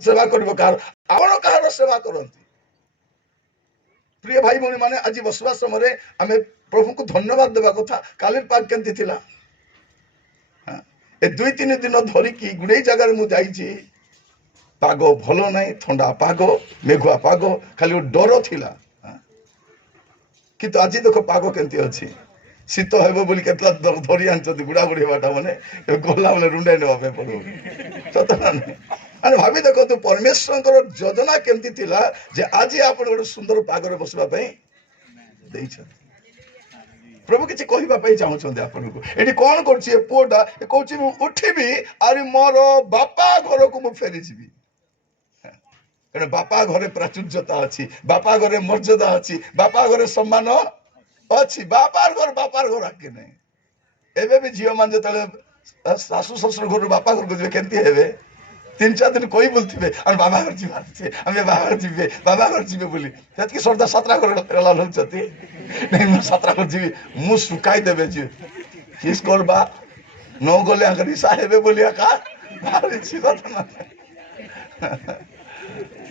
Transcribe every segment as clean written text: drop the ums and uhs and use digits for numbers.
सेवा कर कहार सेवा करती प्रिय भाई भौणी मैंने आज बसवा समय आम प्रभु को धन्यवाद देवा कथा काली पाग केमती थिला ए 2-3 दिन धरिकी गुड़े जगार मुझे पाग भल ना थंडा पाग मेघुआ पाग खाली डर थिला किंतु आज देख पाग केमती अच्छी शीत हे बोली के धरी आनी बुढ़ा बुढ़ी बाटा मैंने गला बेले रुंडाई ना पड़ो सत ना नहीं भावी देखो तू परमेश्वर योजना केमती थिला जे आज आप गोटे सुंदर पागरे बसवाई प्रभु किसी कहवाई चाहते आपन को ये कौन कर पुआटा कौन उठिबी आरे मोर बापा घर को मुझे फेरीजी कारण बापा घरे प्राचुर्यता अच्छी बापा घरे मर्यादा अच्छी बापा घरे सम्मान अच्छी बापार घर आगे नहीं एवं भी झील मान जो शाशु शशुर घर बापा घर को जी केमती हे 3-4 दिन कोई बोलते बाबा घर जी बाबा घर जी बाबा घर जी बोली कि श्रद्धा सतरा घर लाउंट नहीं मैं सतरा घर जी मुँह सुखाई देवे जी किस करवा न गले आगे ईसा हे बोली आका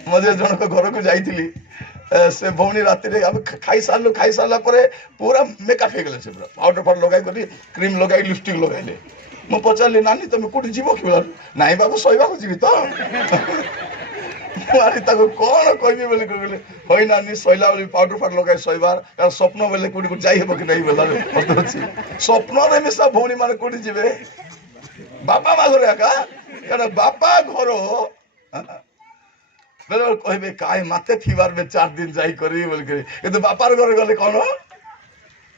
मझे जनक घर को जाइली से भौणी राति खाई सारा पूरा मेकअप हो गले से पूरा पाउडर फाउडर लगाई क्रीम लगाई लिपस्टिक लगाइले मु पचारि नानी तुम कौट जीव कि नाई बाबू शोवा जी तो कौन कहबी बोली कहले हई नानी शैला बोली पाउडर फाउडर लगाई शोबार कारण स्वप्न बेले कौट जाइब कि नहीं बोला स्वप्न मिशा भौणी मैंने कौट जी बापा माँ घर एका कारण बापा घर बेले कहे काय माते थीबार में 4 दिन जाई करी बोल कर किंतु बापार घर गले कौन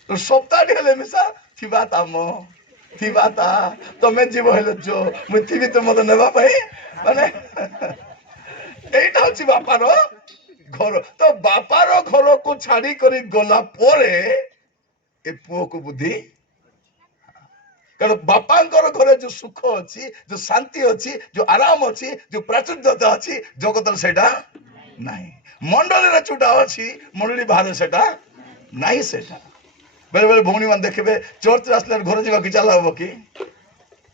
तो सप्ताह हेले मिशा थीबा ताम थीबा ता तमें जीव हेले जो मुझे तो मत नेबा माने एटा होची बापार घर तो बापार घर को छाड़ी करी गला परे ए पुओ को बुद्धि कारण बापांकर घरे जो सुख अच्छी जो शांति अच्छी जो आराम अच्छी जो प्राचुर्यता अच्छी जगत सेटा नहीं मंडली चुटा अच्छी मंडली बाहर सेटा नहीं सेटा बेले बेले भौणी मान देखिए चर्च आसले घर जावा कि चला हम कि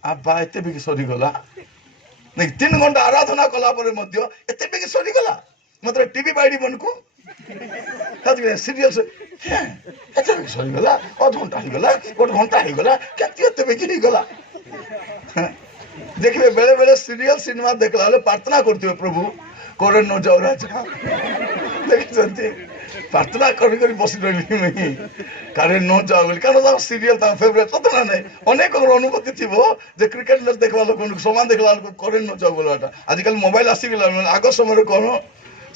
आबा एत भी सरीगला नहीं 3 घंटा आराधना कला एत भी सरीगला मतलब टीवी बाइडी मन को सीरियस सरीगला अध घंटा होगा 1 घंटा होगा क्या बेगी गला देखिए बेले बेले सीरियल सिनेमा देखला प्रार्थना करते प्रभु करे न जाओ राजा देखते प्रार्थना कर बस रही मुई कारे न जाओ बोली कारण सीरियल फेवरेट सत ना नहीं अनेक अनुभूति थी जे क्रिकेट मैच देखा लोक समान देखला करे न जाओ बोलाटा आजिकल मोबाइल आसीगला आग समय कौन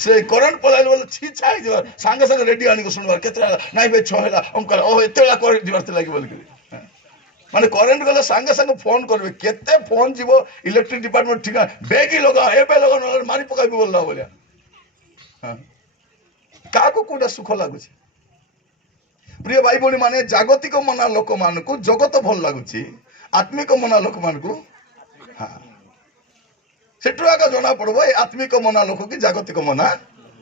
से करेन्ट पलाइल बोले छी छाई दिवार सांगे सांगे रेडियो आनी को सुनवार केतरा नाई बे 6 होला हम कह ओ एतेला कर दिवार लागी बोल के माने करेन्ट गले सांगे सांगे फोन करबे केते फोन जीवो इलेक्ट्रिक डिपार्टमेंट ठीक है बेगी लगा एबे लगा मारी पकाबी बोलला बोलिया हां का को कोडा सुख लागु छी प्रिय भाई बोली माने जागतिक मना लोक मान को जगत भल लागु छी आत्मिक मना लोक मान को हां सेठू आगे जना पड़ो आत्मिक मना लोक कि जागतिक मना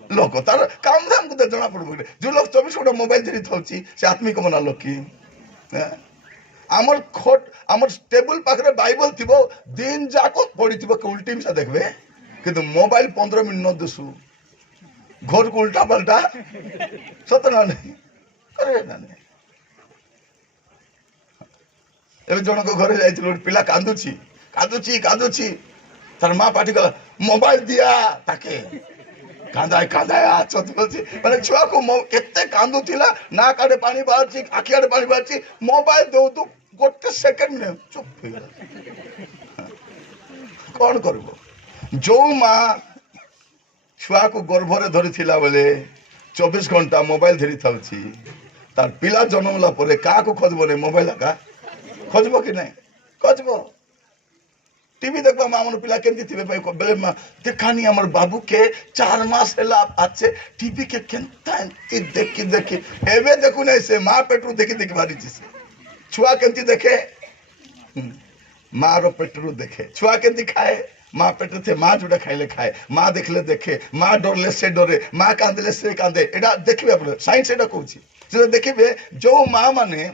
लोक तार काम धाम को जना पड़ो जो लोग 24 घंटा मोबाइल धरी था से आत्मिक मना लोक कि आमर खोट आमर टेबल पाखरे बाइबल थी दिन जाक पड़ी थी उल्टी मिशा देखबे किंतु मोबाइल 15 मिनट न दसु घर को उल्टा पलटा सत ना नहीं करे ना नहीं एबे जनक घरे जाइथिलो पिला कांदुची कांदुची कांदुची तार माँ पाटी गला मोबाइल दिया ताके कांदाय कांदाय माने छुआ को केते कांदू थिला ना काडे पानी बाहरची आखी आडे पानी बाहरची मोबाइल दो तो गोटे सेकंड में चुप हो गला कौन करबो जो माँ छुआ को गर्भरे धरी थिला बेले 24 घंटा मोबाइल धरी थाउची तार पिला जन्मला परे का को खोजबो ने मोबाइल का खोजबो कि नहीं खोजबो टीवी देखबा माँ मन पिला केमती थिबे बेले देखानी हमर बाबू के 4 मास हेला आछे टीवी के केनता एंती देखि देखि एबे देखु नै से माँ पेटरू देखि देखि मारी छी छुआ केमती देखे माँ रो पेटरू देखे छुआ केमती खाए माँ पेट थे माँ जोड़ा खाइले खाए माँ देखले देखे माँ डरले से डरे माँ कांदले से कांदे एटा देखिबे अपन साइंस एटा कहूची से देखिबे जो माँ माने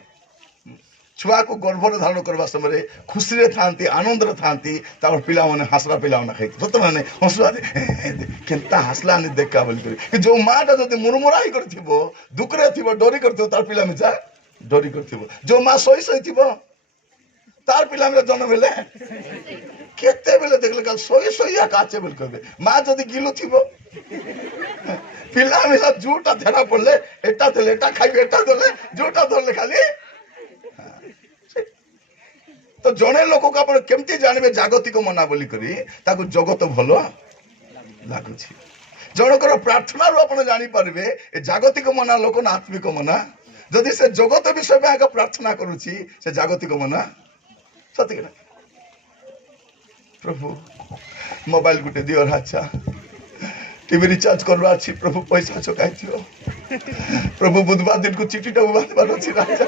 छुआ को गर्भर धारण करवा समय खुशी थांती आनंद थांती पिला मैंने हसला पिला खाई सत मैंने हसुआ केता हसला देखा बोल जो माटा जो मुरमुरा ही दुखरे थी डरी कर पिला मिसा डरी कर जो माँ शई शई तार पिला मेरा जन्म हेले केते बेले देखले काल शई शई काचे बोल कहे माँ जदि गिलु थी पिला मिसा जूटा धेरा पड़े एटा देले एटा खाइबे एटा देले जूटा धरले खाली तो जड़े लोक को आप केमती जानवे जागतिक मना बोली करी ताकू जगत भल लगुच जनकर प्रार्थना आप जापर जागतिक मना लोक ना आत्मिक मना जदि से जगत विषय में प्रार्थना करुच्ची से जागतिक मना सत्य ना प्रभु मोबाइल गुटे दियो राजा टीवी रिचार्ज करवा अच्छी प्रभु पैसा चकाई प्रभु बुधवार दिन को चिठी टाइम बांधवार अच्छी राजा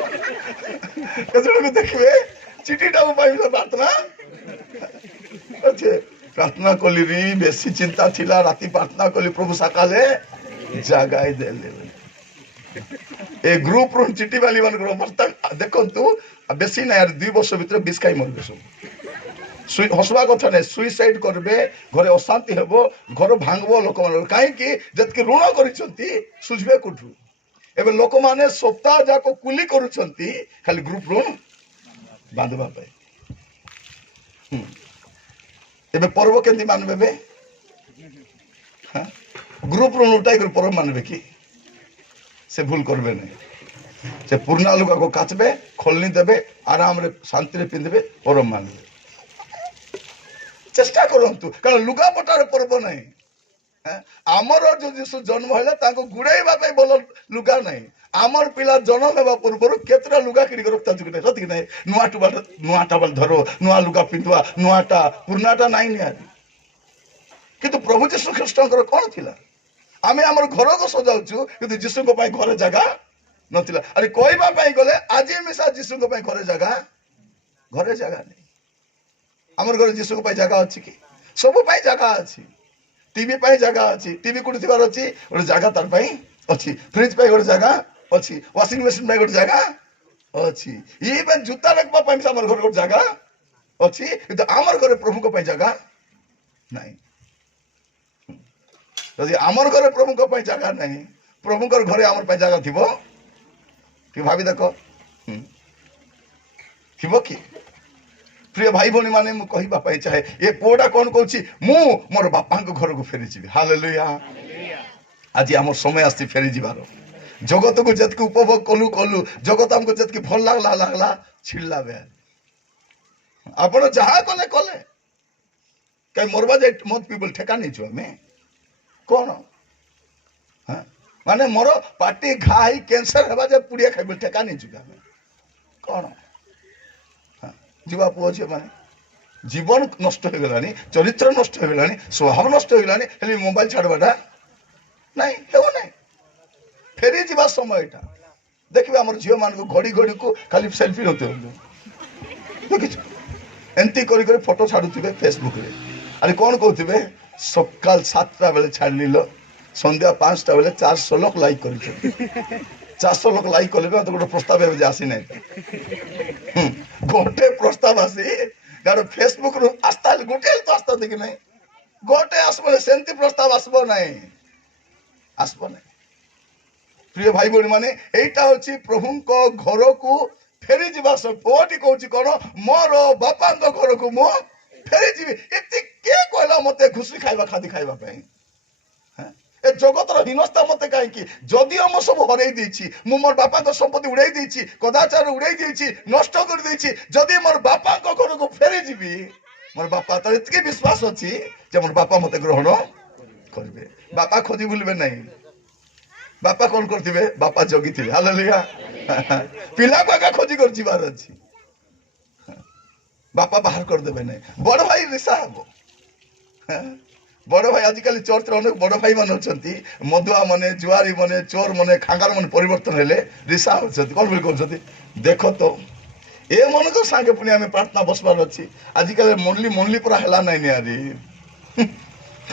को देखिए चिठी टाइम प्रार्थना अच्छे प्रार्थना कली री बेसी चिंता थिला राति प्रार्थना कली प्रभु सकाले जगाई देले ए ग्रुप रू चिठी वाली मान अवस्था देखु बेसी ना यार 2 वर्ष भीतर 20 खाई मरबे सब हसवा कथा नहीं सुइसाइड करबे घरे अशांति हेबो घर भांगबो लोक मान कहीं जतके ऋण करिसंती सुझबे कोठू एबे लोक माने सप्ताह जाको कुली करूछंती खाली ग्रुप ऋण बांधवा एबे पर्व केंदी मानबे बे ग्रुप ऋण उठाई कर पर्व मानबे कि से भूल करबे नहीं से पुरना लुगा को काचबे खोलनी देबे आराम रे शांति रे पिंदबे पर्व मानबे चेष्टा करंतु कारण लुगा पटार पर्व नहीं आमर जो जीशु जन्म है ताको गुड़ाइबा पे बोल लुगा नहीं आमर पिला जन्म हेबा पूर्व केतरा लुगा किनी रखता जुके नहीं सती नहीं नुआ टाबल धरो नुआ लुगा पिंधवा नुआटा पुरनाटा नहीं निहारी किंतु प्रभु जीशु ख्रीष्टंकर कौन थिला आमे आमर घर को सजाउछु किंतु जीशु को पाई घरे जगह नथिला अरे कहबा पाई गले आज मिसा जीशु को पाई घरे जगह नहीं आमर घर जीशु को पाई जगह अछि कि सब पाई जगह अछि टीवी पाई जगह अछि टीवी कुटी थिबार अछि ओरे जगह तार पाई अछि फ्रिज पाई ओरे जगह अछि वाशिंग मशीन पाई ओरे जगह अछि इवन जूता रखबा पाई हमर घर को जगह अछि किंतु आमर घर प्रभु को पाई जगह नहीं यदि आमर घर प्रभु को पाई जगह नहीं प्रभु को घरे आमर पाई जगह थिबो कि भाभी देखो थिबो कि प्रिय भाई भौणी माने मु कहिबा पाई चाहे ए पुओटा कोन कहूची मु मोर बापा को घर को फेरी जीवी हालेलुया आज हमर समय आस्ती फेरी जीवार जगत को जतके उपभोग कलु जगत हमको जतके भल लागला छिल्ला बे आपण जहा कले कई मोरबा जे मत पीपल ठेका नहीं छु हमें कौन हां माने मोर पार्टी घाई कैंसर हेबा जे पुड़िया खाइबे ठेका नहीं छु हमें कौन जीवा पुओ झी माने जीवन नष्ट हो गलानी चरित्र नष्ट हो गलानी स्वभाव नष्ट हो गलानी हेली मोबाइल छाड़बाटा नहीं हेउ नहीं फेरी जीवा समयटा देखिबे हमर झियो मान को घड़ी घड़ी को खाली सेल्फी होते देखिछ एंती करी करी फोटो छाडुथिबे फेसबुक रे अरे कौन कहथिबे सकाल 7टा बेले छाड़ लिलो संध्या 5टा बेले 400 लोग लाइक करिछ 400 लोग लाइक कले तो गोटे प्रस्ताव एवं आसी ना गोटे प्रस्ताव आसी गार फेसबुक रु आस्ता गोटे तो आस्ता देखि नहीं गोटे आसबो सेंती प्रस्ताव आसबो नहीं आसबो नहीं प्रिय भाई बहनी माने एटा होची प्रभु को घर को फेरी जीवा सब पोटी कहूची कोन मोर बापा को घर को मो फेरी जीवी एते के कहला मते खुशी खाइबा खादी खाइबा पई ए जगतर हीनस्ता मत कहीं जदि हम सब हर मु मोर बापा को संपत्ति उड़ाई देछि कदाचार उड़ाई देछि नष्ट कर देछि जदि मोर बापा को घर को फेरी जीवी मोर बापा तो इतके विश्वास अछि जे मोर बापा मते ग्रहण करबे बापा खोजी बुलबे नहीं बापा कौन करथिबे बापा जगी थिबे हालेलुया पिला को आगा खोजी कर जीवार अछि बापा बाहर कर देबे नहीं बड़ भाई रिसा हबो बड़ भाई आजिकल चर्च अनेक बड़ भाई मान अच्छा मधुआ मने जुआरी मने चोर मने खांगार मन परिवर्तन हेले रिसा होती कौन बोली कहते देख तो ए मन तो सांगे पुणी आम प्रार्थना बसबार अच्छी आजिकल मंडली पूरा है ना निहारी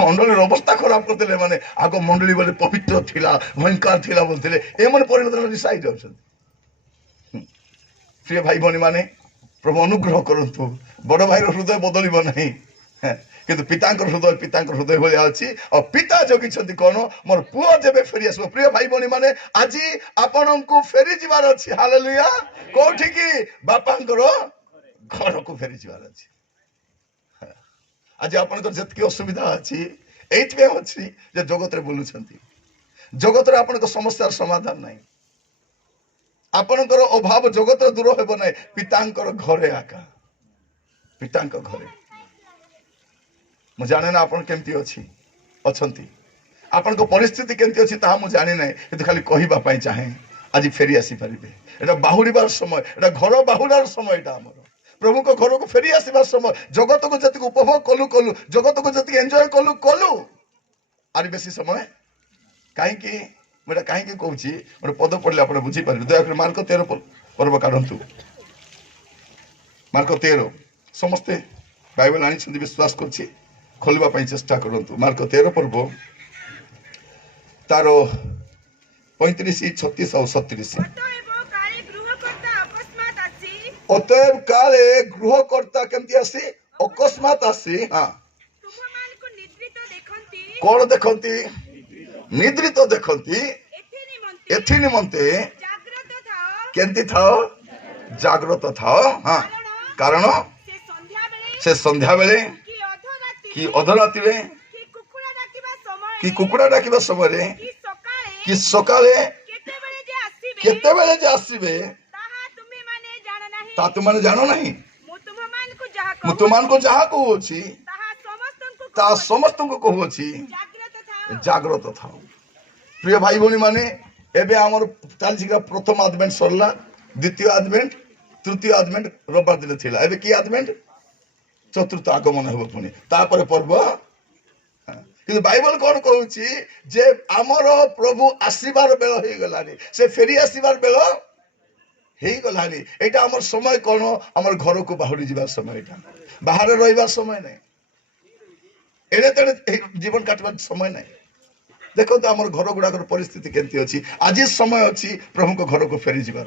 मंडली अवस्था खराब करते माने आग मंडली बोले पवित्र थिला भयंकर थिला बोलते ए मन परिवर्तन रिसा ही जाउछन प्रिय भाई भौणी माने प्रभु अनुग्रह करंतु बड़ भाई हृदय बदलिब नहीं किंतु पिता हृदय भाया अच्छी और पिता जगिंट कौन मोर पुओ जब फेरी आस प्रिय भाई भौणी माने आज आपण को फेरी जीवार अच्छी हालेलुया कोठी की बापा घर को फेरी जीवार अच्छी आज आपंकर जितकी असुविधा अच्छी ये अच्छी जगत रे बुलुंट जगत आप समस्यार समाधान नहीं आपणकर अभाव जगत दूर हेब ना पिता घरे आका पिता घरे मुझे जाने ना आप केमती अच्छी आपण परिस्थिति केमती अच्छी मुझे जानी ना कि खाली कहवाई चाहे आज फेरी आसी पारे एटा बाहुड़ार समय एटा घर बाहुड़ार समय एटा आमर प्रभु को घर को फेरी आसबार समय जगत को जी उपभोग कलु कलु जगत को जी एंजॉय कलु कलु आर बेसी समय कहीं मुझे कहीं कौन गोटे पद पढ़ले आप बुझीपारे दयाक मार्क 13 पर्व काढ़ु मार्क 13 समस्ते बाइबल आनी विश्वास कर खोलने चेष्टा करूँ मार्क 13 पर्व तार 35 36 और 37 अतएव काले गृहकर्ता केमती आसी अकस्मात आसी हाँ कौन देखती निद्रित देखती एथि निमंते केमती थाओ जाग्रत थाओ हाँ कारण से संध्या बेले कि अधराति कि कुकुड़ा डाकिबा समय कि सकाले केतेबेले जे आसीबे ता तुमने जानो नहीं मु तुमको जहा कहूँ ता समस्त को कहूँ जाग्रत था प्रिय भाई भौणी माने एबे आमर चलछि प्रथम आदमेंट सरला द्वितीय आदमेंट तृतीय आदमेंट रविवार दिन थिला एबे की आदमेंट चतुर्थ आगमन हेबो पुनी तापर पर्व कि बाइबल कौन कहूँ जे आमर प्रभु आसबार बेल हो गलानी से फेरी आसबार बेल हो गलानी एटा आमर समय कौन आमर घर को बाहुरी जीवार समय एटा बाहर रहिबार समय नहीं एड़े तेड़े जीवन काटबार समय नहीं देखो तो आमर घर गुड़ाकर परिस्थिति केमती अच्छी आज समय अच्छी प्रभु को घर को फेरी जीवार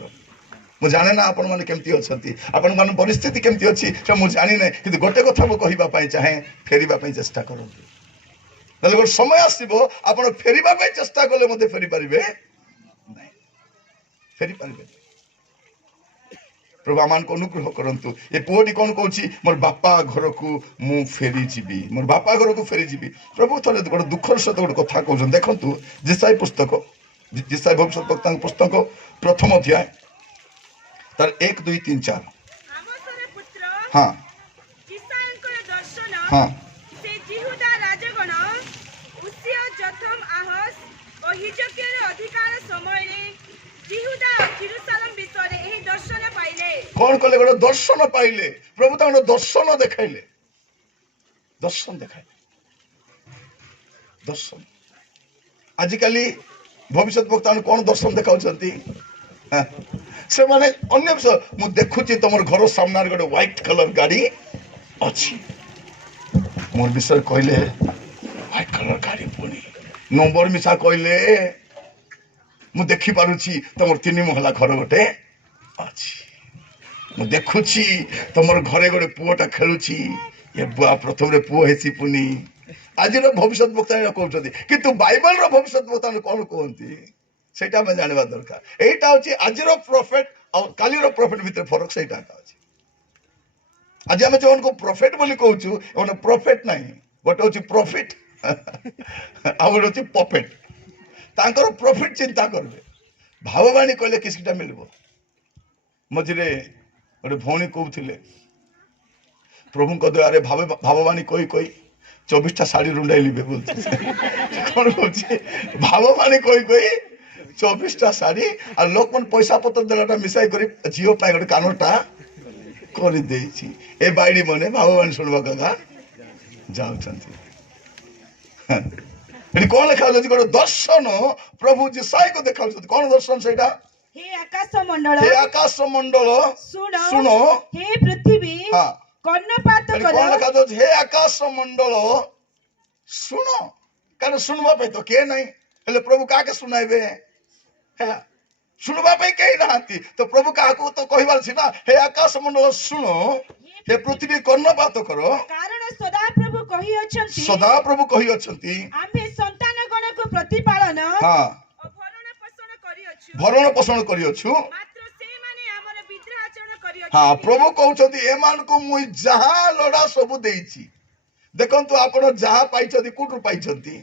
मुझे जाने ना आपण मैंने केमती अच्छा आपण मान परिस्थिति केमती अच्छी मुझे जानी ना कि गोटे कथा मुझे कहवाई चाहे फेरवाई चेष्टा करूँ गोटे समय आसो आप फेरवाई चेष्टा कले मत फेरी पारे ना फेरी पारे प्रभु आमान को अनुग्रह करंतु ये पुओटी कौन कहूँ मोर बापा घर को मु फेरी जीवी मोर बापा घर को फेरी जीवी प्रभु थे गोटे दुखर सहित गोटे कथा कहते देखु जिसाई पुस्तक जिसाई भविष्य वक्ता पुस्तक प्रथम अध्याय तार 1 2 3 4 हाँ हाँ कौन कले गोटे दर्शन पाइले प्रभु तो दर्शन देखाइले दर्शन देखाइले दर्शन आजिकल भविष्य वक्ता कौन दर्शन देखा से माने अन्य विषय मु देखुची तुम घर सामने गोटे व्हाइट कलर गाड़ी अच्छी मोर विषय कहले व्हाइट कलर गाड़ी पुणी नंबर मिसा कहले मु देखी पारुची तुम 3 महला घर गोटे अच्छी मु देखुची तुम घरे गोटे पुओटा खेलुची ये बुआ प्रथम पुओ हेसी पुनी आज भविष्य वक्ता कहते किंतु बाइबल भविष्य वक्ता कौन कहती सेटा मैं जानवा दरकार एटा होची आज प्रॉफिट और काली प्रॉफिट भीतर फरक सेटा अछि आज आम जो उनको प्रॉफिट बोली कहूँ उन प्रॉफिट नहीं गोटे होची प्रॉफिट आ गोटे होची प्रॉफिट तांकर प्रॉफिट चिंता करबे भाववाणी कहले किसटा मिलबो मझिरे गोटे भौणी कहते प्रभु को दयारे भाववाणी कही कही 24टा साड़ी रुंडाई लिबे बोलते कौन कहूँ भाववाणी कही कही 24टा साड़ी आ लोक मन पैसा पत्र देलाटा मिसाई करी झीओ पाई गोटे कानटा कर देछि ए बाइडी मने भाववाणी सुनबा गगा जाउछंती एडी कोन लिखा अछि गोटे दर्शन प्रभु जिसाई को देखाउछंती कोन दर्शन सेटा हे आकाश मंडल सुनो हे पृथ्वी हां कर्णपात करो कोन लिखा अछि हे आकाश मंडल सुनो कारण सुनबा पे तो के नहीं हेले प्रभु का के सुनाइबे हैला शुणवा कहीं नहांती तो प्रभु क्या तो कहबार छी ना हे आकाश मंडल शुण हे पृथ्वी कर्णपात करो कारण सदाप्रभु कहि अछंती सदा प्रभु कही अछंती आम्भे संतान गण को प्रतिपालन हाँ भरण पोषण करियछु मात्र से माने हमर विद्रोह आचरण करियछु हाँ प्रभु कहउछंती एमान को मुई जहा लोड़ा सब देइछि देखंतु आपण जहा पाइछंती कुटु पाइछंती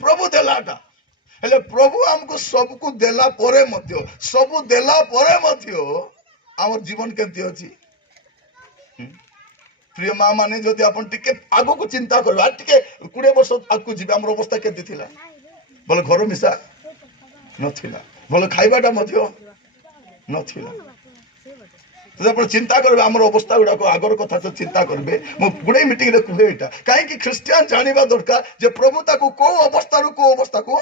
प्रभु देलाटा हेले प्रभु हमको सबको देला परे मध्य सब देला परे मध्य हमर जीवन केमती अछि प्रिय माँ माने जदि आपण टिके आगो को चिंता करबा टिके 20 वर्ष आगु जिबे हमर अवस्था केमती थिला बोले घर मिसा नथिला बोले खाइबाटा मध्य नथिला तो आप चिंता करेंगे आम अवस्था गुड़ाक आगर कथा तो चिंता करेंगे मु गुड़े मीटिंग रे कहे यहाँ कहीं ख्रीस्टियान जानवा दरकार जे प्रभु ताकू को अवस्था को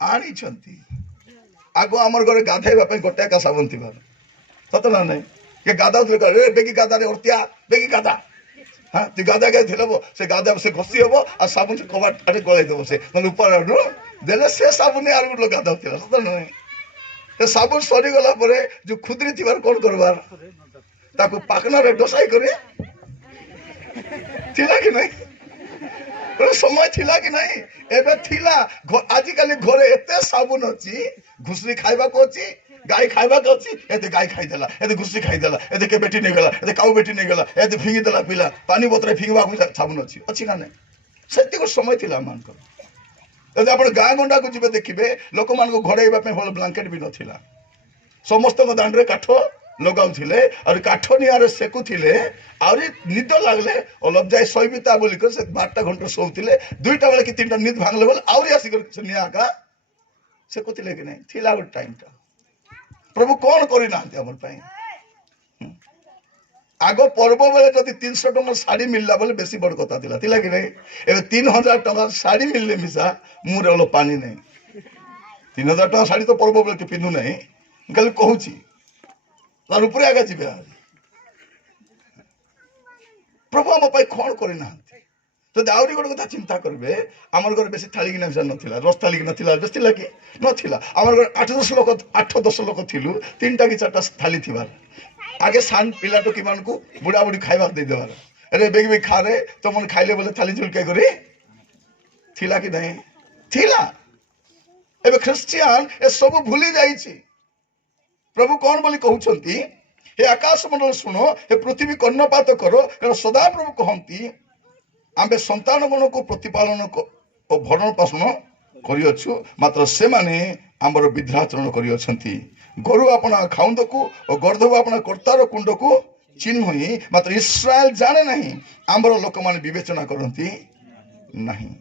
आनी आग आमर घर गाधेबा गोटे एका साबुन थी सत ना नहीं कि गाधा बेगी गाधा रे अर्तिया बेगी गाधा हाँ तु गाधा गाई से गाधा से घसी हम आ साबुन से कबाट आटे गलाई देव से ऊपर देले से साबुन आर गोटे गाधा सत ना नहीं साबुन सरीगला जो खुदरी थी कौन करवार ताकू पाकना रे डसाई करे थिला कि नहीं समय थिला कि नहीं एबे थिला आजिकल घरे एते साबुन अछि घुसरी खाइबा को अछि गाय खाइबा को अछि एते गाय खाइ देला एते घुसरी खाइ देला एते के बेटी नै गेला एते काउ बेटी नै गेला एते फिंगी देला पिला पानी बोतल फिंगबा को साबुन अछि ना नहीं सेति को समय थिला मान को यदि आप गाँ गंडा को जी देखिए लोक मान घोड़ाइबा भल ब्लांकेट भी नथिला समस्त दांडे काठ लगाउथिले और काठ निआरे सेकुथिले आउरी निद लागले अलग जाय सैबिता बोली कर से 12टा घंटा सोउथिले 2टा बेले कि 3टा निद भांगले बोले आउरी आसी कर से निआका सेकुथिले कि नहीं थिला गुड टाइम टा प्रभु कौन करि नांती हमर पई आग पर्व बेले जदि 300 टଙ୍କା साड़ी मिलला बोले बेसी बड़ कथा थिला कि नहीं एबे 3000 टଙ୍କା साड़ी मिलले मिसा मुरे ओलो पानी नहीं 3000 टଙ୍କା साड़ी तो पर्व बेले के पिन्हु नहीं गल कहूची तार ऊपर आगे जी प्रभु आम कौन करना तो आउरी गोटे कथा चिंता करेंगे आमर घर बेसी थाली गिना ना रस थाली ना बेस थिला कि नाला आमर घर 8-10 लोक थिलु 3टा कि 4टा थाली थिबार आगे सान पिला टोकी मान को बुढ़ा बुढ़ी खाइबा दे देवार अरे बेग बेग खा रे तो मन खाइले बोले थाली झुलके करे थिला कि नहीं थिला एबे ख्रिस्टियान ए सब भूली जाइछि प्रभु कौन बोली कहउछंती हे आकाश मंडल सुनो हे पृथ्वी कर्णपात करो कारण सदा प्रभु कहंती आम्बे संतान गण को प्रतिपालन और भरण पोषण करियछु मात्र से माने आमर विद्राचरण करियछंती गरु आपना खाउंद को और गर्दभ आपना कर्तार कुंड को चिन्ह ही मात्र इस्राएल जाने नहीं आमर लोक माने विवेचना करंती नहीं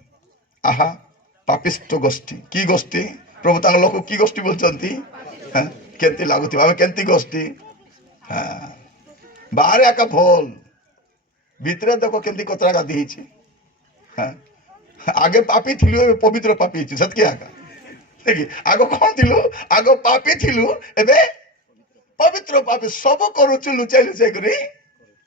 आहा पापिष्ट गोष्ठी की गोष्ठी प्रभु तांग लोक की गोष्ठी बोलचंती केंती लागुथि आमे केंती गोष्ठी हाँ बाहर आका भोल भीतर देखो केंती कतरा गादी हिची हाँ आगे पापी थिलु पवित्र पापी हिची सत आका देखि आगो कौन थिलु आगो पापी थिलु एबे पवित्र पापी सब करूछु लुचाई लुचाई करी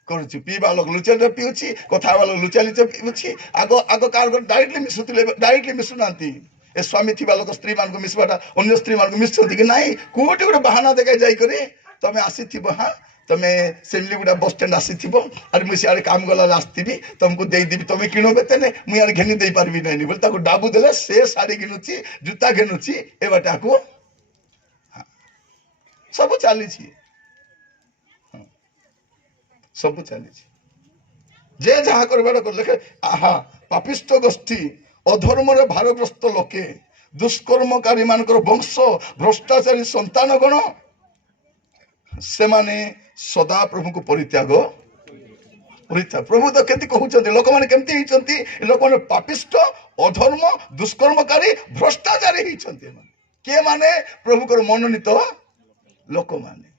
करूछु पीबा लोग लुचाई रे पिउछि कथा वाला लुचाई लुचाई पिउछि आगो आगो कार डायरेक्टली मिसुतिले डायरेक्टली मिसु नांती ए स्वामी थी लोक स्त्री मान को मिसबाटा अन्य स्त्री मान को मिसुति कि नहीं कोटी गोटे बहाना देखाई जाई करी तमे आसीथिबो हाँ तमे सेमली गुडा बस स्टैंड आसीथिबो अरे मुई सियारे काम गला आसथिबी तुमको देई दिबी तमे किनो बेतने मुई यार घेनी देई पारबी नहीं बोल ताको डाबू देले से साड़ी किनुची जूता घेनुची ए बाटा को सब चाली छी सब चाली छी जे जहा करबाडा कर लेखे आहा पापिष्ट गोष्ठी अधर्म रे भारग्रस्त लोके दुष्कर्मकारी मानकर वंश भ्रष्टाचारी संतान गण से माने सदा प्रभु को परित्याग प्रभु तो केंती कहउछंती लोक माने केंती हिचंती लोक माने पापिष्ट अधर्म दुष्कर्मकारी भ्रष्टाचारी हिचंती के माने प्रभु को मनोनीत लोक माने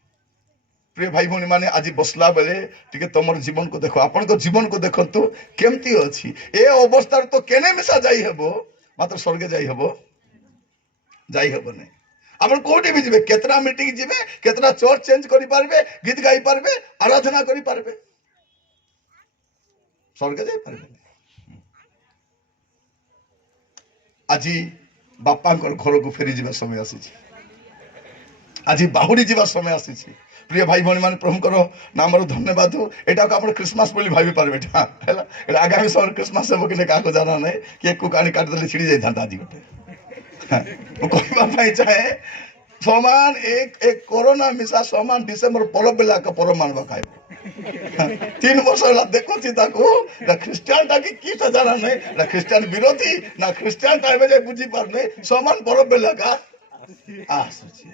प्रिय भाई भौणी माने आज बसला बेले टिके तमर जीवन को देखो आपण को जीवन को देखंतु केमती अछि ए अवस्था तो केने मिसा जाई हेबो मात्र स्वर्ग जाई हेबो नै आपण कोठी भी जिबे केतना मीटिंग जिबे केतना चर्च चेंज करि पारबे गीत गाई पारबे आराधना करि पारबे स्वर्ग जाई पारबे आजी बापा घर को फेरी जिबा समय आसी आज बाहुड़ी जीवा समय आसी प्रिय भाई भाई मैंने प्रभुकर नाम धन्यवाद हो एटा को आप क्रिसमस बोली भाभी पारे आगामी समय क्रिसमस हे कि क्या जाना ना केक को कानी काटिदे छिड़ी जाता आज गोटे कहवाई चाहे समान एक एक कोरोना मिसा समान डिसेम्बर पर्व बेला पर्व मानवा खाए 3 वर्ष देखुची ख्रीस्टान टाक कि जाना नहीं ना ख्रीस्टान विरोधी ना ख्रीस्टान टाइम जाए बुझी पार समान पर्व बेला का आसुचे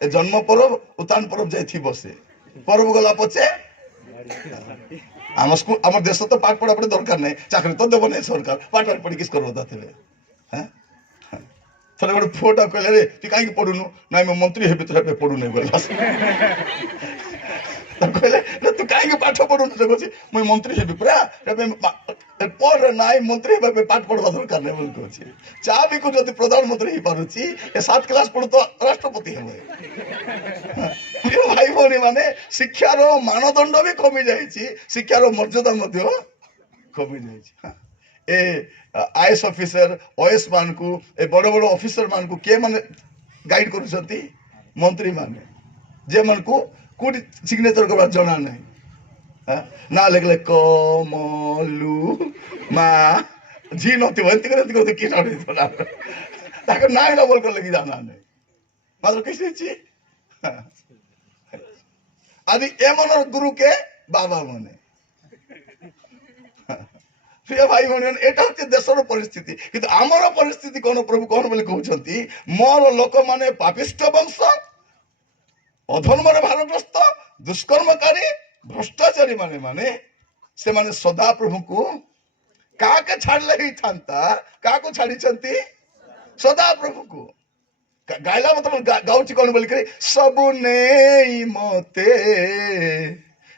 जन्म पर्व उत्थान पर्व जाई बसे पर्व गला पचे आम स्कूल आम देश तो पाठ पढ़ा पढ़ी दरकार नहीं चाकरी तो देव नहीं सरकार पाठ पढ़ी किस करवा थे थे गोटे पुआटा कहले तु कहीं पढ़ुनु ना मैं मंत्री हे तो पढ़ु नहीं बोला कहले तू कहीं पाठ पढ़ुनु मुझे मुझे मंत्री हे पूरा पढ़ ना मंत्री पाठ पढ़वा दरकार नहीं बोल कहे चा भी को जब प्रधानमंत्री हो पारुची 7 क्लास पढ़ु तो राष्ट्रपति हे भाई भाई माने शिक्षार मानदंड भी कमी जाइए शिक्षार मर्यादा कमी जाइए आईएएस ऑफिसर ओएस मान को बड़ बड़ ऑफिसर मान को किए माने गाइड करुछंती मंत्री माने जे मन को कोडी सिग्नेचर करबा जना नहीं ना लिखले कमलू मा जी नथि वंती करते कि नाडे थोड़ा ताके नाय ना बोल कर लगी जाना नहीं मात्र किसी छी आदि एमन गुरु के बाबा मने प्रिय भाई भाई एटा हচ্ছে देशर परिस्थिति किंतु आमर परिस्थिति कौन प्रभु कौन बोले कहउछंती मोर लोक माने पापिष्ट वंश अधर्मर भारग्रस्त दुष्कर्मकारी भ्रष्टाचारी माने माने से माने सदा प्रभु को काके छाड़ले ही थांता काको छाड़ीछंती सदा प्रभु को गायला मतलब गाउची कौन बोल करे सबु नेई मते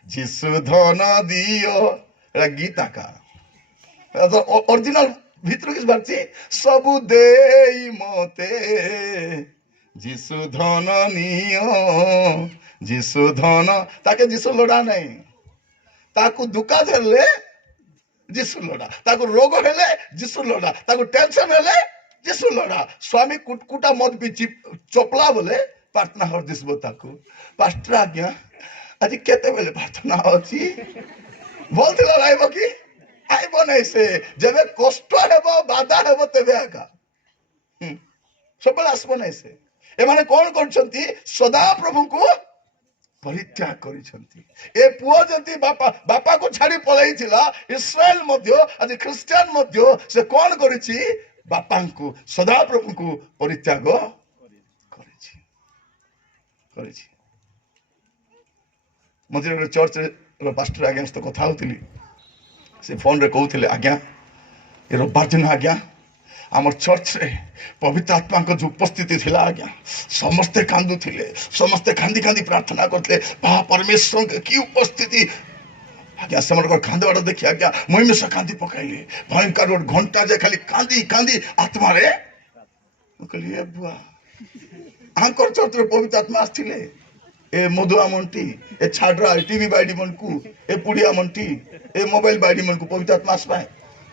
जिसु धन दियो एटा गीता का ओरिजिनल भीतर किस बात सबु देई मते जिसु धन नियो जिसु धन ताके जिसु लोड़ा नहीं ताकू दुका धरले जिसु लोड़ा ताकू रोग हेले जिसु लोड़ा ताकू टेंशन हेले जिसु लोड़ा स्वामी कुटकुटा मत भी चोपला बोले प्रार्थना हर दिसबो ताकू पास्टर आज्ञा आज केते बेले प्रार्थना होची बोलथिला लाइबो की आइबो नहीं से जबे कष्ट हेबो बाधा हेबो तबे आका सब आसबो नहीं से ए माने कौन करछंती सदा प्रभु को परित्याग करिछंती ए पुओ जंती बापा को छाड़ी पलाई थिला इस्राएल मध्य आज ख्रिस्टियन मध्य से कौन करिछि बापा को सदा प्रभु को परित्याग करिछि करिछि मझे चर्च रो पास्टर आज्ञा तो कथा होतिली से फोन रे कहते आज्ञा ये रविवार दिन आज्ञा आम चर्च रे पवित्र आत्मा को जो उपस्थिति थिला आज्ञा समस्ते कांदु थिले समस्ते कांदी कांदी प्रार्थना करते परमेश्वर की उपस्थिति आज्ञा से कांदवाड़ देखी आज्ञा मुई से कांदी पकाइले भयंकर घंटा जे खाली कांदी कांदी आत्मा रे कहली बुआ आंकर चर्च रे पवित्र आत्मा आसथिले ए मधुआ मंटी ए छाड्रा टीवी बाइडी मन को ए पुड़िया मंटी ए मोबाइल बाइडी मन को पवित्र आत्मा आसपाए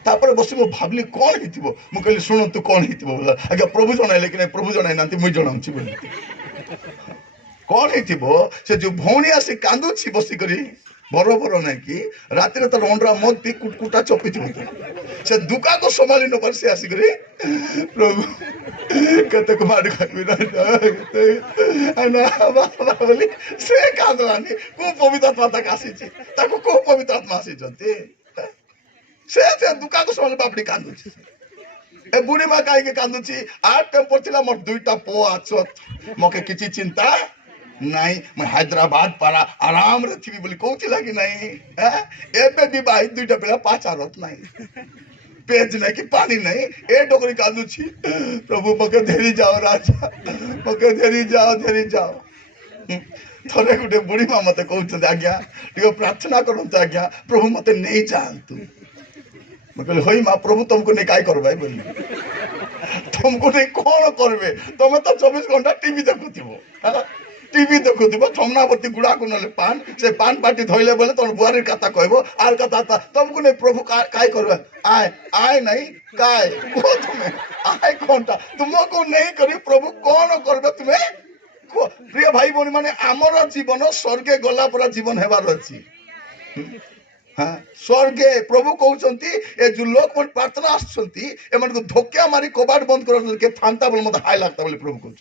तापर बस मु भाबली कौन हिथिबो मु कहली सुन तू कौन हिथिबो बोला आगे प्रभु जणाइले कि प्रभु जणाइ नांती मुई जणाउछि बोली कौन हिथिबो से जो भौणी आसी कांदुछि बसी करी बरोबर नहीं कि राति रे तो रोंडरा मत पी कुटकुटा चपी थी से दुका को संभाली न पर से आसी करी प्रभु कते को मार खाबी ना बाबा बोली से कांदलानी को पवित्र आत्मा तक आसी छी ताको को पवित्र आत्मा आसी जंती से दुका को संभाली बापड़ी कांदुछि ए बुढ़ी माँ काहे के कांदुछि आ टेम्पर थिला मोर दुईटा पो आछत मके किछि चिंता नहीं मैं हैदराबाद पारा आराम रे थी बोली कहती लगी नहीं एबे भी भाई दुईटा पिला पाँच आरत नहीं पेज नहीं कि पानी नहीं ए डोकरी कांदू छी प्रभु मके धेरी जाओ राजा मके धेरी जाओ थोड़े गोटे बुढ़ी माँ मत कहते आज्ञा टे प्रार्थना करते आज्ञा प्रभु मत नहीं जानतु मैं कहली हई माँ प्रभु तुमको नहीं काय कर बोली तुमको नहीं कौन करबे तुम तो 24 घंटा टीवी देखुथिबो टीवी देखुथिबो थमनावती गुड़ा को नले पान से पान पार्टी धोइले बोले तुम बुआरी कथा कहबो आर कथा तुमको नहीं प्रभु काय करबे आय नहीं काय को तुम्हें आय कोनटा तुमको नहीं करी प्रभु कौन करबे तुम्हें प्रिय भाई भौणी माने आमर जीवन स्वर्गे गला परा जीवन हेबार अछि। हाँ स्वर्गे प्रभु कहउछंती ए जो लोक मन प्रार्थना आछंती ए मन को धोक्या मारी कबाट बंद कर के थांता बोल मत हाय लागता बोले प्रभु कहउछ।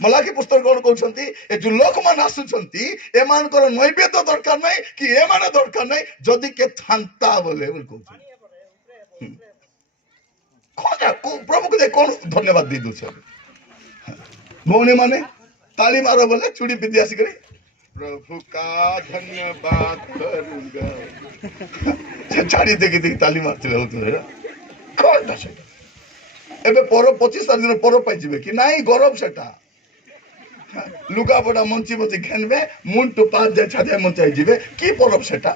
मलाकी पुस्तक कौन कहउछंती ए जो लोक मन आछुछंती ए मान को नैवेद्य दरकार नै कि ए माने दरकार नै जदी के थांता बोले बोल कहउछ। कोन प्रभु को दे कौन धन्यवाद दी दूछ। भौणी माने ताली मारो बोले चूड़ी पिंदी आसी करे प्रभु का धन्यवाद करूंगा छाड़ी देखी देखी ताली मारते होते कौन था सेटा एबे पर 25 दिन पर पाई जिवे कि नाही गौरव सेटा लुगा पड़ा मंची मची घेनबे मुंड तो पास जाय छादे मंचाई जिवे की परब सेटा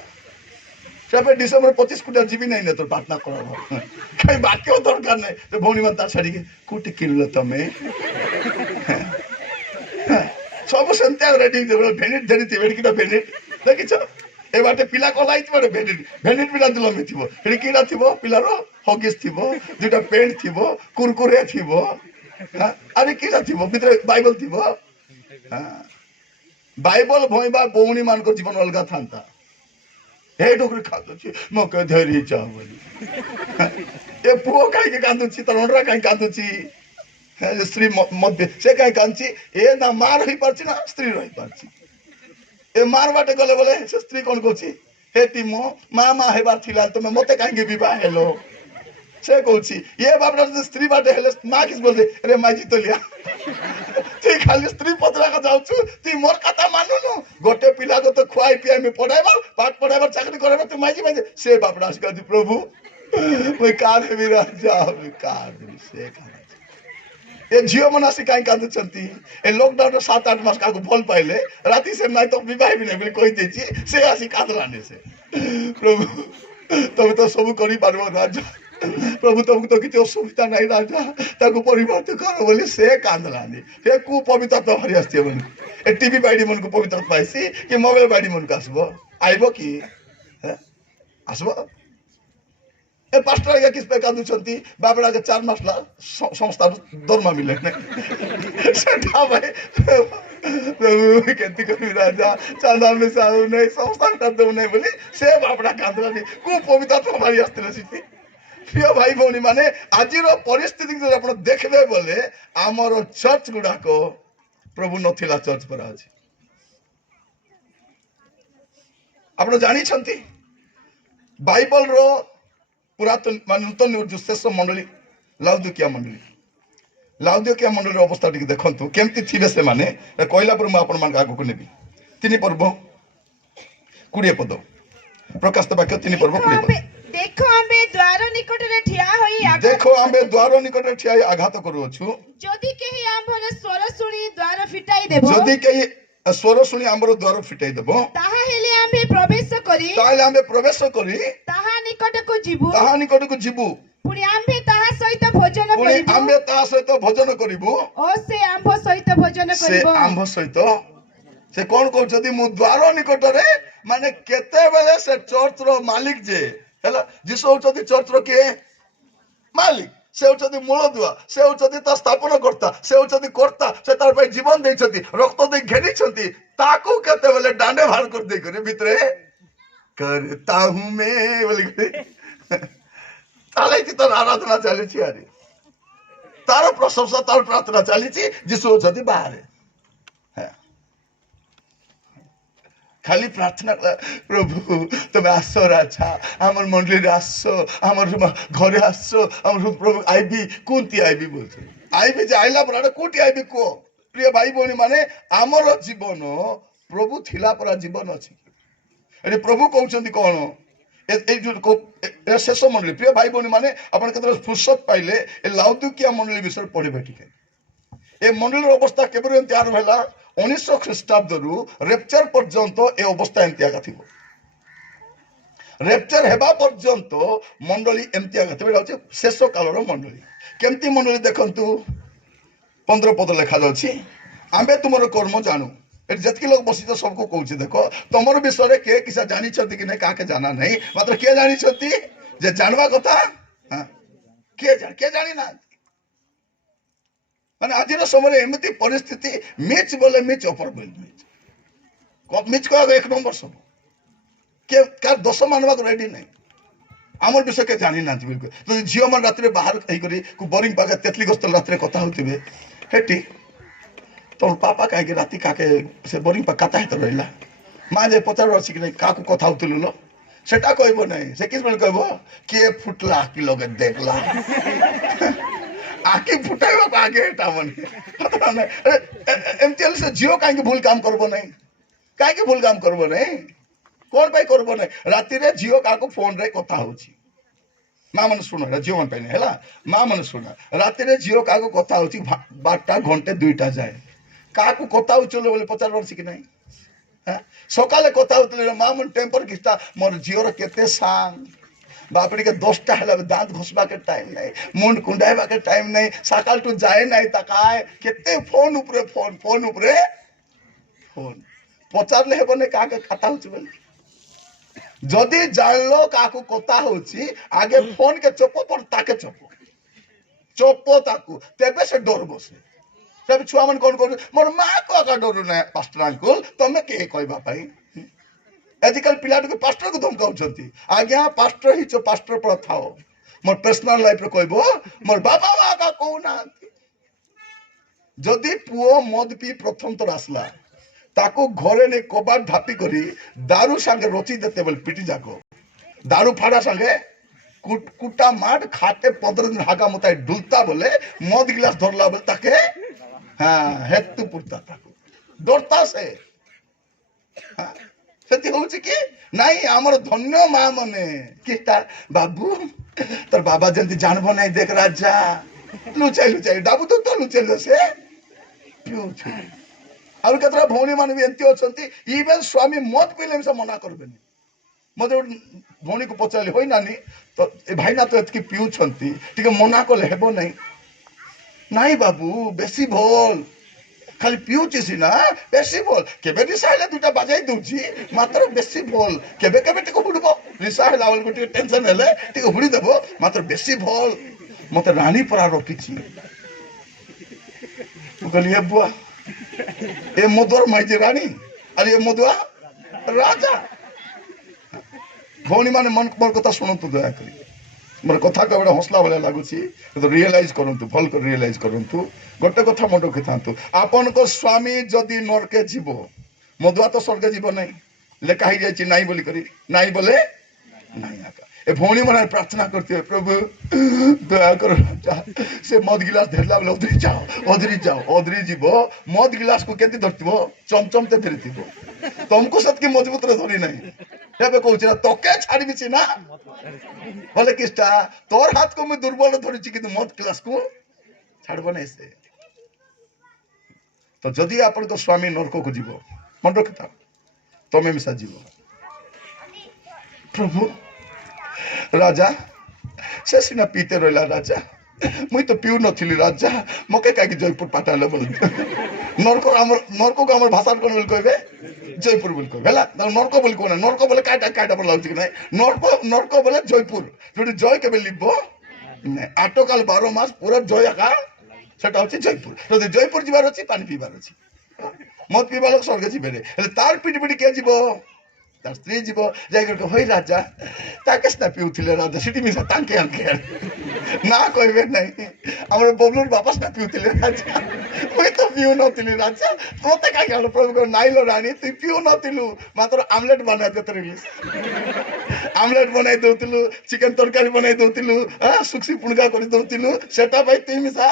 सेबे डिसेंबर 25 कुटा जीवी नाही ने तो प्रार्थना करो कई बाक्य दरकार नाही तो भौणी मन ता छाड़ी के कुटी किनलो तमे सब सेंते रेडी भेनिट धरी थी वेडकीटा भेनिट देखिछ ए बाटे पिला कोलाई थी बाटे भेनिट भेनिट बिना दिलो में थिबो हेडकीटा थिबो पिलारो हगिस थिबो दुटा पेंट थिबो कुरकुरे थिबो अरे किला थिबो भितर बाइबल थिबो बाइबल भइबा बौणी मान को जीवन अलगा थांता हे डोकरी खादो छी मके धरी जा बोली ए पुओ काई के कांदो छी तरोंडरा काई कांदो छी स्त्री मध्य से कहीं कांची ए ना मार ही पारची ना स्त्री रही पारची ए मार बाटे गले बोले से स्त्री कौन कोची हे टीमो मामा हेबार थिला तमे मते कांगे विवाह हेलो से कोची ये बापरा स्त्री बाटे हेले मां किस बोलते अरे मां जी तो लिया ती खाली स्त्री पत्रा का जाउछु ती मोर कथा मानु नु गोटे पिला को तो खुआई पियाई में पढ़ाइबा पाठ पढ़ाइबा चाकरी करबा तू मां जी से बापरा का प्रभु मैं कार है विरा जाओ कार से कार ए झियो मनासी काई कांदु चंती ए लॉकडाउन 7-8 मास काको फल पाइले राती से नाइ तो विवाह भी नै बोले कहि देछि से आसी कादलाने से प्रभु तब तो सब करि पारबो राजा प्रभु तुमको तो किछ असुविधा नै राजा ताको परिवर्तन करो बोले से कादलाने हे कु पवित्रता भरि आस्ते बोले ए टीवी बाइडी मन को पवित्रता पाइसी कि मोबाइल बाइडी मन को आसबो आइबो कि आसबो ए पास्टर या किस पे कादू चंती बाबड़ा के 4 मास ला संस्था दरमा मिले ने सेठा भाई प्रभु केती करी राजा चांदा में साउ नहीं संस्था का दो नहीं बोली से बाबड़ा कादरा नहीं को पवित्रता तो हमारी आस्ते सिटी प्रिय भाई भौणी माने आजिर परिस्थिति जो आपण देखबे बोले हमर चर्च गुडा को प्रभु नथिला चर्च पर आज आपण जानि छंती बाइबल रो पुरातन मान नूतन जो शेष मंडली लाउदिकिया मंडली अवस्था टिके देखंतु केमती थिबे से माने कहला पर म आपन मान आगु को नेबी 3 पर्व 20 पद प्रकाशित वाक्य 3 पर्व 20 पद देखो आम्बे द्वार निकट रे ठिया होई देखो आम्बे द्वार निकट रे ठिया आघात करू अछु जदी केही आम्भर स्वर सुनी द्वार फिटाई देबो जदी केही स्वर सुनी आम्बर द्वार फिटाई देबो ताहा हेले आम्बे प्रवेश करी ताहा निकट को जीवु पुनी आम्बे ताहा सहित भोजन करिबु ओ से आम्भ सहित से कोन कहउछथि मु द्वार निकट रे माने केते बेले से चर्च रो मालिक जे हला जिसो होछथि चर्च रो के मालिक से होछथि मूलदुआ से होछथि ता स्थापना करता से होछथि कर्ता से तार पय जीवन दैछथि रक्त दे घेनी छथि ताकू केते बेले डांडे भार कर दे करे भितरे करता हूं मैं बोली ताले की तो आराधना चली छी अरे तार प्रशंसा तार प्रार्थना चली छी जिसु होछथि बाहर है खाली प्रार्थना प्रभु तुम आसो राजा हमर मंडली आसो हमर घरे आसो हमर प्रभु आईबी कोनती आईबी बोलछे आईबी जे आइला पर कोटी आईबी को प्रिय भाई भौणी माने हमर जीवन प्रभु थिला पर जीवन अछि एने प्रभु कहउछन्ती कोन ए जो शेष मंडली प्रिय भाई भौणी माने अपन केतर फुर्सत पाइले ए लाउदिकिया मंडली विषय पढिबे ठीक ए मंडली अवस्था केबरे एंती आर भेला 1900 ख्रीष्टाब्द रु रेप्चर पर्यंत ए अवस्था एंती आगा थिबो रेप्चर हेबा पर्यंत मंडली एंती आगा थिबे होचे शेष कालर मंडली केमती मंडली देखंतु 15 पद लिखा जाउछि आम्बे तुमरो कर्म जानू ए जतकी लोग बसी तो सबको कहउछि देखो तमर विषय के किसा जानि छथि कि नै काके जाना नै मात्र के जानि छथि जे जानवा कथा हां के जानि ना ମାନେ ଆଜିର ସମୟରେ ଏମିତି ପରିସ୍ଥିତି ମିଚ୍ ବୋଲେ ମିଚ୍ ଅପର ବୋଲେ ମିଚ୍ କହିବାକୁ ଏକ ନମ୍ବର ସବୁ କିଏ କାହାର ଦୋଷ ମାନବାକୁ ରେଡି ନାହିଁ আমার বিষয় কে জানি না বিলকুল যদি ঝিও মান রাত্রে বাহার করি বোরিং পাকে তেতলি গস্ত রাত্রে কথা হইতিবে হেটি তোর পাপা কাকে রাতি কাকে সে বোরিং পা কাটা হেতে রইলা মা যে পচার আছে কি কাকু কথা হইতিল লো সেটা কইব নাই সে কিস বলে কইব কে ফুটলা কি লগে দেখলা আকি ফুটাইব আগে এটা মানে এমতি হলে সে ঝিও কাকে ভুল কাম করব নাই কাকে ভুল কাম করব নাই কোন পাই করব নাই রাতিরে ঝিও কাকু ফোন রে কথা হଉଛି মা মানে শুনো এটা ঝিও মান পাই না হেলা মা মানে শুনো রাতিরে ঝিও কাকু কথা হଉଛି 12টা ঘন্টা 2টা যায় কাকু কথা হଉছিল বলে 50 ବର୍ଷ କି ନାହିଁ সকালে কথা হଉଥିଲେ মা মন টেম্পর কিস্তা মোর ঝিওর কেতে সাং বাপড়ি কে 10টা হেলা দাঁত ঘষবা কে টাইম নাই মুন্ড কুঁডাইবা কে টাইম নাই সকাল টু যায় নাই তাকায় কেতে ফোন উপরে ফোন উপরে ফোন পচারলে হেব না কাকে কথা হଉଛି বলে যদি জানলো কাকু কথা হଉଛି আগে ফোন কে চপ পর তাকে চপ তাকু তেবে সে ডর বসে তবে ছুয়া মান কোন কোন মোর মা কো আকা ডরু না পাস্টর আঙ্কুল তুমি কে কইবা পাই আজকাল পিলাটকে পাস্টর কো ধমকাউছন্তি আজ্ঞা পাস্টর হিচো পাস্টর পর থাও মোর পার্সোনাল লাইফ রে কইবো মোর বাবা মা কা কো না যদি পুও মদ পি প্রথম তো আসলা তাকু ঘরে নে কবার ঢাপি করি দারু সঙ্গে রচি দেতে বল পিটি যাকো দারু ফাড়া সঙ্গে কুটা মাঠ খাতে 15 দিন হাগা মতায় ডুলতা বলে মদ গ্লাস ধরলা বলে তাকে হ্যাঁ হেতু পুরতা তাকু ডরতা সে সেটি হচ্ছে কি নাই আমার ধন্য মা মনে কিটা বাবু তোর বাবা জলদি জানবো নাই দেখ রাজা লুচাই ডাবু তো লুচাইল সে পিউছে আর কেতরা ভৌণী মানে ବି ଏମିତି ଅଛନ୍ତି ଇଭେନ୍ ସ୍ୱାମୀ ମଦ ପିଇଲେ ବି ସେ ମନା କରିବେନି ମତେ ଗୋଟେ ଭଉଣୀକୁ ପଚାରିଲି ହୋଇ ନାନୀ ତ ଏ ଭାଇନା ତ ଏତିକି ପିଉଛନ୍ତି ଟିକେ ମନା କଲେ ହେବ ନାହିଁ ନାଇଁ ବାବୁ ବେଶୀ ଭଲ ଖାଲି ପିଉଛି ସିନା ବେଶୀ ଭଲ କେବେ ନିଶା ହେଲେ 2ଟା ବାଜାଇ ଦଉଛି ମାତ୍ର ବେଶୀ ଭଲ କେବେ କେବେ ଟିକେ ହୁଡ଼ିବ ନିଶା ହେଲା ବେଳକୁ ଟିକେ ଟେନସନ ହେଲେ ଟିକେ ହୁଡ଼ି ଦେବ ମାତ୍ର ବେଶୀ ଭଲ ମତେ ରାଣୀ ପରା ରଖିଛି ମୁଁ କହିଲି ଏ ବୁଆ ए मधुर माइती रानी अरे ए मधुआ राजा भौणी माने मन मोर कथा सुनतु दया करी मोर कथा के बड़ा हौसला वाला लागुची तो रियलाइज करंतु भल कर रियलाइज करंतु गोटे कथा मन रखिथांतु आपन को स्वामी जदी नरके जीवो मधुआ तो स्वर्ग जीव नहीं लेखा ही जाई नाही बोली करी नाही बोले नाही आका ए भौणी माने प्रार्थना करते प्रभु दया करो से मद गिलास धरला बोले ओदरी जीव मद गिलास को केति धरतिबो चमचमते धरतिबो तुमको सत की मजबूत रे धरी नहीं हेबे कहउछ ना तके छाड़ी बिछि ना बोले किस्टा तोर हाथ को मैं दुर्बल धरिछि किंतु मद गिलास को छाड़बो नहीं से तो जदी आपन को स्वामी नरक को जीव मन रखता तमे मिसा जीव प्रभु राजा से सिना पीते रहिला राजा मुई तो पिउ नथिली राजा मके काकी जयपुर पाठाले बोल नरक को हमर भाषा कोन बोल कहबे जयपुर बोल कहबे हला नरक बोल कोन नरक बोले काटा पर लाउछि कि नै नरक बोले जयपुर जोडी जय केबे लिबो नै आटोकाल 12 मास पूरा जय आका सेटा होछि जयपुर तो जयपुर जिबार अछि पानी पीबार अछि मत पीबा लोक स्वर्ग जिबे रे तार पिटी के जीवो तार स्त्री जीव जाई करके होई राजा ताके स्ना पिउथिले राजा सिटी मिसा तांके आंके ना कहबे नहीं हमर बबलूर वापस ना पिउथिले राजा ओई तो पिउ नथिली राजा तोते काई गालो प्रभु को नाइलो रानी तू पिउ नथिलु मात्र आमलेट बनाय देत रिलिस आमलेट बनाय दउतिलु चिकन तरकारी बनाय दउतिलु हां सुक्सी पुणगा करि दउतिलु सेटा भाई तू मिसा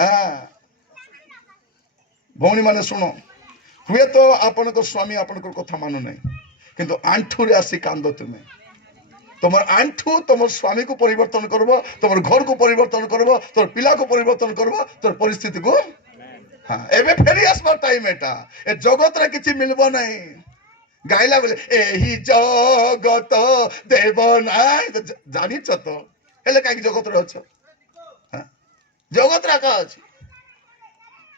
हां भौणी माने सुनो हुए तो आपन को स्वामी आपन को कथा मानु नहीं किंतु आंठू रे आसी कांद तुमे तुमर आंठू तुमर स्वामी को परिवर्तन करबो तुमर घर को परिवर्तन करबो तोर पिला को परिवर्तन करबो तोर परिस्थिति को हां एबे फेरी आसबा टाइम एटा ए जगत रे किछि मिलबो नहीं गाइला बोले एही जगत देव नाही तो जानि छ तो हेले काकी जगत रे छ हां जगत रा का अछि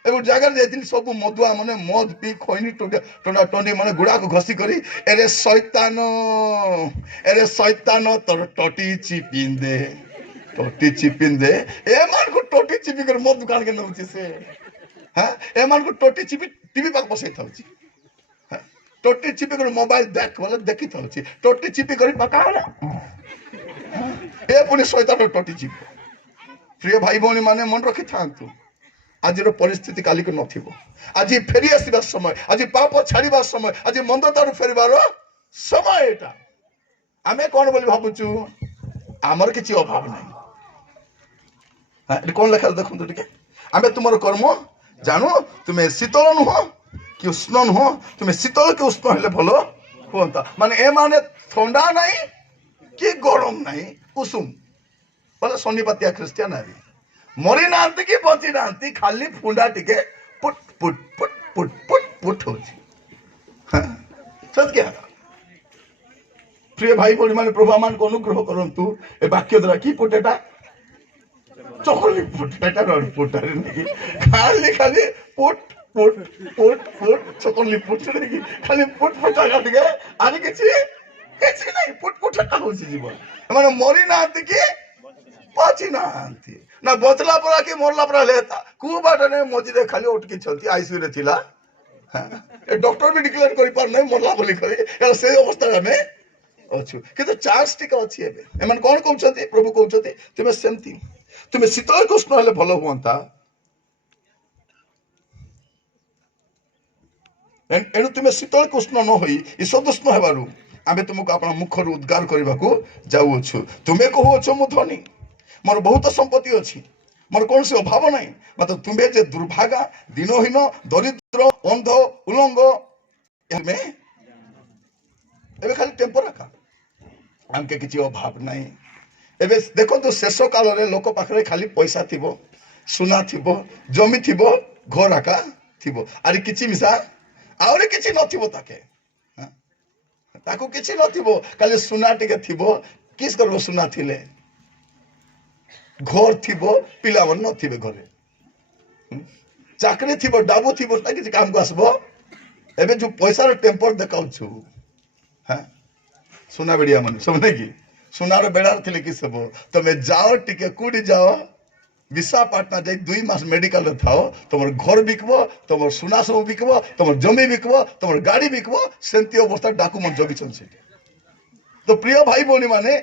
एगो जगह जाइथिल सब मधुआ माने मद पी खैनी टोंडा टोंडी माने गुड़ा को घसी करी एरे शैतान तोर टटी चिपिन दे टोटी चिपिन दे एमान को टोटी चिपी कर मो दुकान के नउची से हां एमान को टोटी चिपी टीवी पाक बसै थाउची टोटी चिपी कर मोबाइल देख बोले देखि थाउची टोटी चिपी कर पका होला ए पुनी शैतान टोटी चिपी प्रिय भाई भौणी माने मन रखि थांतु आज परिस्थिति काली को नथिबो आज फेरी आसीबा समय आज पाप छाड़ीबा समय आज मंदतारु फेरिबार समय एटा आमे कोन बोली भाबुचु आमर किछि अभाव नाही हां कोन लेखा देखु तो टिके आमे तुमर कर्म जानो तुमे शीतल नुह कि उष्ण नुह तुमे शीतल कि उष्ण हेले भलो होंता माने ए माने ठंडा नाही कि गरम नाही कुसुम बोले शनिपातिया ख्रिस्टियन आरी मरी नांती कि बची नांती खाली फुंडा टिके put put put put put put होची सत क्या प्रिय भाई भौणी माने प्रभु मान को अनुग्रह करंतु ए वाक्य द्वारा की पुटेटा चकली पुटेटा रड पुटारे नहीं खाली खाली पुट पुट पुट पुट चकली पुटरे नहीं खाली पुट पुटा काट के आनी किछि नहीं पुट पुटा होची जीवन माने मरी नांती कि बची नांती ना बचला परा कि मरला परा लेता कु बाटा ने मझिरे खाली उठकी छंती आईसीयू रे थिला ए डॉक्टर भी डिक्लेयर करि पार नै मरला बोली करी ए से अवस्था में अछु किंतु चार्ज टिक अछि एबे एमन कोन कहउछथि प्रभु कहउछथि तुमे सेमती तुमे शीतल कृष्ण हेले भलो हुंता एनु तुमे शीतल कृष्ण न होई ईशोदुष्ण हेबारु आमे तुमको अपना मुखर उद्गार करबा को जाउ अछु तुमे कहू अछु मु धनी मोर बहुत संपत्ति अछि मोर कौन से अभाव नहीं मतलब तुम्हें जे दुर्भागा दिनहीन दरिद्र अंध उलंग में एबे खाली टेम्पर रखा हमके किछि अभाव नहीं एबे देखो तो शेष काल रे लोक पाखरे खाली पैसा थिबो सुना थिबो जमी थिबो घर आका थिबो अरे किछि मिसा आउरे किछि नथिबो ताके ताको किछि नथिबो खाली सुना टिके थिबो किस करबो सुना थिले घर थिबो पिला मन नथिबे घरे चाकरी थिबो डाबू थिबो ता किछि काम को आसबो एबे जो पैसा रे टेम्पर देखाउ छु हां सुना बेडिया मन सब नै की सुनार बेडार थिले कि सबो तमे जाओ टिके कुडी जाओ विशाखापट्टना जाई 2 मास मेडिकल रे थाओ तमर घर बिकबो तमर सुना सब बिकबो तमर जमी बिकबो तमर गाड़ी बिकबो सेंती अवस्था डाकू मन जगी छन से तो प्रिय भाई बोनी माने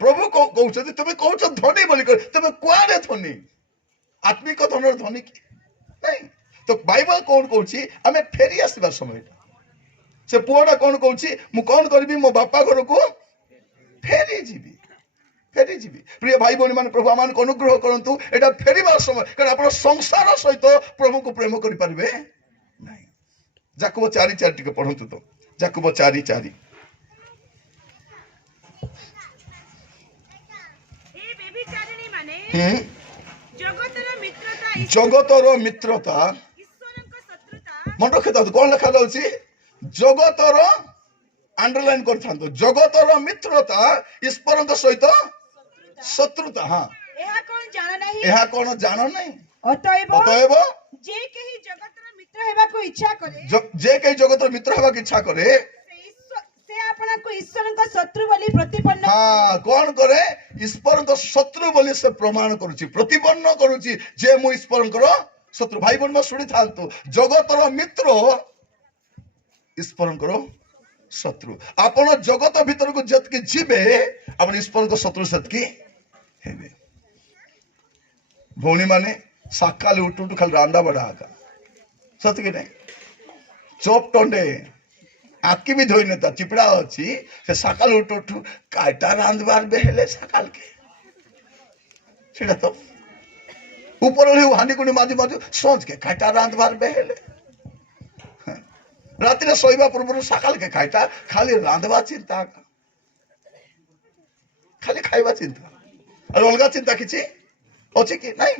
प्रभु को कहउछथि तमे कहउछ धनी बोली कर तमे कुआरे धनी आत्मिक धनर धनी की नहीं तो बाइबल कोन कहउछि हमें फेरी आसीबा समय से पुआडा कोन कहउछि मु कोन करबी मो बापा घर को फेरी जीवी प्रिय भाई बोनी माने प्रभु आमान को अनुग्रह करंतु एटा फेरीबा समय कारण आपण संसार सहित प्रभु को प्रेम करि परिबे नहीं जाकब 4:4 टिके पढंतु तो जाकब 4:4 जगतर मित्रता मन रखे कौन लिखा जाऊँगी जगतर अंडरलाइन कर जगतर मित्रता ईश्वर सहित शत्रुता हाँ कौन जान नहीं अतएव जे कहीं जगतर मित्र हेबा को इच्छा करे से अपना को ईश्वर का शत्रु बोली प्रतिपन्न हाँ कौन करे ईश्वर का शत्रु बोली से प्रमाण करूची प्रतिपन्न करूची जे मु ईश्वर कर शत्रु भाई बहन शुणी था जगतर मित्र ईश्वर कर शत्रु आपण जगत भीतर को जतकी जीवे आपण ईश्वर का शत्रु सतकी हेबे भौणी माने सकाल उठ उठ खाली रांदा बड़ा आका सत कि नहीं चोप टंडे आखि भी धोई नेता चिपड़ा अच्छी से सकाल उठ उठ काटा रांधबार बेहेले सकाल के सीधा तो ऊपर हानि कुणी माझी माझी सोच के काटा रांधबार बेहेले राति रे सोइबा पूर्व सकाल के खाइटा खाली रांधबा चिंता खाली खाइबा चिंता और अलगा चिंता किछि अछि कि नहीं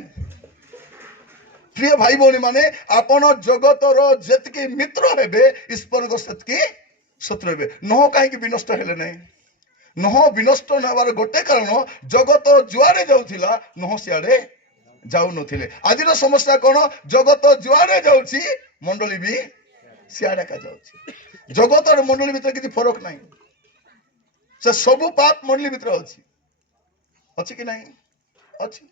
प्रिय भाई भौणी माने आपण जगतर जेतकी मित्र हेबे ईश्वर को सेतकी शत्रु हेबे नह काहे कि विनष्ट हेले नहीं नह विनष्ट नबार गोटे कारण जगत जुआरे जाउथिला नह सियाडे जाउ नथिले आजिर समस्या कोन जगत जुआरे जाउछि मंडली भी सियाडे का जाउछि जगत और मंडली भीतर किछि फरक नहीं से सब पाप मंडली भीतर अछि कि नहीं अच्छी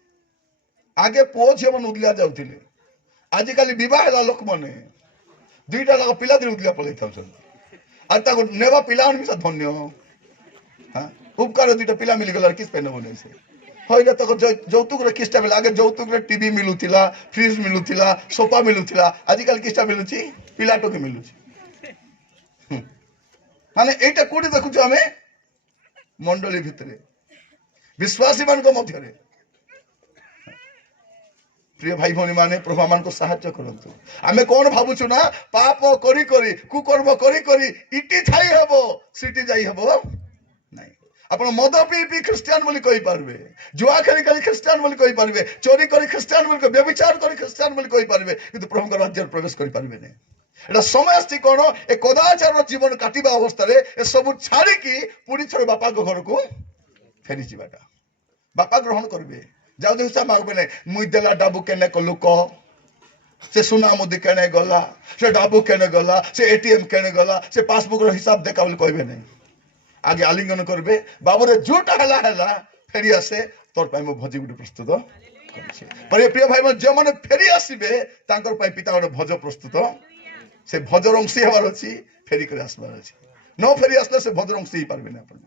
आगे पुओ झील मैंने उदलिया जाऊे आजिकल बह लोक मैंने दुईटा लोक पिला उदलिया पलि था नेवा पिला धन्य हाँ उपकार दुईटा पिला मिलगला किस पे नब से हईना तक যৌতুক किस्टा मिले आगे যৌতুক टीवी मिलूला फ्रिज मिलूला सोफा मिलूला आजिकल किस्टा मिलूची पिलाटो के मिलूची माने एटा कोठी देखुछु आमे मंडली भितरे विश्वासी मान को मध्य प्रिय भाई भौणी माने प्रभु मान को साहाय्य करंतु आमे कोन भाबुछु ना पाप करी करी कुकर्म करी करी इटी थाई हबो सिटी जाई हबो नहीं आपण मद पी पी ख्रिस्टियान बोली कहि पारबे जुआ खेली खेली ख्रिस्टियान बोली कहि पारबे चोरी करी ख्रिस्टियान बोली व्यभिचार करी ख्रिस्टियान बोली कहि पारबे किंतु प्रभु के राज्य प्रवेश करि पारबे नहीं एटा समय आसी कोन ए कदाचार जीवन काटिबा अवस्था रे ए सब छाड़ी की पुरी थरे बापा को घर को फेरी जीवाटा बापा ग्रहण करबे जाऊ देखा मागबे नहीं मुई देला डाबू केने कलु कह से सुना मुदी केने गला से डाबू केने गला से एटीएम केने गला से पासबुक रो हिसाब देखा बोली कहबे नहीं आगे आलिंगन करबे बाबूरे जोटा हला हला फेरी आसे तोर पाई मो भोजी गुडी प्रस्तुत करछे पर प्रिय भाई मन जे माने फेरी आसीबे तांकर पाई पिता गोटे भोज प्रस्तुत से भोज रंसी हेबार अछि फेरी करे आसबार अछि न फेरी आसले से भोज रंसी पारबे ना अपन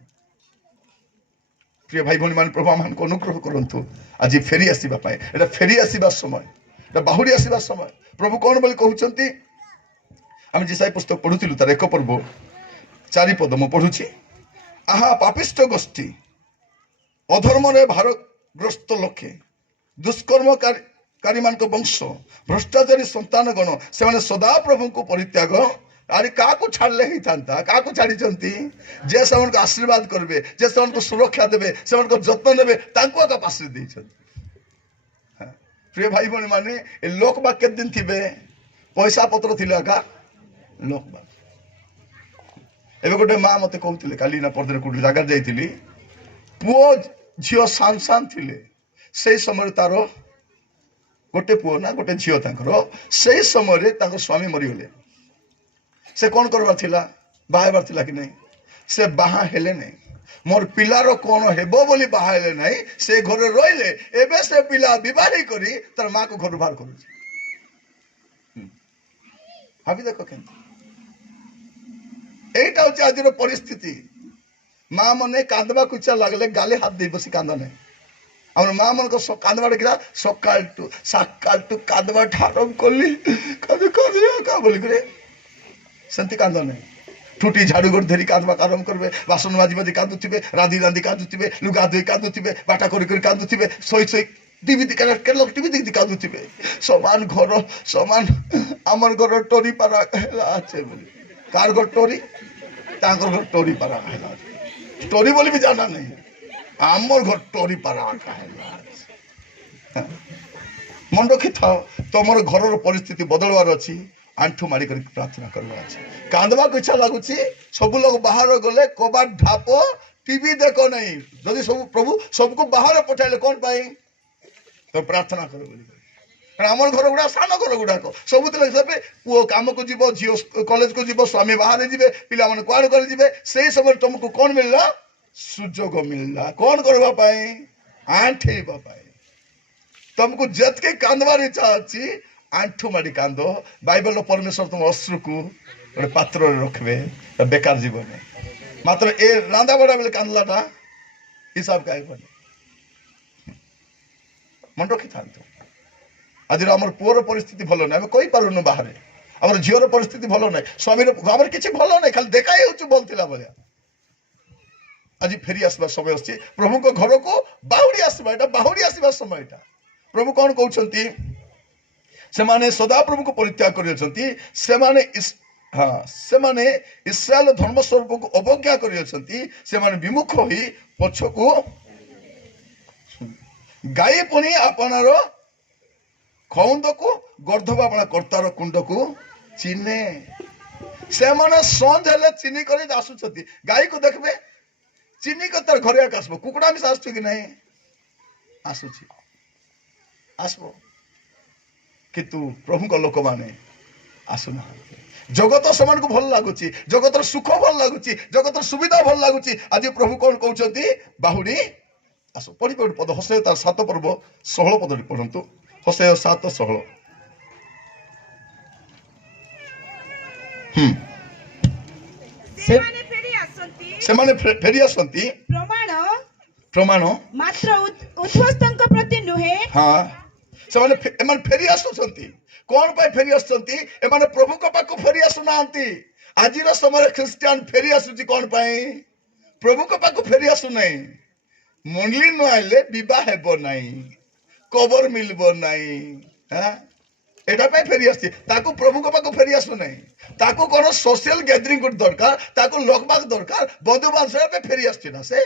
प्रिय भाई भौणी मान प्रभु मान को अनुग्रह करंतु आज फेरी आसीबा पाए एटा फेरी आसीबा समय एटा बाहुडी आसीबा समय प्रभु कोन बोली कहउचंती हम जिसाई पुस्तक पढुतिलु तार एक पर्व 4 पद म पढुछि आहा पापिष्ट गोष्ठी अधर्म रे भारग्रस्त लोके दुष्कर्मकारी मान वंश भ्रष्टाचारी संतान गण से सदा प्रभु को परित्याग अरे क्या छाड़ले ही था क्या छाड़ी जे से आशीर्वाद करेंगे जे से सुरक्षा देवे से जत्न ने आश्रय दे प्रिय भाई भाई माने लोक बाग के दिन थे पैसा पत्र थी आका लोक बाग एवं गोटे माँ मत कहते काली ना पर्दे कौट जगार जाइली पुओ झील सान सान थे से समय तार गोटे पुओ ना गोटे झील से समय स्वामी मरीगले से कौन करवार थिला बाहाबार थिला कि नहीं से बाहा हेले नहीं मोर पिलार कौन हेबो बोली बाहा हेले नहीं से घर रहिले एबे से पिला विवाही करी तार माँ को घर बाहर करू भाभी देखो केंती एटा होची आजिर परिस्थिति माँ मने कांदबा कुचा लागले गाले हाथ दे बसी कांदा नहीं आम माँ मन को कांदबा देखा सकाल टू कांदबा ठारम कली कादे का बोली करे सेंती कांद नहीं ठुटी झाड़ू गोड़ धरी कांदबा आरम्भ करबे बासन माजी माजी कांदुथिबे राधी राधी कांदुथिबे लुगा धोई कांदुथिबे बाटा करी करी कांदुथिबे सोई सोई टीवी दिखा के लोग टीवी देखि कांदुथिबे समान घर समान आमर घर टोरी पारा हेला आछे बोली कार घर टोरी तांकर घर टोरी पारा हेला टोरी बोली भी जाना नहीं आमर घर टोरी पारा हेला मन रखी था तुमर घर परिस्थिति बदलवार अच्छी आंठू मारी कर प्रार्थना करवा कांदवा को इच्छा लगुच सब लोग बाहर गले कबाट ढाप टीवी देखो नहीं जदि सब प्रभु सबको बाहर पठाइले कौन पाई तो प्रार्थना कर आम घर गुड़ा सान घर गुड़ाक सब पुओ काम को जीव झील कॉलेज को जीव स्वामी बाहर जी पिला मैंने कौन कर जी से समय तुमको कौन मिलला सुजोग मिलला कौन करने आंठेबा तुमको जितके कांदवार इच्छा अच्छी आंठू माड़ी कांद बाइबल परमेश्वर तुम अश्रु को गोटे पात्र रखबे बेकार जीवन मात्र ए रांदा बड़ा बेले कांदलाटा हिसाब का मन रखी था आज आम पुअर परिस्थिति भल ना कही पारुनु बाहर आम झीर परिस्थिति भल ना स्वामी आम किसी भल ना खाली देखा ही भल था भाया आज फेरी आसवा समय अच्छी प्रभु को घर को बाहुड़ी आसवा बाहुड़ी आसवा समय प्रभु कौन कहते से सदा प्रभु को परित्याग कर इस्राएल धर्मस्वरूप को अवज्ञा कर विमुख हो पछ को गाई पुणी आपणार खौंद को गर्धब अपना कर्तार कुंड को चिन्हे से संज हेले चिनी कर आसुच गाई को देखबे चिनी को तार घर आसब कुकुड़ा मिस आस कि नहीं आसुची आसब किंतु प्रभु को लोक माने आसुना जगत से भल लगुच जगतर सुख भल लगुच जगतर सुविधा भल लगुच आज प्रभु कौन कहते बाहुड़ी ଆସ ପଢିବେ ଗୋଟେ ପଦ ହୋସେୟ ତାର 7 ପର୍ବ 16 ପଦଟି ପଢନ୍ତୁ। ହୋସେୟ 7:16। ସେମାନେ ଫେରି ଆସନ୍ତି ସେମାନେ ଫେରି ଆସନ୍ତି ପ୍ରମାଣ ମାତ୍ର ଉଦ୍ଧ୍ୱସ୍ତଙ୍କ ପ୍ରତି ନୁହେଁ। ହଁ ଏମାନେ ଫେରି ଆସୁଛନ୍ତି। କଣ ପାଇଁ ଫେରି ଆସୁଛନ୍ତି? ଏମାନେ ପ୍ରଭୁଙ୍କ ପାଖକୁ ଫେରି ଆସୁନାହାନ୍ତି। ଆଜିର ସମୟରେ ଖ୍ରୀଷ୍ଟିଆନ ଫେରି ଆସୁଛି କଣ ପାଇଁ? ପ୍ରଭୁଙ୍କ ପାଖକୁ ଫେରି ଆସୁନାହିଁ। ମଣ୍ଡଳୀ ନ ଆଇଲେ ବିବାହ ହେବ ନାହିଁ, କବର ମିଳିବ ନାହିଁ। ଏଟା ପାଇଁ ଫେରି ଆସୁଛି। ତାକୁ ପ୍ରଭୁଙ୍କ ପାଖକୁ ଫେରି ଆସୁନାହିଁ। ତାକୁ କଣ ସୋସିଆଲ ଗ୍ୟାଦରିଂ ଗୋଟେ ଦରକାର, ତାକୁ ଲୋକବାକ ଦରକାର, ବନ୍ଧୁବାନ୍ଧବ ପାଇଁ ଫେରି ଆସୁଛି ନା ସେ।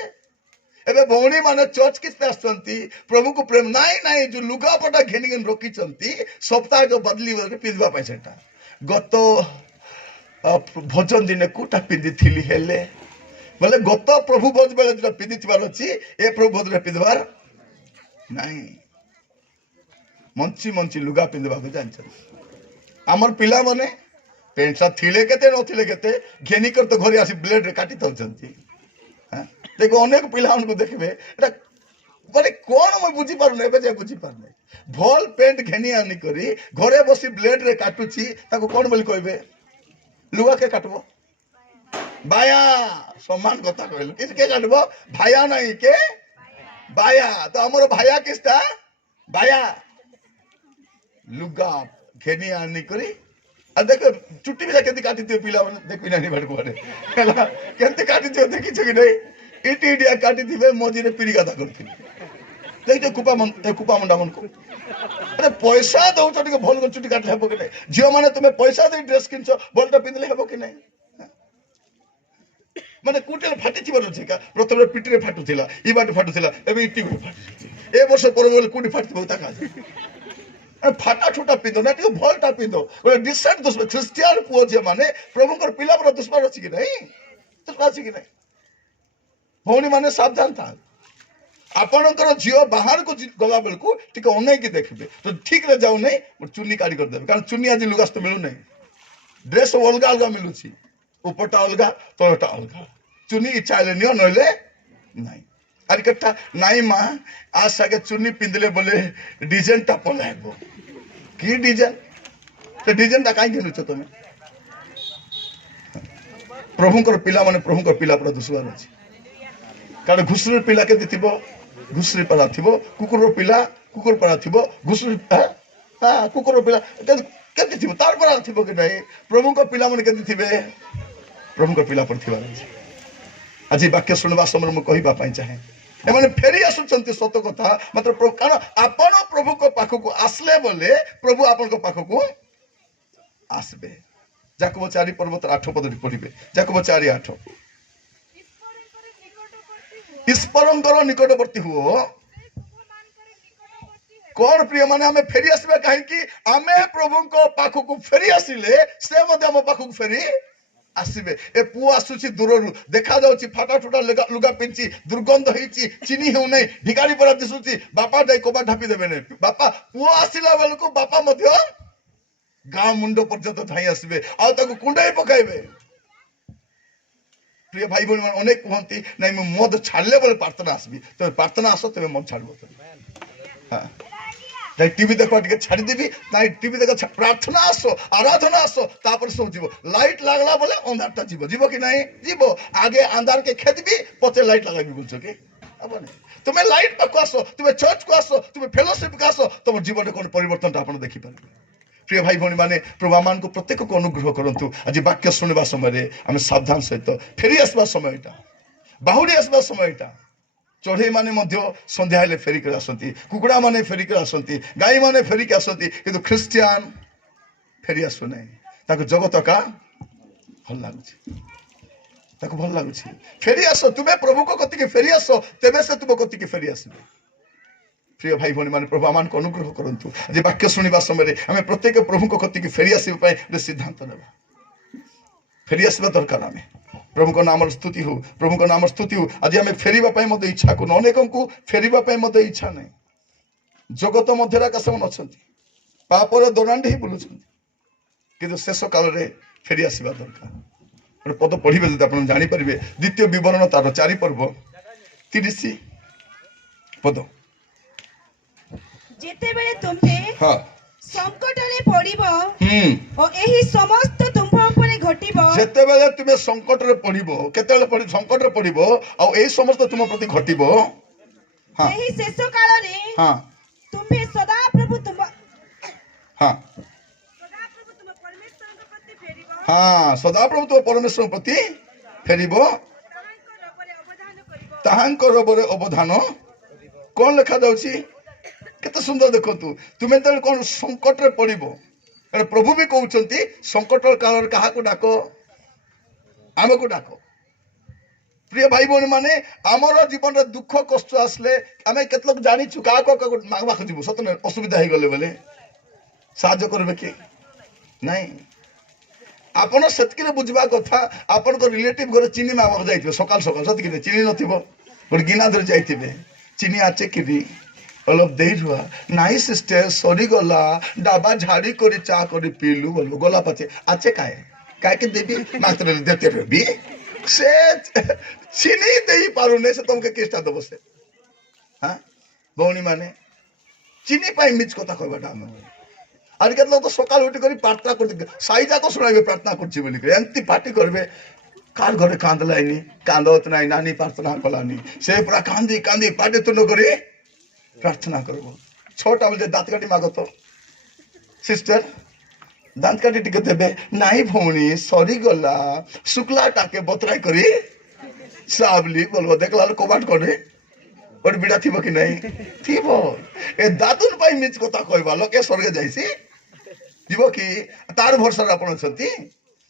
ଏବେ ଭଉଣୀ ମାନେ ଚର୍ଚ୍ଚ କିଛି ଆସୁଛନ୍ତି ପ୍ରଭୁକୁ ପ୍ରେମ ନାଇଁ ନାଇଁ ଯୋଉ ଲୁଗାପଟା ଘେନି ରଖିଛନ୍ତି ସପ୍ତାହକ ବଦଲି ପିନ୍ଧିବା ପାଇଁ ସେଟା ଗତ ଭୋଜନ ଦିନେ କୋଉଟା ପିନ୍ଧିଥିଲି ହେଲେ ବୋଲେ ଗତ ପ୍ରଭୁ ଭୋଜ ବେଳେ ଯୋଉଟା ପିନ୍ଧିଥିବାର ଅଛି ଏ ପ୍ରଭୁ ଭୋଜରେ ପିନ୍ଧିବାର ନାଇଁ। ମଞ୍ଚି ଲୁଗା ପିନ୍ଧିବାକୁ ଜାଣିଛନ୍ତି। ଆମର ପିଲାମାନେ ପେଣ୍ଟ ସାର୍ଟ ଥିଲେ କେତେ ନଥିଲେ କେତେ ଘେନିକର ତ ଘରେ ଆସି ବ୍ଲେଡରେ କାଟି ଥାଉଛନ୍ତି। ଦେଖ ଅନେକ ପିଲାମାନଙ୍କୁ ଦେଖିବେ ଏଟା ମାନେ କଣ ମୁଁ ବୁଝିପାରୁନି, ଏବେ ଯାଏ ବୁଝିପାରୁନି। ଭଲ ପେଣ୍ଟ ଘେନି ଆନି କରି ଘରେ ବସି ବ୍ଲେଡରେ କାଟୁଛି, ତାକୁ କଣ ବୋଲି କହିବେ? ଲୁଗା କେ କାଟବ? ବାୟା। ସମାନ କଥା କହିଲୁ। କିଏ କାଟବ? ଭାୟା ନାହିଁ କେ ବାୟା। ତ ଆମର ଭାୟା କିସଟା ବାୟା। ଲୁଗା ଘେନି ଆନି କରି ଆଉ ଦେଖ ଚୁଟି ବି କେମିତି କାଟିଥିବେ ପିଲାମାନେ ଦେଖି ନାନି ବାଡକୁଆଡେ ହେଲା କେମିତି କାଟିଥିବେ ଦେଖିଛ କି ନାଇଁ? ଇଟି ଇଟିଆ କାଟିଥିବେ ମଝିରେ ପିଡ଼ି ଗାଧା କରୁଥିବେ। ଦେଖିଛ କୁପା ମୁଣ୍ଡା ମାନଙ୍କୁ। ଆରେ ପଇସା ଦଉଛ ଟିକେ ଭଲ ଚୁଟି କାଟିଲେ ହେବ କି ନାଇଁ? ଝିଅ ମାନେ ତୁମେ ପଇସା ଦେଇ ଡ୍ରେସ କିଣିଛ ଭଲଟା ପିନ୍ଧିଲେ ହେବ କି ନାଇଁ? ମାନେ କୋଉଠି ଫାଟିଥିବାର ଅଛି କା? ପ୍ରଥମେ ପିଠିରେ ଫାଟୁଥିଲା, ଇ ବାଟେ ଫାଟୁଥିଲା, ଏବେ ଇଟି ଫାଟୁଛି। ଏ ବର୍ଷ ପରେ କୋଉଠି ଫାଟିଥିବ ତାକା ଫାଟା ଛୁଟା ପିନ୍ଧ ନା, ଟିକେ ଭଲଟା ପିନ୍ଧ। ଗୋଟେ ଡିସେଣ୍ଟ ଦୁଶ୍ମନ ଖ୍ରୀଷ୍ଟିଆନ ପୁଅ ଝିଅ ମାନେ ପ୍ରଭୁଙ୍କର ପିଲା ପରା ଦୁଶ୍ମନ ଅଛି କି ନାଇଁ? ଅଛି କି ନାଇଁ? ଭଉଣୀ ମାନେ ସାବଧାନ ଥାନ୍ତି। ଆପଣଙ୍କର ଝିଅ ବାହାରକୁ ଗଲା ବେଳକୁ ଟିକେ ଅନେଇକି ଦେଖିବେ। ତ ଠିକରେ ଯାଉନାହିଁ ଚୁନି କାଢି କରିଦେବେ। କାରଣ ଚୁନି ଆଜି ଲୁଗାସ୍ତ ମିଳୁନାହିଁ। ଡ୍ରେସ ଅଲଗା ଅଲଗା ମିଳୁଛି, ଉପରଟା ଅଲଗା ତଳଟା ଅଲଗା। ଚୁନି ଇଚ୍ଛା ହେଲେ ନିଅ ନହେଲେ ନାଇଁ। ଆରେ କେଟା ନାଇଁ ମା ଆ ସାଙ୍ଗେ ଚୁନି ପିନ୍ଧିଲେ ବୋଲେ ଡିଜାଇନଟା ପଲାଇବ। କି ଡିଜାଇନ? ସେ ଡିଜାଇନଟା କାହିଁକି କିଣୁଛ ତମେ? ପ୍ରଭୁଙ୍କର ପିଲାମାନେ ପ୍ରଭୁଙ୍କର ପିଲା ପୁରା ଦୁଶ୍ମନ ଅଛି। କାରଣ ଘୁଷୁରୀ ପିଲା କେମିତି ଥିବ? ଘୁଷୁରୀ ପାରା ଥିବ। କୁକୁର ପିଲା କୁକୁର ପାରା ଥିବ। ଘୁଷୁରୀ କୁକୁର ପିଲା କେମିତି ଥିବ? ତାର ପାରା ଥିବ କି ନାହିଁ? ପ୍ରଭୁଙ୍କ ପିଲାମାନେ କେମିତି ଥିବେ? ପ୍ରଭୁଙ୍କ ପିଲା ପରି ଥିବାର ଅଛି। ଆଜି ବାକ୍ୟ ଶୁଣିବା ସମୟରେ ମୁଁ କହିବା ପାଇଁ ଚାହେଁ ଏମାନେ ଫେରି ଆସୁଛନ୍ତି ସତ କଥା, ମାତ୍ର କାରଣ ଆପଣ ପ୍ରଭୁଙ୍କ ପାଖକୁ ଆସିଲେ ବୋଲେ ପ୍ରଭୁ ଆପଣଙ୍କ ପାଖକୁ ଆସିବେ। ଯାକୋବ 4 ପର୍ବ 8 ପଦଟି ପଢିବେ। ଯାକୋବ 4:8। ଈଶ୍ୱରଙ୍କର ନିକଟବର୍ତ୍ତୀ ହୁଅ। କଣ ପ୍ରିୟ ମାନେ ଆମେ ଫେରି ଆସିବା କାହିଁକି? ଆମେ ପ୍ରଭୁଙ୍କ ପାଖକୁ ଫେରି ଆସିଲେ ସେ ମଧ୍ୟ ଆମ ପାଖକୁ ଫେରି ଆସିବେ। ଏ ପୁଅ ଆସୁଛି ଦୂରରୁ, ଦେଖାଯାଉଛି ଫାଟା ଫୁଟା ଲୁଗା ପିନ୍ଧି, ଦୁର୍ଗନ୍ଧ ହେଇଛି, ଚିନି ହେଉନାହିଁ, ଭିକାରୀ ପରା ଦିଶୁଛି। ବାପା ଯାଇ କବାଟ ଢାପି ଦେବେ ନାହିଁ। ବାପା ପୁଅ ଆସିଲା ବେଳକୁ ବାପା ମଧ୍ୟ ଗାଁ ମୁଣ୍ଡ ପର୍ଯ୍ୟନ୍ତ ଧାଇଁ ଆସିବେ ଆଉ ତାକୁ କୁଣ୍ଡାଇ ପକାଇବେ। ପ୍ରିୟ ଭାଇ ଭଉଣୀ ମାନେ ଅନେକ କୁହନ୍ତି ନାଇଁ ମୁଁ ମଦ ଛାଡ଼ିଲେ ବୋଲେ ପ୍ରାର୍ଥନା ଆସିବି। ତମେ ପ୍ରାର୍ଥନା ଆସ, ତମେ ମଦ ଛାଡ଼ିବ। ଟିଭି ଦେଖ ଟିକେ ଛାଡ଼ିଦେବି, ନାଇଁ ଟିଭି ଦେଖ ପ୍ରାର୍ଥନା ଆସ, ଆରାଧନା ଆସ, ତାପରେ ସବୁ ଯିବ। ଲାଇଟ୍ ଲାଗଲା ବୋଲେ ଅନ୍ଧାରଟା ଯିବ। ଯିବ କି ନାଇଁ? ଯିବ। ଆଗେ ଅନ୍ଧାରକେ ଖେଦିବି ପଛେ ଲାଇଟ୍ ଲଗାଇବି ବୁଝଛ କି? ତୁମେ ଲାଇଟ୍ ପାଖକୁ ଆସ, ତୁମେ ଚର୍ଚ୍ଚକୁ ଆସ, ତୁମେ ଫେଲୋସିପକୁ ଆସ, ତମ ଜୀବନରେ କଣ ପରିବର୍ତ୍ତନଟା ଆପଣ ଦେଖିପାରିବେ। ପ୍ରିୟ ଭାଇ ଭଉଣୀ ମାନେ ପ୍ରଭୁ ଆମମାନଙ୍କୁ ପ୍ରତ୍ୟେକକୁ ଅନୁଗ୍ରହ କରନ୍ତୁ। ଆଜି ବାକ୍ୟ ଶୁଣିବା ସମୟରେ ଆମେ ସାବଧାନ ସହିତ ଫେରି ଆସିବା ସମୟଟା, ବାହୁଡ଼ି ଆସିବା ସମୟଟା। ଚଢ଼େଇ ମାନେ ମଧ୍ୟ ସନ୍ଧ୍ୟା ହେଲେ ଫେରିକି ଆସନ୍ତି, କୁକୁଡ଼ା ମାନେ ଫେରିକି ଆସନ୍ତି, ଗାଈ ମାନେ ଫେରିକି ଆସନ୍ତି, କିନ୍ତୁ ଖ୍ରୀଷ୍ଟିଆନ ଫେରି ଆସୁନାହିଁ। ତାକୁ ଜଗତ କା ଭଲ ଲାଗୁଛି, ତାକୁ ଭଲ ଲାଗୁଛି। ଫେରି ଆସ, ତୁମେ ପ୍ରଭୁଙ୍କ କତିକି ଫେରି ଆସ, ତେବେ ସେ ତୁମ କତିକି ଫେରି ଆସିବେ। ପ୍ରିୟ ଭାଇ ଭଉଣୀ ମାନେ ପ୍ରଭୁ ଆମମାନଙ୍କୁ ଅନୁଗ୍ରହ କରନ୍ତୁ। ଆଜି ବାକ୍ୟ ଶୁଣିବା ସମୟରେ ଆମେ ପ୍ରତ୍ୟେକ ପ୍ରଭୁଙ୍କ କତିକି ଫେରି ଆସିବା ପାଇଁ ଗୋଟେ ସିଦ୍ଧାନ୍ତ ନେବା। ଫେରି ଆସିବା ଦରକାର। ଆମେ ପ୍ରଭୁଙ୍କ ନାମର ସ୍ତୁତି ହଉ, ପ୍ରଭୁଙ୍କ ନାମର ସ୍ତୁତି ହଉ। ଆଜି ଆମେ ଫେରିବା ପାଇଁ ମଧ୍ୟ ଇଚ୍ଛା କରୁନୁ। ଅନେକଙ୍କୁ ଫେରିବା ପାଇଁ ମଧ୍ୟ ଇଚ୍ଛା ନାହିଁ। ଜଗତ ମଧ୍ୟରେ ଆକା ସେମାନେ ଅଛନ୍ତି, ପାପର ଦଣ୍ଡାଣ୍ଡି ହିଁ ବୁଲୁଛନ୍ତି, କିନ୍ତୁ ଶେଷ କାଳରେ ଫେରି ଆସିବା ଦରକାର। ଗୋଟେ ପଦ ପଢିବେ ଯଦି ଆପଣ ଜାଣିପାରିବେ। ଦ୍ୱିତୀୟ ବିବରଣ ତାର 4 ପର୍ବ 30 पद ଯେତେବେଳେ ତୁମ୍ଭେ हाँ ସଂକଟରେ ପଡ଼ିବ ଓ ଏହି ସମସ୍ତ ତୁମ୍ଭ ଉପରେ ଘଟିବ ଯେତେବେଳେ ତୁମେ ସଂକଟରେ ପଡିବ କେତେବେଳେ ସଂକଟରେ ପଡିବ ଆଉ ଏଇ ସମସ୍ତ ତୁମ ପ୍ରତି ଘଟିବ हाँ ସେହି ଶେଷ କାଳରେ हाँ ତୁମ୍ଭେ ସଦାପ୍ରଭୁ ତୁମ हाँ ପରମେଶ୍ୱରଙ୍କ ପ୍ରତି ଫେରିବ हाँ ସଦାପ୍ରଭୁ ତୁମ ପରମେଶ୍ୱର ପ୍ରତି ଫେରିବ ତାହାଙ୍କ ରବରେ ଅବଧାନ କରିବ ତାହାଙ୍କ ରବରେ ଅବଧାନ କଣ ଲେଖା ଯାଉଛି କେତେ ସୁନ୍ଦର ଦେଖନ୍ତୁ ତୁମେ ଯେତେବେଳେ କଣ ସଂକଟରେ ପଡିବ କାରଣ ପ୍ରଭୁ ବି କହୁଛନ୍ତି ସଂକଟ କାଳରେ କାହାକୁ ଡାକ ଆମକୁ ଡାକ ପ୍ରିୟ ଭାଇ ଭଉଣୀ ମାନେ ଆମର ଜୀବନରେ ଦୁଃଖ କଷ୍ଟ ଆସିଲେ ଆମେ କେତେ ଲୋକ ଜାଣିଛୁ କାହାକୁ ମାଗବାକୁ ଯିବୁ ସତ ନୁହେଁ ଅସୁବିଧା ହେଇଗଲେ ବୋଲେ ସାହାଯ୍ୟ କରିବେ କି ନାଇଁ ଆପଣ ସେତିକିରେ ବୁଝିବା କଥା ଆପଣଙ୍କ ରିଲେଟିଭ ଘରେ ଚିନି ମାଗବାକୁ ଯାଇଥିବେ ସକାଳ ସକାଳ ସେତିକି ଚିନି ନଥିବ ଗୋଟେ ଗିନା ଧରି ଯାଇଥିବେ ଚିନି ଆଚେ କିରି অলপ দেই ରୁଆ ନାଇଁ ସିଷ୍ଟର ସରିଗଲା ଡାବା ଝାଡ଼ି କରି ଚା କରି ପିଇଲୁ ବୋଲୁ ଗଲା ପଛେ ଆଛେ କାହିଁକି ଦେବି ମାତ୍ର ଦେତେ ରବି ସେ ଚିନି ଦେଇ ପାରୁନି ସେ ତମକୁ କେଷ୍ଟା ଦବ ସେ ହଁ ଭଉଣୀ ମାନେ ଚିନି ପାଇଁ ମିଛ କଥା କହିବାଟା ଆମେ ଆଜିକାଲି ଲୋକ ତ ସକାଳୁ ଉଠି କରି ପ୍ରାର୍ଥନା କରୁଛି ସାଇ ଯାକ ଶୁଣାଇବେ ପ୍ରାର୍ଥନା କରୁଛି ବୋଲିକରି ଏମିତି ପାର୍ଟି କରିବେ କାହାର ଘରେ କାନ୍ଦଲାଇନି କାନ୍ଦତ ନାହିଁ ନାନୀ ପ୍ରାର୍ଥନା କଲାନି ସେ ପୁରା କାନ୍ଦି କାନ୍ଦି ପାଟି ତୁଣ୍ଡ କରି प्रार्थना करबो 6टा बजे दांत काटी मागो तो सिस्टर दांत काटी टिके देबे नाई भौणी सरी गला शुक्ला टाके बतराई करी साबली बोलबो देखला कोबाट करे और बिडा थिबो कि नहीं थिबो ए दातुन पाई मिच कथा कहबा लोके स्वर्ग जाईसी जीवो कि तार भरसा आपण छथि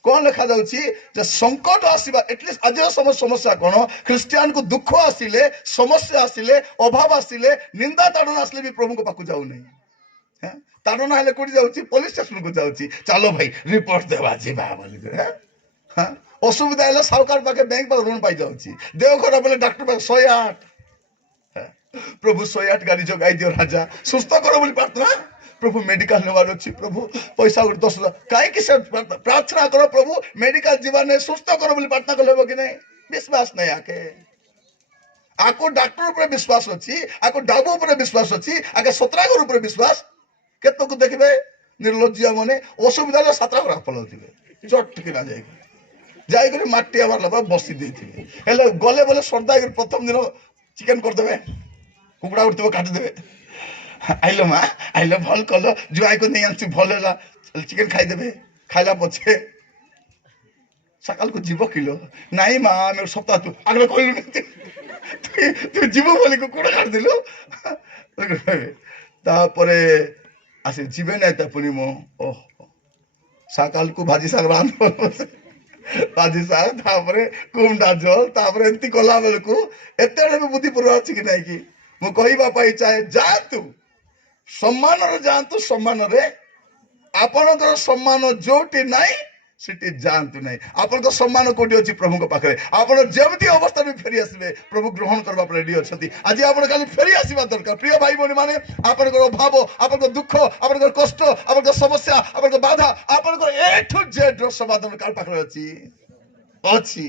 कौन लिखा जाउछि जे संकट आसीबा एटलिस्ट आज समस्या कौन ख्रिस्टियन को दुख आसिले समस्या आसिले अभाव आसिले निंदा ताड़ना आसिले भी प्रभु को पाकु जाउ नहीं ताड़ना हेले कोठी जाउछि पुलिस स्टेशन को जाउछि चलो भाई रिपोर्ट देवा जिबा बोली हां असुविधा हेले सरकार पाके बैंक पर ऋण पाई जाउछि देवघर बोले डॉक्टर पाके 108 प्रभु 108 गाड़ी जगाई दियो राजा सुस्थ करो बोली प्रार्थना प्रभु मेडिकल नेवार अच्छी प्रभु पैसा 10,000 कहीं से प्रार्थना करो प्रभु मेडिकल जीवन ने सुस्थ करो बोली प्रार्थना कर लेबो कि नहीं विश्वास नहीं आके आको डॉक्टर ऊपर विश्वास अच्छी आको डाबू ऊपर विश्वास अच्छी आगे सत्रागर ऊपर विश्वास केतो को देखबे निर्लज्जिया माने असुविधा सत्रागर पलाउथिबे चट कि ना जाई कर माटी आवार लबा बसी देथिबे हेले गले बोले सरदा प्रथम दिन चिकन कर देबे कुकुड़ा उठतबे काट देबे आइलो माँ आइलो भल कल जुआई को नहीं आंसू भल है चिकेन खाई देबे खाइला पछे सकाल को जीव किलो नहीं माँ मेरे सप्ताह तू आगे कहलु तू जीव बोली को कुड़ा काट दिलो तापरे आसे जीवे नहीं ता पुनी मो ओह सकाल को भाजी साग रांध भाजी साग तापरे कुमडा जल तापरे एंती कला बेल को एते भी बुद्धि पूर्व अछि कि नहीं कि मु कहिबा पाई चाहे जातु सम्मान रे जानतु सम्मान रे आपनकर सम्मान जोटी नाही सिटी जानतु नाही आपनकर सम्मान कोटी अछि प्रभु को पाखरे आपन जेमती अवस्था में फेरी आसीबे प्रभु ग्रहण करबा रेडी अछती आज आपन खाली फेरी आसीबा दरकार प्रिय भाई बहन माने आपनकर अभाव आपनकर दुख आपनकर कष्ट आपनकर समस्या आपनकर बाधा आपनकर ए टू जेड समाधान कार पाखरे अछि अछि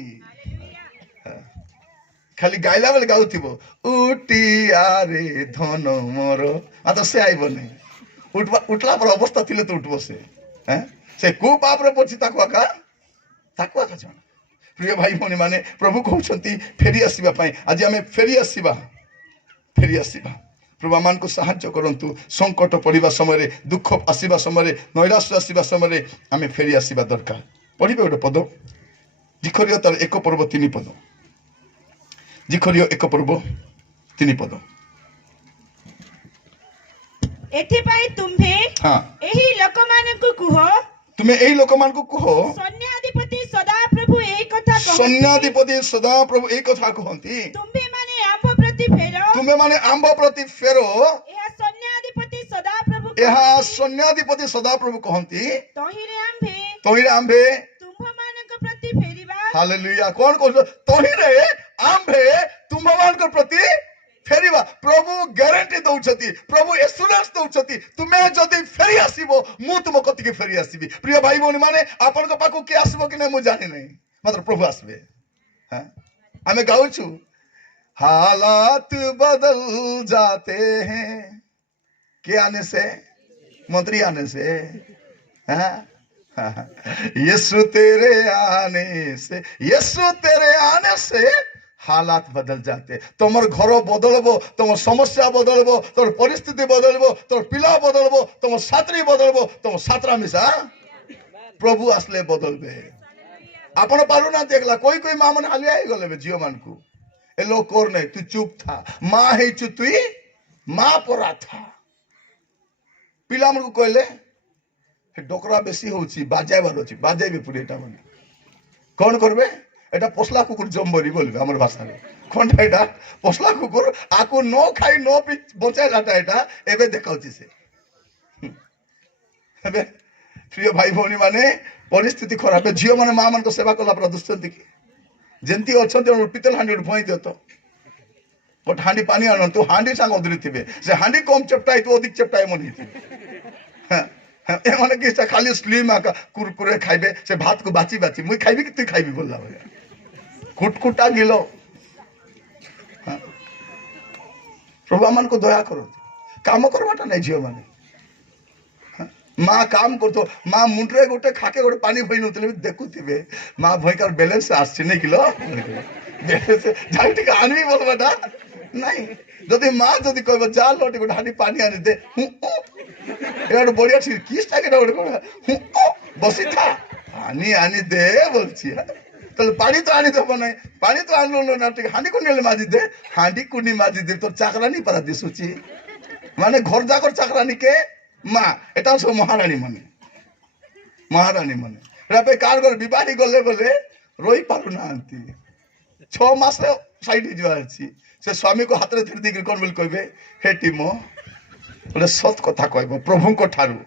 खाली गाइला बेले गाउथिबो उटिया रे धन मोर आ तो से आइबो नहीं उठला पर अवस्था थिले तो उठबो से को पाप रे पछि ताकवा का जण प्रिय भाई भौणी माने प्रभु कहउछंती फेरी आसीबा पई आज हमें फेरी आसीबा प्रभु मान को सहायता करंतु संकट पड़िबा समय रे दुख आसीबा समय रे नैराश्य आसीबा समय रे हमें फेरी आसीबा दरकार पढिबे ओटे पद जिखरियो तार एक पर्व 3 पद जिखरियो एक पर्व 3 पद एथिपाई तुम्हे हां एही लोकमानकु कुह तुम्हें एही लोकमानकु कुह सैन्याधिपति सदा प्रभु एही कथा कहନ୍ତି सैन्याधिपति सदा प्रभु एही कथा कहନ୍ତି तुम्हे माने आम्भ प्रति फेरो तुम्हें माने आम्भ प्रति फेरो एहा सैन्याधिपति सदा प्रभु एहा सैन्याधिपति सदा प्रभु कहନ୍ତି तहिरे आम्भे तुम्भ मानक प्रति फेरिबा हालेलुया कौन कहछ तहिरे आम्भे तुम्भ मानक प्रति फेरिबा प्रभु ग्यारंटी दउछती प्रभु एश्योरेंस दउछती तुमे जदी फेरी आसीबो मु तुम कति के फेरी आसीबी प्रिय भाई भौणी माने आपन को पाको के आसीबो कि नै मु जानि नै मात्र प्रभु आसबे हां हमें गाउछु हालात बदल जाते हैं। क्या आने से? मंत्री आने से। हाँ? यीशु तेरे आने से, यीशु तेरे आने से हालात बदल जाते। तुम्हार घर बदलबो, तुम समस्या बदलबो, তোর परिस्थिति बदलबो, তোর पिला बदलबो, तुम छात्री बदलबो, तुम छात्रा मिसा प्रभु आसले बदलबे। आपण पारू ना देखला कोई कोई मां मन हालिया ही गले झियो मान को ए लोग कोर नहीं, तू चुप था मां है चु तुई मां परा था। पिला मन को कहले डोकरा बेसी होची बाजाइबार अछि, बाजाइबे पुरे एटा मन कोन करबे? एटा पोसला कुकुर जम्बरी बोलबे हमर भाषा रे। कोनटा एटा? पोसला कुकुर आको नो खाई नो पी बचाइलाटा एटा एबे देखाउची से। एबे प्रिय भाई भौणी माने परिस्थिति खराब झील मैंने माँ मान सेवा कला पूरा दुष्टि की जमी अच्छा पितल हाँडी भई दियो तो गोटे हाँडी पानी आन तू हाँडी सांग अधरी थे से हाँडी कम चेप्टा तो अधिक चेप्टा मन एमाने कि खाली स्लिम आका कुरकुरे खाइबे से भात को बाची बाची मुई खाइबी कि तुई खाइबी बोलला कुटकुटा गिलो। प्रभु मान को दया करो काम करवाटा नहीं झील मैंने माँ काम करतो माँ मुंड्रे गोटे खाके गोटे पानी भई नउतले देखुथिबे माँ भईकार बैलेंस आछि नै किलो बैलेंस जाई टिके आनबी बोलबाटा नहीं जदि माँ जदि कहबो जा लटी गोटे हाडी पानी आनि दे एड बढ़िया छी किस टाके गोटे कहबो बसी था पानी आनि दे बोलछि तो पानी तो आनि देबो नै पानी तो आनलो ना टिके हाडी कोनेले माजी दे हाडी कुनी माजी दे तो चाकरानी पारा दिसुछि माने घर जाकर चाकरानी के माँ एटा सब महारानी मने महारानी मने रे कार घर विवाही गले गले रही पारु ना 6 मास साइड जुआर छी से स्वामी को हाथ रे धरि दिक कोन बोल कहबे हे टीमो बोले सत कथा कहबो प्रभु को ठारू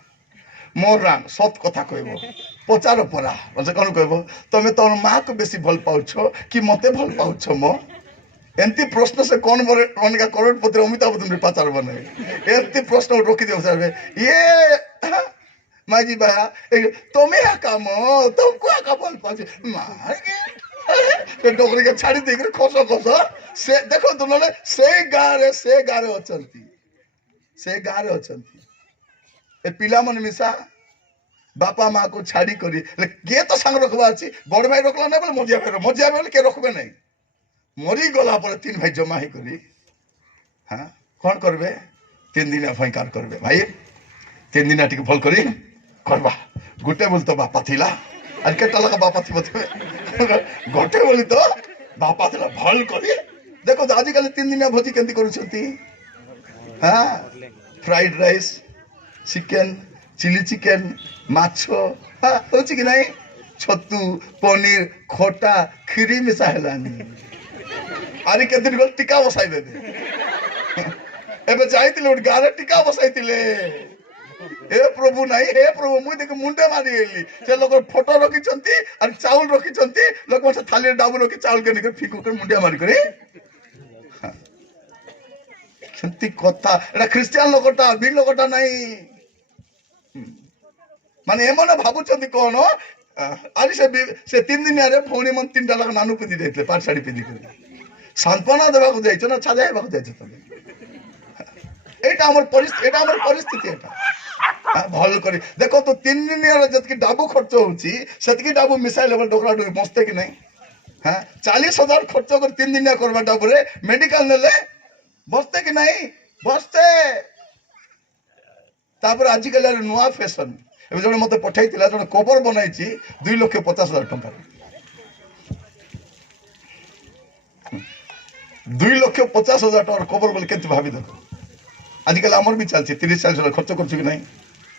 मोर राम सत कथा कहबो पचार परा बोले कोन कहबो तमे तोर मां को बेसी भल पाउछो कि मते भल पाउछो मो एंती प्रश्न से कौन बोले उनका करोड़पति अमिताभ बच्चन पाचार बने एंती प्रश्न रोकी दे सर ये माजी भाया तुम्हें काम तुमको आका बोल पाछे मार के डोकरी के छाड़ी देख रे खोसो खोसो से देखो तुमने से गारे अचंती से गारे अचंती ए पिला मन मिसा बापा माँ को छाड़ी करी के तो संग रखबा अछि बड़ भाई रखला नै बोले मजिया भाई के रखबे नै मरी गला पर 3 भाई जमा ही करी हाँ कौन करबे 3 दिन फैकार करबे भाई 3 दिन टिके भल करी करबा गोटे बोल तो बापा थिला आज केटा लगा बापा थी बतबे गोटे बोली तो बापा थिला भल करी देखो आज कल 3 दिन भोजी केंती करूछंती हाँ fried rice chicken chilli chicken माछो हाँ होची कि नहीं छतु पनीर खोटा खीरी मिसा हेलानी आरे के दिन गोल टिका बसाई दे एबे जाईतिले उठ गारे टिका बसाईतिले हे प्रभु नाही हे प्रभु मुई देख मुंडे मारी गेली से लोग फोटो रखी छंती और चावल रखी छंती लोग मसे थाली डाबू रखी चावल के निकर फिकु कर मुंडे मारी करे छंती कथा एटा क्रिश्चियन लोकटा बी लोकटा नाही माने एमने भाबु छंती कोन आज से 3 दिन आरे भौणी मन 3 डाला नानु पिदी देतले पाट साड़ी पिदी कर सांत्वना देवा को जाइछो ना छाजाइबा को जाइछो तबे एटा हमर परिस्थिति एटा भल करी देखो तो 3 दिन आरे जतकी डाबू खर्च होउची सेतकी डाबू मिसाइल लेवल डोकरा डोई मस्ते कि नहीं हां 40,000 खर्च कर 3 दिन करबा डाबू रे मेडिकल नेले बसते कि नहीं बसते तापर आज कल नुआ फैशन ए जने मते पठाई थिला जने कवर बनाइची 2,50,000 टका 2,50,000 टका कवर बोले केते भाबी देखो आजकल आमर भी चलছে 30-40,000 खर्च करछु कि नहीं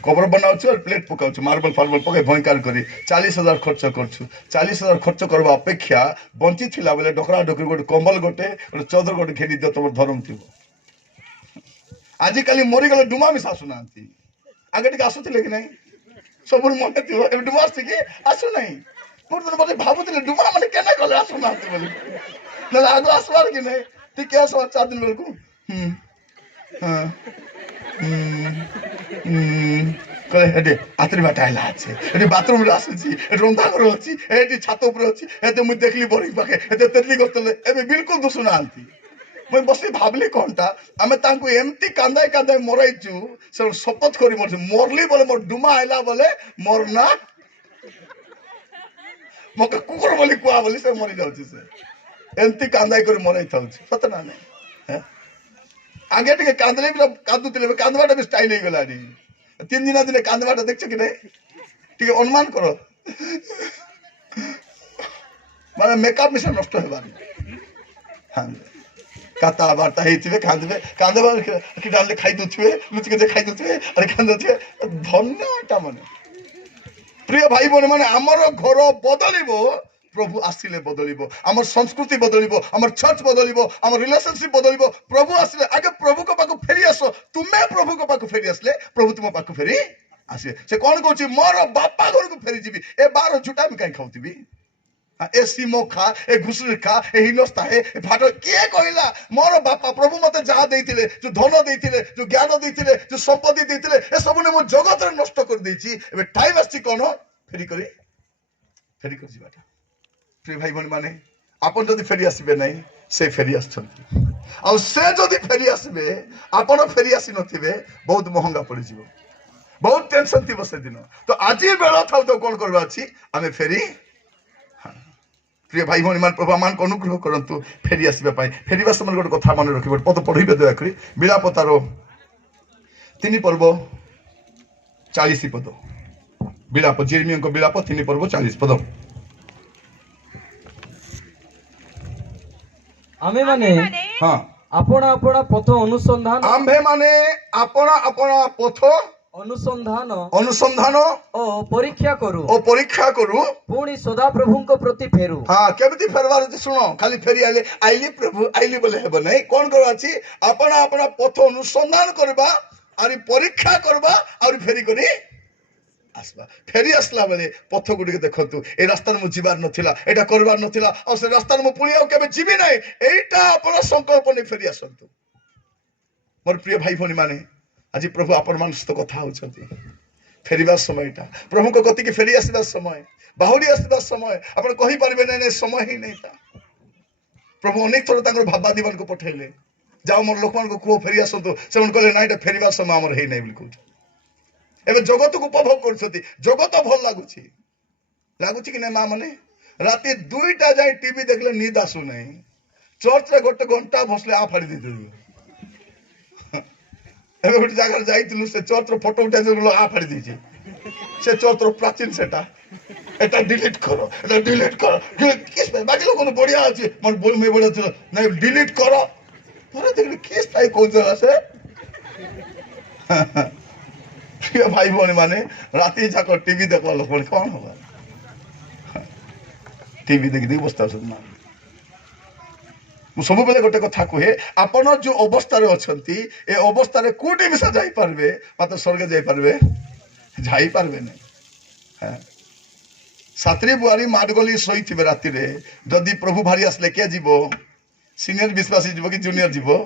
कवर बनाउछु और प्लेट पकाउछु मार्बल फार्बल पकाई भयंकर करी 40,000 खर्च करछु 40,000 खर्च करबा अपेक्षा बंची थिला बोले डोकरा डोकरी गोटे कंबल गोटे चौदर गोटे घेरी दियो तमर धरम थिबो आजकल मरी गले डुमा मिसा सुनांती आगे टिके आसुथिले कि नहीं सब मन थिबो ए डुमा आसी कि आसु नहीं पुरदन बोले भाबुथिले डुमा माने केना गले आसु नांती बोले न आगो आसवार कि नहीं टिके आसवा 4 दिन बेलकु कले हेडे आतरी बाटाइला আছে এটি বাথরুম রে আসছি এটি রন্ধা করে আছে এটি ছাত উপরে আছে এতে মুই দেখলি বড়ি পাকে এতে তেতলি করতলে এবে বিলকুল দুসুনা আনতি मुझे बस भावली कौनटा आम एमती कांदाई कांदाई मरईचु से शपथ कर मरली बोले मोर डुमा आइला बोले मोर ना मके कुकुर बोली कुआ बोली से मरी जाउछि से एमती कांदाई कर मरई थाउछि सत ना नहीं आगे टिके कांदले भी कांदुतिले कांदवाटा भी स्टाइल हो गलानी 3 दिन कांदवाटा देखछ कि नहीं टिके अनुमान करो माने मेकअप मिशन नष्ट हेबानी हां काता बार्ता हेतिबे कांदबे कि डालले खाइ दुथिबे लुचके जे खाइ दुथिबे अरे कांदथिबे धन्यटा माने प्रिय भाई बने माने हमर घर बदलिबो प्रभु आसिले बदलिबो हमर संस्कृति बदलिबो हमर चर्च बदलिबो हमर रिलेशनशिप बदलिबो प्रभु आसिले आगे प्रभु को पाको फेरी आसो तुमे प्रभु को पाको फेरी आसले प्रभु तुम पाको फेरी आसे से कोन कहूची मोर बापा घर को फेरी जीबी ए बार झूठा मी काई खाउतीबी ए सीमो खा ए घुसुरी खा ए हिनस्ता ए फाटो के कहला मोर बापा प्रभु मते जा देइतिले जो धन देइतिले जो ज्ञान देइतिले जो संपत्ति देइतिले ए सब ने मो जगत रे नष्ट कर देइची एबे टाइम आसी कोन फेरी कर जीवाटा प्रिय भाई बहन माने आपन जदि फेरी आसबे नहीं से फेरी आछथि आ से जदि फेरी आसबे आपन फेरी आसी नथिबे बहुत महंगा पड़ जीवो बहुत टेंशन थी बसे दिन तो आज बेला था तो कौन करवा अछि आमे फेरी प्रिय भाई भौणी मान प्रभु मान को अनुग्रह करंतु फेरी आसबे पाई फेरीबा समय गोटे कथा मन रखिबो पद पढिबे दया करी बिलापतार 3 पर्व 40 पद बिलाप जेरमिया को बिलाप 3 पर्व 40 पद आमे माने हां अपना अपना पथ अनुसंधान आम्भे माने अपना अपना पथ अनुसंधान अनुसंधान ओ परीक्षा करू पुणी सदा प्रभु को प्रति फेरु हाँ केमती फेरबार अछि सुनो खाली फेरी आइली प्रभु आइली बोले हेबो नहीं कोन करो अछि अपना अपना पथ अनुसंधान करबा आरि परीक्षा करबा आरि फेरी करी आसबा फेरी आसला बेले पथ गुडी के देखंतु ए रास्ता में जीवार नथिला एटा करबार नथिला और से रास्ता में पुणी आ केबे जीवी नाही एटा अपना संकल्प नै फेरी आसंतु मोर प्रिय भाई भनी माने आज प्रभु आपण मान सहित कथा होछंती फेरीबा समयटा प्रभु को गति के फेरी आसबा समय बाहुरी आसबा समय आपण कहि परबे नै समय ही नै ता प्रभु अनेक थोर तांकर भाबा दीवन को पठेले जाओ मोर लोकमान को को फेरी आसंतु से उन कहले नाइटा फेरीबा समय हमर हे नै बिल्कुल एबे जगत को उपभोग करछती जगत भल लागुची कि नै मां माने राती 2टा जाई टीवी देखले नींद आसु नै चर्च रे गोटे घंटा बसले आ फाड़ी देते एबे गोटे जगह जाइतिलु से चर्च रो फोटो उठा जे आ फाड़ी देछि से चर्च रो प्राचीन सेटा एटा डिलीट करो किस पे बाकी लोग बढ़िया अछि मन बोल में बढ़िया छ नै डिलीट करो तोरे देखले किस ताई को जला से प्रिय भाई भौणी माने राती जाकर टीवी देखवा लोक कौन होगा टीवी देखि देखि बस्ता छ ना सब बेले गोटे कथा कहे आपण जो अवस्था अच्छा ए अवस्था कोटी मिसा जाई पारबे मात्र स्वर्ग जाई पारबे नहीं सातरी बुआरी माडगली शई थे राति रे जदि प्रभु भारी आसले के जीवो सीनियर विश्वासी जीवो कि जूनियर जीवो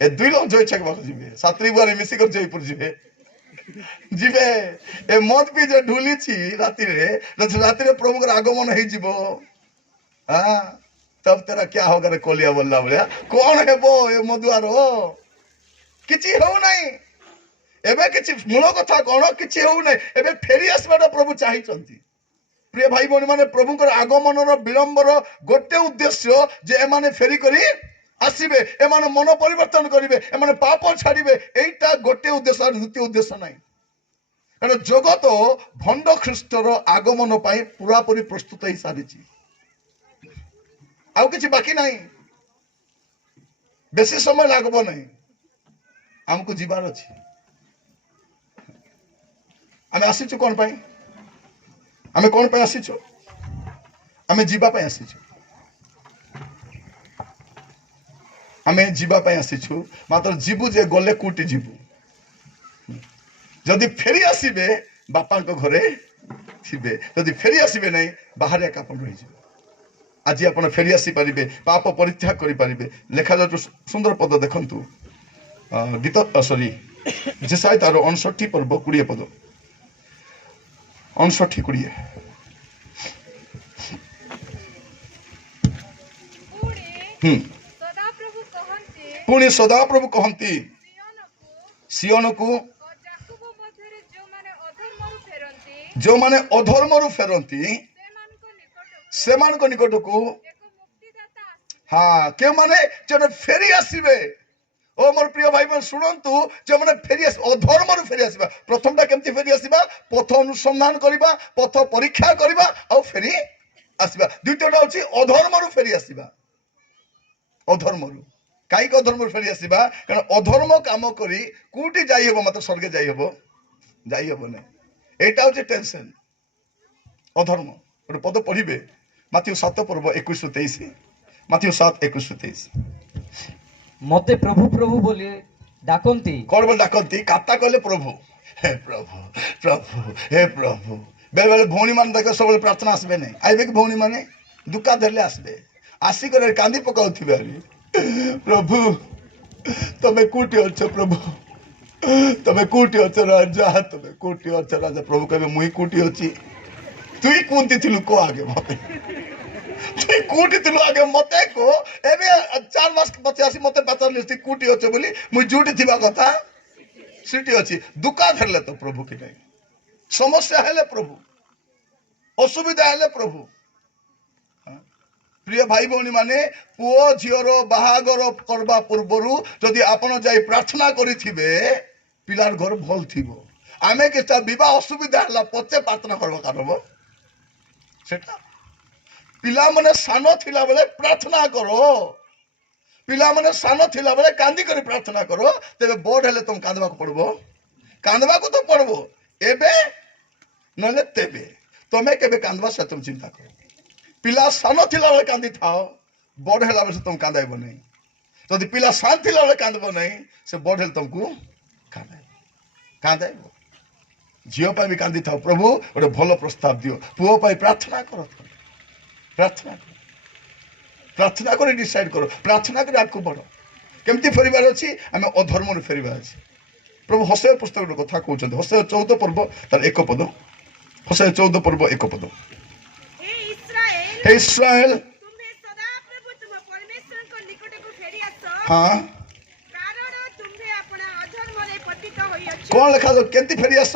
ए 2 लोग जय छक बाक जीवे सातरी बुआरी मिसी कर जयपुर जीवे ए मत पी जे ढुली छी राति रे प्रभु के आगमन हे जीवो हां तब तेरा क्या होगा रे कोलिया बोलला बोलिया कौन है वो ए मधुआर हो किछि हो नहीं एबे किछि मूल कथा कोन किछि हो नहीं एबे फेरी आसबाटा प्रभु चाहि चंती प्रिय भाई बहन माने प्रभु कर आगमन रो विलंबर गोटे उद्देश्य जे ए माने फेरी करी आसीबे ए माने मन परिवर्तन करिवे ए माने पाप छाड़िबे एटा गोटे उद्देश्य और द्वितीय उद्देश्य नहीं कारण जगत भंड ख्रीष्टर आगमन पाई पूरा पूरी प्रस्तुत ही सारिछि आउ किछि बाकी नहीं बेसी समय लागबो नहीं हमको जीवार अछि आमे आसीछु कोन पाई आमे कोन पाई आसीछु आमे जीवा पाई आसीछु आमे जीवा पाई आसीछु मात्र जीवु जे गले कुटी जीवु जदि फेरी आसीबे बापा को घरे थिबे जदि फेरी आसीबे नहीं बाहर एक अपन रहि जीव आज आप फेरी आसी पारे पाप परित्याग करि पारिबे लेखा जो सुंदर पद देखंतु गीत सॉरी जेसाई तार 59 पर्व 20 पद 59 20 सदा प्रभु पुणी सदाप्रभु कहती सियोन को जो माने अधर्म फेरती से निकट को हाँ क्यों माने जो फेरी आसबे ओ मोर प्रिय भाई बहन शुणु जो मैंने फेरी अधर्म फेरी आसवा प्रथमटा केमती फेरी आसवा पथ अनुसंधान करवा पथ परीक्षा करवा आ फेरी आसवा द्वितीयटा हूँ अधर्म फेरी आसवा अधर्म कहीं अधर्म फेरी आसवा कारण अधर्म कम करी कौटी जाइब मत स्वर्गे जाइब ना यहाँ हूँ टेंशन अधर्म गोटे पद पढ़े माथ्यू 7 पर्व 21-23 माथ्यू 7:21-23 मते प्रभु प्रभु बोली डाकंती कौन बोल डाकती काता कहले प्रभु हे प्रभु प्रभु हे प्रभु बेले बेले भौणी मान देख सब प्रार्थना आसबे नहीं आइबे कि भौणी माने दुका धरले आसबे आसिक कांदी पकाउथिबे प्रभु तमे कोटी अच्छ प्रभु तमे कोटी अच्छ राजा तमे कोटी अच्छ राजा प्रभु कहबे मुई कोटी अछि तुई कोंती थिलु को आगे मते तुई कोटी थिलु आगे मते को एबे 4 मास पछे आसी मते पचारले ती कोटी अच्छ बोली मुई जुटी थिबा कथा सिटी अछि दुका धरले तो प्रभु कि नहीं समस्या हेले प्रभु असुविधा हेले प्रभु प्रिय भाई भौणी माने पुओ झीर बाहागर करबा पूर्वरु जदि आपण जाई प्रार्थना करिथिबे पिलार घर भल थिबो आमे केटा विवाह असुविधा हला पछे प्रार्थना करबा करबो सेटा पिला माने सानो थिला बेले प्रार्थना करो पिला माने सानो थिला बेले कांदी करी प्रार्थना करो तेबे बड़ हेले तुम कांदबा को पड़बो कांदबा को तो पड़बो एबे नले तेबे तमे केबे कांदबा से तुम चिंता करो पिला सानो थिला बेले कांदी थाओ बड़ हेला बेले तुम कांदाइबो नहीं जदि पिला सान थिला बेले कांदबो नहीं से बड़ हेले तुमको कांदाइबो झील भी कांदी था प्रभु गोटे भल प्रस्ताव दियो पुओ प्रार्थना कर प्रार्थना कर डिसाइड करो प्रार्थना कर आगू बढ़ केमती फेरबार अच्छी आम अधर्म फेरबार अच्छे प्रभु हसय पुस्तक कथा कहते हसय 14 पर्व तार 1 पद हसय 14 पर्व 1 पद हे इस्राएल हाँ कौन लिखा दो केमती फेरी आस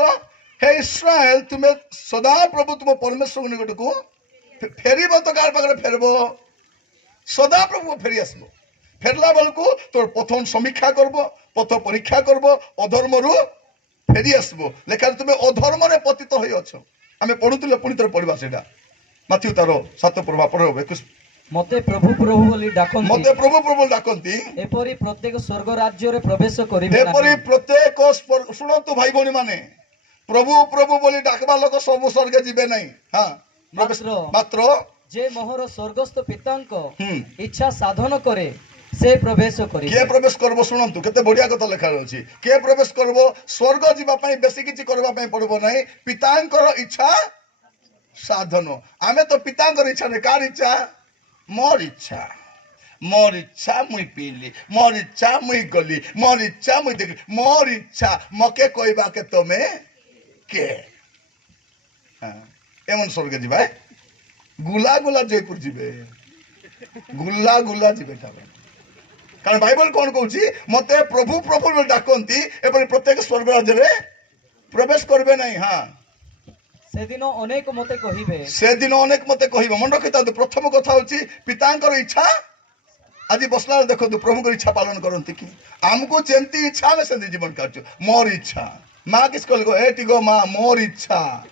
हे इस्राएल तुम्हें सदा प्रभु तुम परमेश्वर निकट को फेरब तो गार पाखे फेरब सदा प्रभु फेरी आसब फेरला बेलू तोर प्रथम समीक्षा करब पथ परीक्षा करब अधर्म रु फेरी आसब लेखा तुम्हें अधर्म पतित हो आम पढ़ुले पुणी थोड़े पढ़ा से माथ्यू तार 7 पर्व पढ़ 21 मते प्रभु प्रभु बोली डाकंती मते प्रभु प्रभु डाकंती एपरी प्रत्येक स्वर्ग राज्य रे प्रवेश करिवे एपरी प्रत्येक सुनंतु भाई भौणी माने प्रभु प्रभु बोली डाकबा लोक सब स्वर्ग जीवे नहीं हाँ मात्र जे मोहर स्वर्गस्थ पितांक इच्छा साधन करे से प्रवेश करी के प्रवेश करबो सुनंतु केते बढ़िया कथा लिखा अछि के प्रवेश करबो स्वर्ग जीवा पई बेसी किछि करबा पई पड़बो नहीं पितांकर इच्छा साधन आमे तो पितांकर इच्छा नहीं कार इच्छा मोर इच्छा मुई पीली मोर इच्छा मुई गली मोर इच्छा मुई देखली मोर इच्छा मके कहबा के तमे के एमन स्वर्ग जीवा गुला गुला जयपुर जीवे गुला गुला जीवे कारण बाइबल कौन कहूँ मते प्रभु प्रभु डाकती एपरी प्रत्येक स्वर्ग राज्य में प्रवेश करबे नहीं हाँ से दिन अनेक मते कहिबे मन रखि था प्रथम कथा होची पितांकर इच्छा आज बसला देखो प्रभु को इच्छा पालन करती कि आमको जेमती इच्छा में से जीवन काटो मोर इच्छा माँ किस कहले एटी गो माँ मोर इच्छा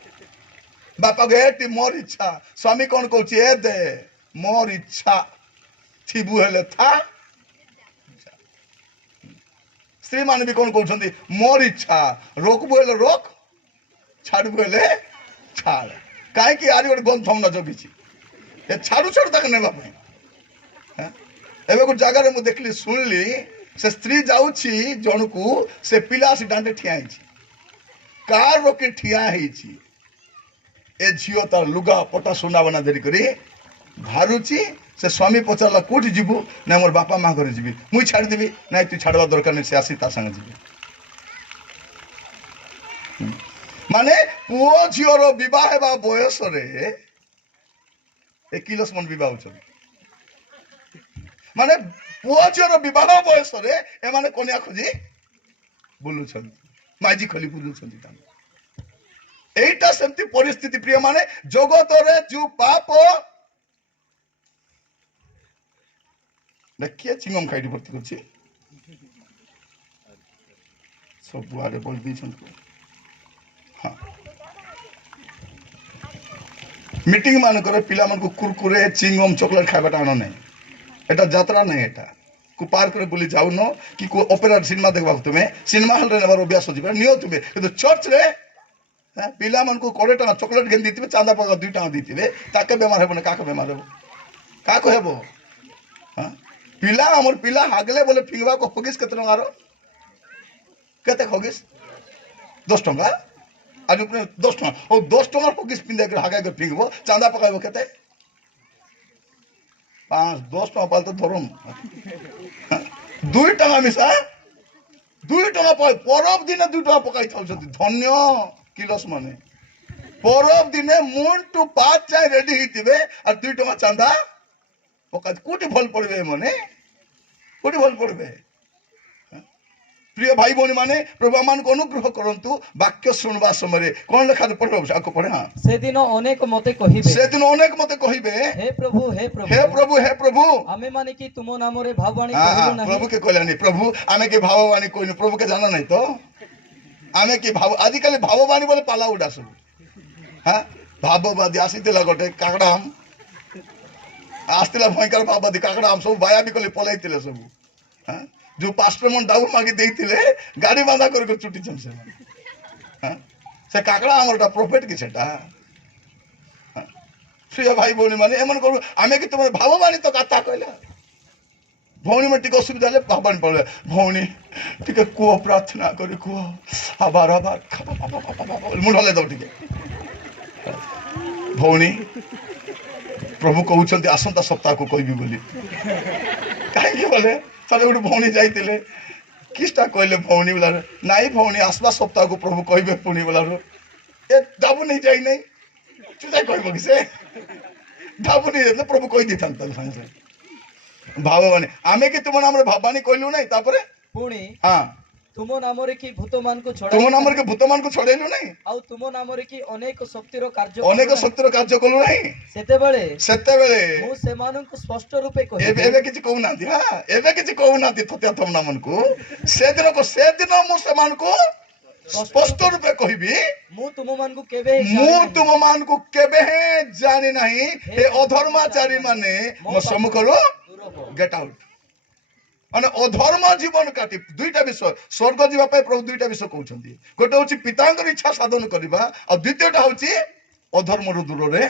बापा को एटी मोर इच्छा स्वामी कौन कहूँ ए दे मोर इच्छा थिबु हेले था स्त्री मान भी कौन कहते मोर इच्छा रोकबु हेले रोक छाड़बु हेले छाड़ कहीं आज गोटे गंथम न जगिछि छाड़ू छाड़ू तक नेबा एवं गोटे जगार मुझे देखली शुणिली से स्त्री जाऊँगी जन को से पिला से डांटे ठिया कार रोके ठिया ए झील तार लुगा पटा सुना बना धरी करी बाहरुची से स्वामी पचारा कौटी जीवु ना मोर बापा माँ घर जी मुई छाड़देवी ना तू छाड़वा दरकार नहीं से आसी ता संगे जी माने पुओ झीर बा बयस किलस मन बा माने पुओ झीर विवाह बयस एमाने कन्या खोजी बुलुछन माजी खोली बुलुछन एटा सेमती परिस्थिति प्रिय माने जगत रे जो पाप देखिए चिंगम खाइटी भर्ती करछि सब बुआरे बोल दी हाँ मीटिंग मान करे पिला मन को कुरकुरे चिंगम चॉकलेट खाइबाटा आनो नहीं एटा यात्रा नहीं एटा को पार्क रे बुली जाउ न कि को ओपेरा सिनेमा देखबा तुमे सिनेमा हॉल रे नबार अभ्यास होजिबा नियो तुमे किंतु चर्च रे पिला मन को 20 टका चॉकलेट गेन दितिबे चांदा पगा 2 टका दितिबे ताके बेमार हेबो न काके बेमार हेबो काको हेबो हां पिला हमर पिला हागले बोले फिंगबा को होगिस केते टंगारो केते होगिस 10 टका आज अपने 10 टका ओ 10 टका होगिस पिंदे के हागा के फिंगबो चांदा पकाइबो केते 5-10 टका पाल तो धरम 2 टका मिसा 2 टका परब दिन 2 टका पकाई थाउ धन्य किलस माने परब दिने मुन टू 5 चाय रेडी हितिबे और 2 टका चांदा पका कोटी भल पड़बे माने कोटी भल पड़बे प्रिय भाई भौणी माने प्रभु मान को अनुग्रह करंतु वाक्य सुनबा समय कोन लेखा पढ़बो आको पढ़े हां से दिन अनेक मते कहिबे हे प्रभु हे प्रभु हे प्रभु हे प्रभु आमे माने कि तुम नाम रे भाववाणी कहिलो नाही प्रभु के कहलानी प्रभु आमे के भाववाणी कोई प्रभु के जाना नहीं तो आमे की भाव आजिकल भाववाणी बोले पाला उडा सब हां भाववादी आसीतेला गोटे काकडाम आस्तिला भयंकर भाववादी काकडाम सब बाया भी कले पलाइतिले सब हां जो पास्टर मन दाऊ मागी देइतिले गाड़ी बांधा कर छुट्टी छन से हां से काकड़ा हमरटा प्रॉफिट की सेटा हां प्रिय भाई भौणी माने एमन करू आमे की तुम भाववाणी तो कथा कहला भौणी में टिक असुविधा ले भाववाणी पड़े भौणी टिके को प्रार्थना करी को आबार मुंडले दो टिके भौणी प्रभु कहउछन्ति आसंता सप्ताह को कहबी बोली काहे बोले चले गोटे भौणी जाइतिले किस्टा कहले भौणी बोला नाई भौणी आसबा सप्ताह को प्रभु कहबे पुणी बोला ए दाबू नहीं जाई नहीं तुझे कहबो किसे दाबू नहीं એટલે प्रभु कहि दिथान त सांसे भाववाणी आमे कि तुम नाम रे भाववाणी कहलु नहीं तापरे पुणी हां तुम नाम रे कि भूतमान को छोड़ा तुम नाम रे कि भूतमान को छोड़ेलु नहीं आ तुम नाम रे कि अनेक शक्तिर कार्य कलु नहीं सेते बेले मु सेमान को स्पष्ट रूपे कहि एबे किछि कहू नांती हां एबे किछि कहू नांती थत्या थम नामन को से दिन मु सेमान को स्पष्ट रूपे कहबी मु तुम मान को केबे जानि नाही हे अधर्माचारी माने मो सम्मुखरो गेट आउट माने अधर्म जीवन काटी दुईटा विषय स्वर्ग जीवा पाए प्रभु दुईटा विषय कहउछन्ती गोटे होछि पितांकर इच्छा साधन करबा और द्वितीयटा होछि अधर्म रु दूर रे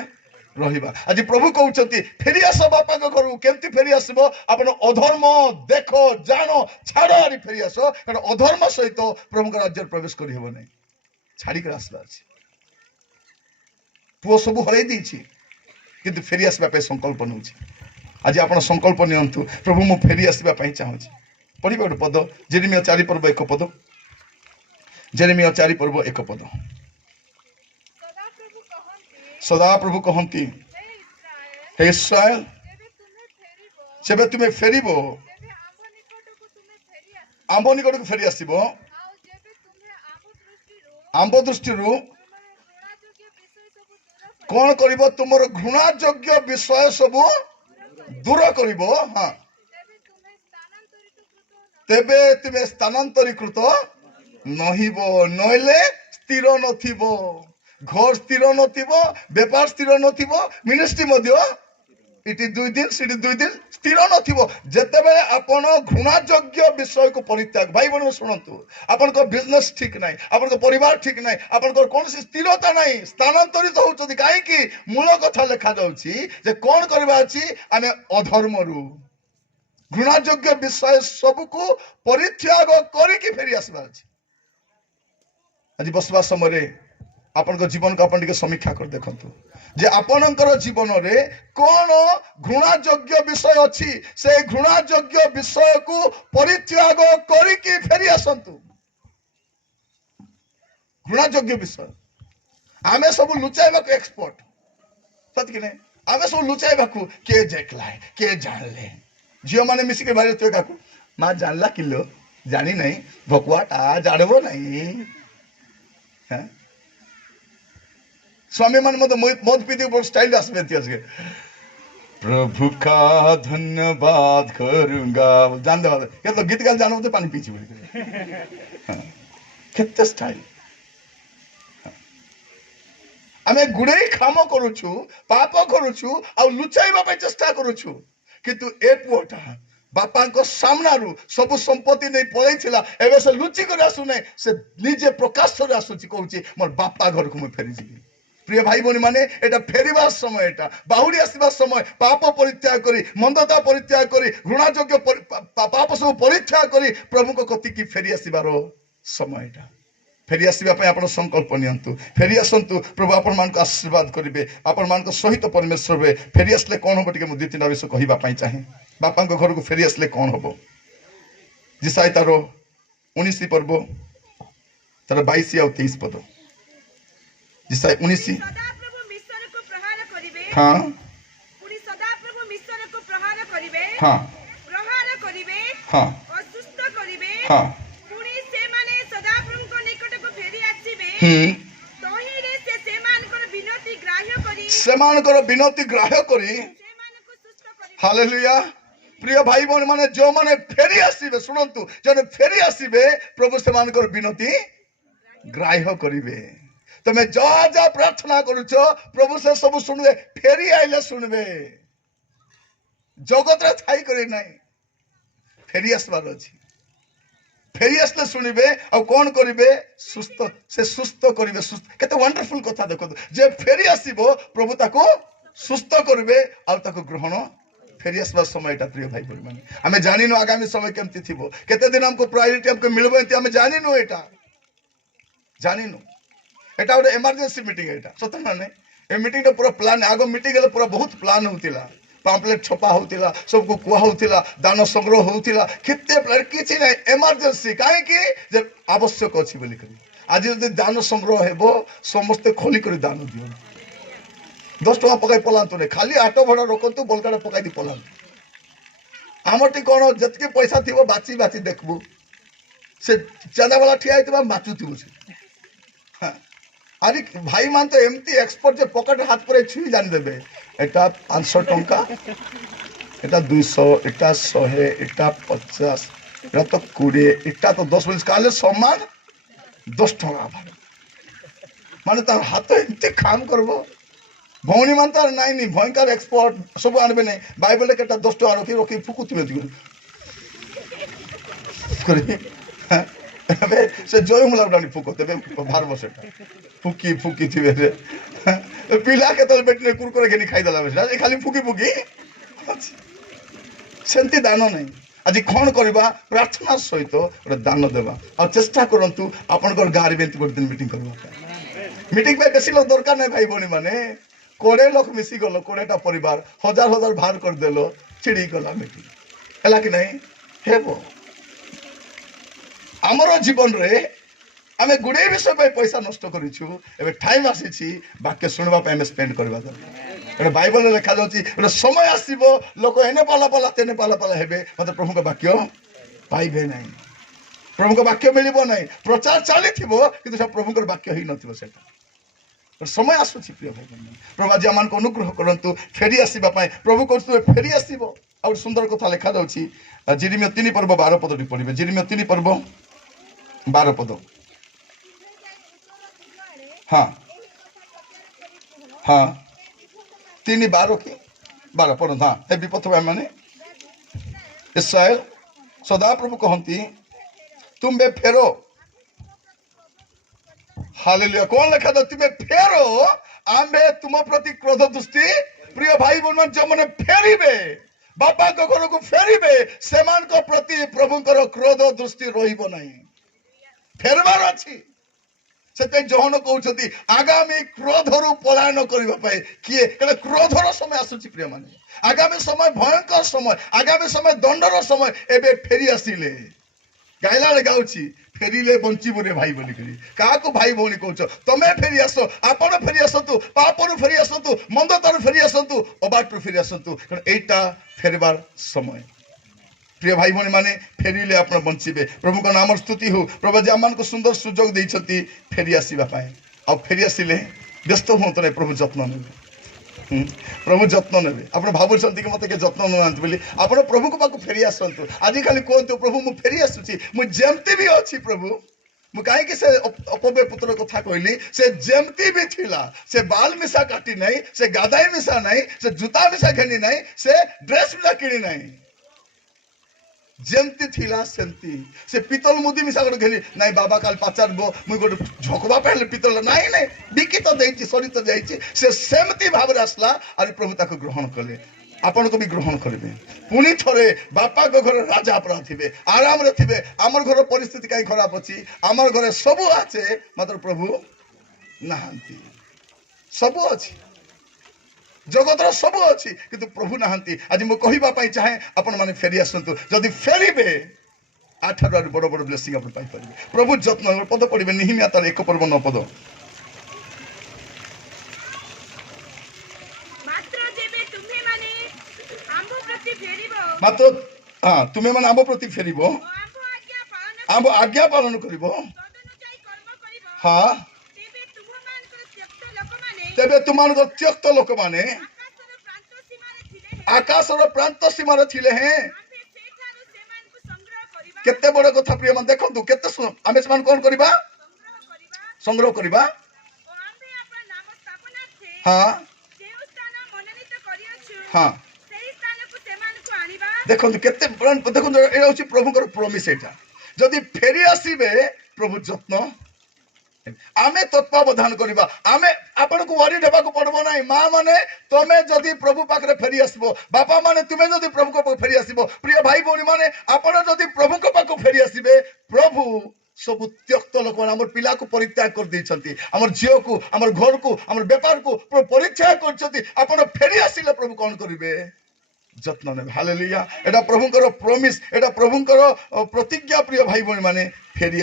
रहिबा आज प्रभु कहउछन्ती फेरी आस बापा के घर केमती फेरी आसीबो आपण अधर्म देखो जानो छाड़ो आरी फेरी आस कारण अधर्म सहित प्रभु के राज्य प्रवेश करि हेबो नै छाड़ी के आसबा अछि पुओ सब हरै दिछि किंतु फेरी आसबा पे संकल्प नउछि आज आप संकल्प नियंतु प्रभु मु फेरी आसबा पई चाहूछि पढ़िबे गोटे पद जेरेमिया 4 पर्व 1 पद जेरेमिया 4 पर्व 1 पद सदा प्रभु कहंती हे इस्राएल सेबे तुमे फेरिबो आंबो निकट को फेरी आसीबो आंबो दृष्टि कौन करिबो तुमर घृणा योग्य विषय सब दूर करिबो हां तेबे तुमे स्थानांतरीकृत नहिबो नइले स्थिर नथिबो घर स्थिर नथिबो व्यापार स्थिर नथिबो मिनिस्ट्री मध्य इति 2 दिन सिटी 2 दिन स्थिर नथिबो जते बेले आपण घृणा योग्य विषय को परित्याग भाई बहन सुनंतु आपण को बिजनेस ठीक नाही आपण को परिवार ठीक नाही आपण को कोन स्थिरता नाही स्थानांतरित होउछथि काहे कि मूल कथा लेखा जाउछि जे कोन करबा अछि आमे अधर्म रु घृणा योग्य विषय सब को परित्याग करि कि फेरी आसबा अछि आज बसबा समय आपण को जीवन को आपण के समीक्षा कर देखंतु जे आपणकर जीवन रे कोन घृणा योग्य विषय अछि से घृणा योग्य विषय को परित्याग करि कि फेरी आसंतु घृणा योग्य विषय आमे सब लुचाइबा को एक्सपर्ट सत कि नै आमे सब लुचाइबा को के देखला के जानले झील मैंने मिसिक बाहर थे क्या माँ जानला किलो जानी नहीं भकुआटा जानव नहीं हाँ? स्वामी मान मत मद पीते स्टाइल आसबे आज प्रभु का धन्यवाद करूंगा जान दे ये तो गीत गाल जानो तो पानी पीछे बोल केते स्टाइल आमे गुड़े काम करूछु पाप करूछु आ लुचाइबा पे चेष्टा करूछु किंतु ए पुओटा बापा को सामना रु सब संपत्ति नहीं पड़े थिला एबे से लुचि कर आसु नहीं से निजे प्रकाश कर आसुची कहूची मोर बापा घर को मैं फेरी जीवी प्रिय भाई भौणी माने एटा फेरिबार समय एटा बाहुड़ी आसीबार समय पाप परित्याग करी मंदता परित्याग करी घृणायोग्य पाप सब परित्याग करी प्रभु को कति की फेरी आसीबार समय एटा फेरी आसीबा पय आपण संकल्प नियंतु फेरी आसंतु प्रभु आपण मान को आशीर्वाद करिवे आपण मान को सहित परमेश्वर वे फेरी आसले कोन होबो टिके मु दुई तीन विषय कहिबा पय चाहे बापा को घर को फेरी आसले कोन होबो जिसाई तारो 19 पर्व तार 22 और 23 पद जिसाई 19 सदाप्रभु मिश्र को प्रहार करिवे हां पुनी सदाप्रभु मिश्र को प्रहार करिवे हां प्रहार करिवे हां असुस्त करिवे हां पुनी से माने सदाप्रभु को निकट को फेरी आसीबे तोही रे से मान को विनती ग्राह्य करी सेमान को विनती ग्राह्य करी सेमान को सुस्त करी हालेलुया प्रिय भाई बहन माने जो माने फेरी आसीबे सुनंतु जने फेरी आसीबे प्रभु सेमान को विनती ग्राह्य करिवे तमे जा जा प्रार्थना करूछ प्रभु से सब सुनबे फेरी आइले सुनबे जगत रे थाई करे नाही फेरी आसबार अछि फेरी आसले सुनबे आ कोन करिवे सुस्त से सुस्त करिवे सुस्त केते वंडरफुल कथा देखो जे फेरी आसीबो प्रभु ताको सुस्त करिवे आ ताको ग्रहण फेरी आसबार समय एटा प्रिय भाई बहन माने हमें जानिनो आगामी समय केमति थिबो केते दिन हमको प्रायोरिटी हमको मिलबो एते हमें जानिनो एटा जानिनो एटा गोटे इमरजेंसी मीटिंग एटा सत माने ए मीटिंग तो पूरा प्लान आगो मीटिंग हेले पूरा बहुत प्लान होतिला पाम्पलेट छपा होतिला सबको कुआ होतिला दान संग्रह होतिला केते प्लान किछि नै इमरजेंसी काहे कि जे आवश्यक अछि बोली करी आज जदि दान संग्रह हेबो समस्त खोली करी दान दियो 10 टका पकाई पलांतो नै खाली आटो भड़ा रखंतु बलकाडा पकाई दी पलांतो आमटी कोन जतके पैसा थिबो बाची बाची देखबो से चांदा वाला ठिया आइतबा माचु थिबो से हां अरे भाई मान तो एमती एक्सपर्ट जे पकेट हाथ पर छुई जान देबे एटा 500 टंका एटा 200 एटा 100 एटा 50 एटा तो 20 एटा तो 10 बोलिस काले सम्मान 10 टका माने तार हाथ एमती काम करबो भौणी मान तार नाइ नि भयंकर एक्सपर्ट सब आनबे नै बाइबल केटा 10 टका रखी रखी फुकुतिबे दिगो करी अबे से जोय मुला डानी फुकोते बे भार बसेटा फुकी फुकी थिबे रे पिला के तल बेटने कुरकुरे घेनी खाई दला बे खाली फुकी फुकी सेंती दान नहीं आज कौन करबा प्रार्थना सहित गोटे दान देवा और चेष्टा करंतु आपन को गाड़ी बेंती गोटे दिन मीटिंग करबा मीटिंग पे बेसी लोग दरकार नहीं भाई बहनी माने 20 लोग मिसी गलो 20टा परिवार हजार हजार भार कर देलो छिड़ी गला मीटिंग हला कि नहीं हेबो आमर जीवन रे आमे गुडे विषय पे पैसा नष्ट करिछु एबे टाइम आसीछि वाक्य सुनबा पे हम स्पेंड करबा दरकार एटा बाइबल रे लिखा जाउछि एटा समय आसीबो लोक एने पाला पाला तेने पाला पाला हेबे मते प्रभु का वाक्य पाइबे नै प्रभु का वाक्य मिलिबो नै प्रचार चाली थिबो किंतु सब प्रभु का वाक्य ही नथिबो सेटा समय आसुछि प्रिय भाई बहन प्रभु आज आमान को अनुग्रह करंतु फेरी आसीबा पाए प्रभु को फेरी आसीबो और सुंदर कथा लिखा जाउछि जिरिमिया 3 पर्व 12 पदटी पढिबे जिरिमिया 3 पर्व 12 पद हाँ हाँ 3:12 की 12 पढ़ हाँ हे विपथ माने इस्राएल सदा प्रभु कहती तुम बे फेरो हालेलुया कौन लिखा था तुम्हें फेरो आंबे तुम प्रति क्रोध दृष्टि प्रिय भाई बहन जो मैंने फेरीबे बापा को घर को फेरीबे सेमान को प्रति प्रभु क्रोध दृष्टि रहिबो नहीं फेरबार अछि से जहन कहते आगामी क्रोधर पलायन करने किए क्रोधर समय आसुची प्रिय माने आगामी समय भयंकर समय आगामी समय दंडर समय एबे फेरी आसिले गाइला गाउची फेरिले बंचीबो रे भाई बोली करी काको भाई भौणी कहछ तमे फेरी आसो आपण फेरी आसतु पापरु फेरी आसतु मंदतारु फेरी आसतु अबाटरु फेरी आसतु कारण एटा फेरबार समय प्रिय भाई भौणी माने फेरिले आप बंचे प्रभु का नाम स्तुति हो प्रभु जी आम को सुंदर सुजोग देते फेरी आसवाई आ फेरी आसिले व्यस्त हूँ तो प्रभु जत्न ने प्रभु जत्न ने आप भावुंट कि मत जत्न ना आप प्रभु को पाक फेरी आसतु आज खाली कहतु प्रभु मुझे फेरी आसूँ मुझे भी अच्छी प्रभु मु कहीं से अपव्य पुत्र कथा कहली से जेमती भी थिला से बाल मिसा काटी नहीं से गादाई मिसा नहीं से जूता मिसा घनी नहीं से ड्रेस मिसा किणी नहीं जेमती थिला सेमती से पितल मुदी मिसा गोटे घेली नाई बाबा काल पचारब मुई गोटे झकवा पहले पितल नाई नाई बिकी तो देइछि सरी तो जाइछि से सेमती भाव आसला और प्रभु ताको ग्रहण कले आपण को भी ग्रहण करेंगे पुणी थरे बापा को घर राजा अपना थे आराम रे थे आमर घर परिस्थिति कहीं खराब अच्छी आमर घर सबू आचे मात्र प्रभु नहांती सबू अच्छी जगतर सबू अच्छी किंतु प्रभु नहांती आज मु कहवाई चाहे आपण मैंने फेरी आसतु जदि फेरबे आठार बड़ बड़ ब्लेसिंग आप पाइपर प्रभु जत्न पद पढ़े निहिमिया तार 1 पर्व 9 पद मात्र हाँ तुम्हें मैंने आम प्रति फेर आम आज्ञा पालन कर हाँ तेबे तुम त्यक्त लोक मैंने आकाशर प्रांत सीमार थिले हैं केते बड़ कथा प्रिय मन देखु केते आमे समान कौन करबा संग्रह करबा हाँ हाँ देखो केते देखो ये प्रभुकर प्रॉमिस एटा जदि फेरी आसीबे प्रभु जत्न आमे तत्वावधान करबा आमे आपण को वरी देबा को पड़बो नाही मां माने तमे जदि प्रभु पाखरे फेरी आसीबो बापा माने तुमे जदि प्रभु को फेरी आसीबो प्रिय भाई भौणी माने आपण जदि प्रभु को पाखो फेरी आसीबे प्रभु सब त्यक्त लोक आम पिला को परित्याग कर देइछंती हमर झियो को हमर घर को हमर व्यापार को परित्याग करछंती आपण फेरी आसीले प्रभु कोन करिवे जत्न ने हालेलुया एटा प्रभुकर प्रॉमिस एटा प्रभुकर प्रतिज्ञा प्रिय भाई भौणी माने फेरी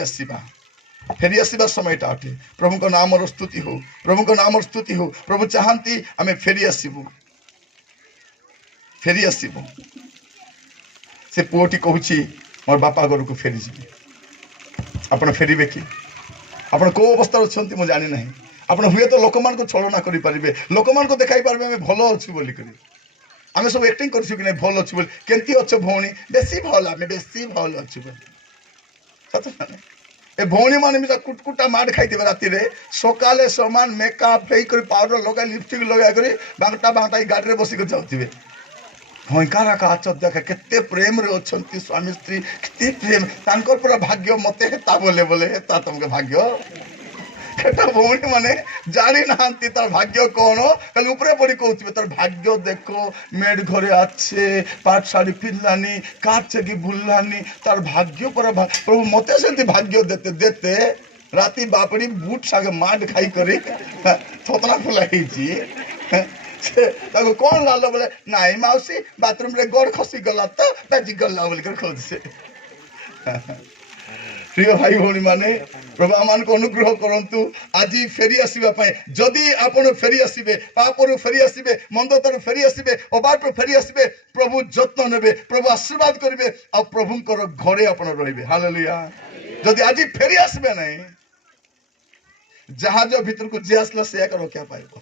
आसीबा समयटा अटे प्रभु को नाम स्तुति हो प्रभु को नाम स्तुति हो प्रभु चाहती आमे फेरी आसीबु से पुओटी कहूची मोर बापा घर को फेरी जी आपण फेरिबे कि आपण को अवस्था अछंती मु जानि नाही आपण हुए तो लोक मान को छलना करि परिबे लोक मान को देखाई पारबे आमे भलो अछि बोली करी आमे सब एक्टिंग करछु कि नहीं भल अच्छे बोली केंती अच्छे भौणी बेसी भल आमे बेसी भल अच्छे बोली सत ना ए भौणी माने मिसा कुटकुटा मार खाइते राति रे सकाले समान मेकअप फेई कर पाउडर लगा लिपस्टिक लगा करी बांगटा बांगटा गाड़ी रे बसी कर जाउथिबे हंकारा का आच देखा केते प्रेम रे अछंती स्वामी स्त्री केते प्रेम तांकर पूरा भाग्य मते हेता बोले बोले हेता तुमके भाग्य एटा भौणी माने जानी नांती तार भाग्य कौन खाली ऊपर पड़ी कहते तार भाग्य देखो मेड घरे आछे पाट साड़ी पिंधलानी काट चेकी बुल्लानी तार भाग्य पर प्रभु मते सेंती भाग्य देते देते राति बापड़ी बूट सागे माड खाई करे थोतला फुलाई कौन लाल बोले नाई माउसी बाथरूम रे गोड़ खसी गला तो बाजी गला बोल कर खोज से प्रिय भाई भौणी माने प्रभु आमान को अनुग्रह करंतु आज फेरी आसीबा जदि आपण फेरी आसीबे पापर फेरी आसीबे मंदतर फेरी आसीबे अबाट फेरी आसीबे प्रभु जत्न नेबे प्रभु आशीर्वाद करिवे आ प्रभुंकर घरे आपण रहिबे हालेलुया जदि आज फेरी आसीबे नहीं जहाज भीतर को जे आसला से एक रक्षा पाइबो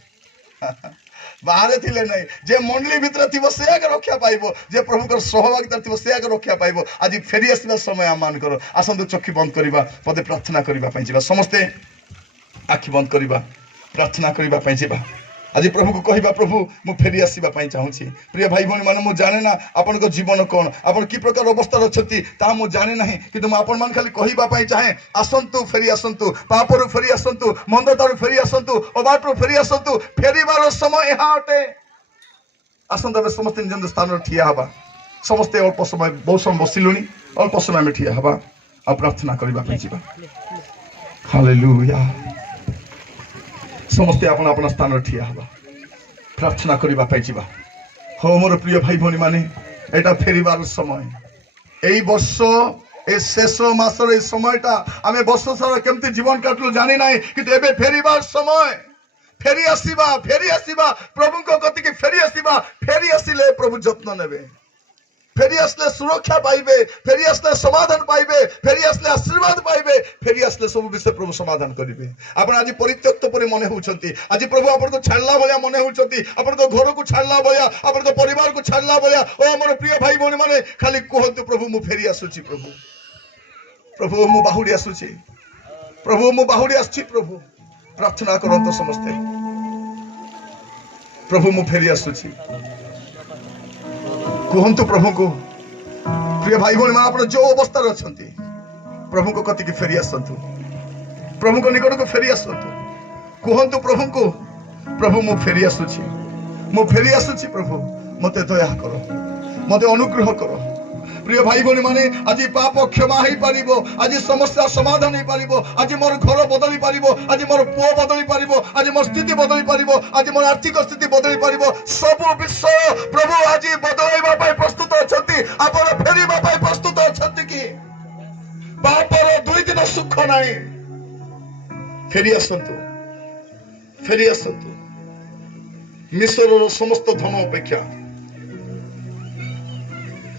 बाहर थिले नहीं जे मंडली भीतर थी से रक्षा पाइबो जे प्रभुकर सहभागिता थी से रक्षा पाइबो आज फेरी आसवा समय आमान करो आसंतु चक्षु बंद करबा पदे प्रार्थना करबा पई जिबा समस्ते आखि बंद करबा प्रार्थना करबा पई जिबा आज प्रभु को कहबा प्रभु मु फेरी आसीबा पई चाहूछी प्रिय भाई भौणी माने मु जाने ना आपन को जीवन कोन आपन की प्रकार अवस्था रछती ता मु जाने नाही किंतु मु आपन मान खाली कहबा पई चाहे आसंतु फेरी आसंतु पापर फेरी आसंतु मंदतार फेरी आसंतु अबाट फेरी आसंतु फेरीबार समय यहाँ अटे आसंतु हम समस्त निज स्थान ठिया हबा समस्त अल्प समय बहुत समय बसिलुनी अल्प समय में ठिया हबा आ प्रार्थना करबा पई जिबा हालेलुया समस्ते अपन अपन स्थान ठिया हबा प्रार्थना करबा पई जिबा हो मोर प्रिय भाई भौणी माने एटा फेरीबार समय एई वर्ष ए शेष मासर ए समयटा आमे वर्ष सारा केमती जीवन काटलो जानि नाही कि एबे फेरीबार समय फेरी आसीबा प्रभु को गति के फेरी आसीबा फेरी आसिले प्रभु जत्न नेबे फेरी आसले सुरक्षा पाइबे, फेरी आसले समाधान पाइबे, फेरी आसले आशीर्वाद पाइबे, फेरी आसले सब विषय प्रभु समाधान करिवे। आपण आज परित्यक्त परि मने होउछंती, आज प्रभु आपण को छाड़ला भलिया मने होउछंती, आपण को घर को छाड़ला भलिया, आपण को परिवार को छाड़ला भलिया। ओ मोर प्रिय भाई भौणी माने खाली कहंतु प्रभु मु फेरी आसुची, प्रभु प्रभु मु बाहुडी आसुची, प्रभु मु बाहुडी आसुची। प्रभु प्रार्थना करंतो समस्ते, प्रभु मु फेरी आसुची कहंतु प्रभु को। प्रिय भाई भौणी माने आपण जो अवस्था रे अछंती प्रभु को कति की फेरी आसंतु, प्रभु को निकट को फेरी आसंतु, कहंतु प्रभु को प्रभु मु फेरी आसुची, मु फेरी आसुची। प्रभु मते दया करो, मते अनुग्रह करो। प्रिय भाई भौणी माने आज पाप क्षमा हो पारिबो, आज समस्या समाधान हो पारिबो, आज मोर घर बदली पारिबो, आज मोर पुओ बदली पारिबो, आज मोर स्थिति बदली पारिबो, आज मोर आर्थिक स्थिति बदली पारिबो। सब विषय प्रभु आज बदलाइबा पई प्रस्तुत अछंती। आपण फेरिबा पई प्रस्तुत अछंती कि पापर 2 दिन सुख नाही। फेरी आसंतु, फेरी आसंतु। मिस्रर समस्त धन अपेक्षा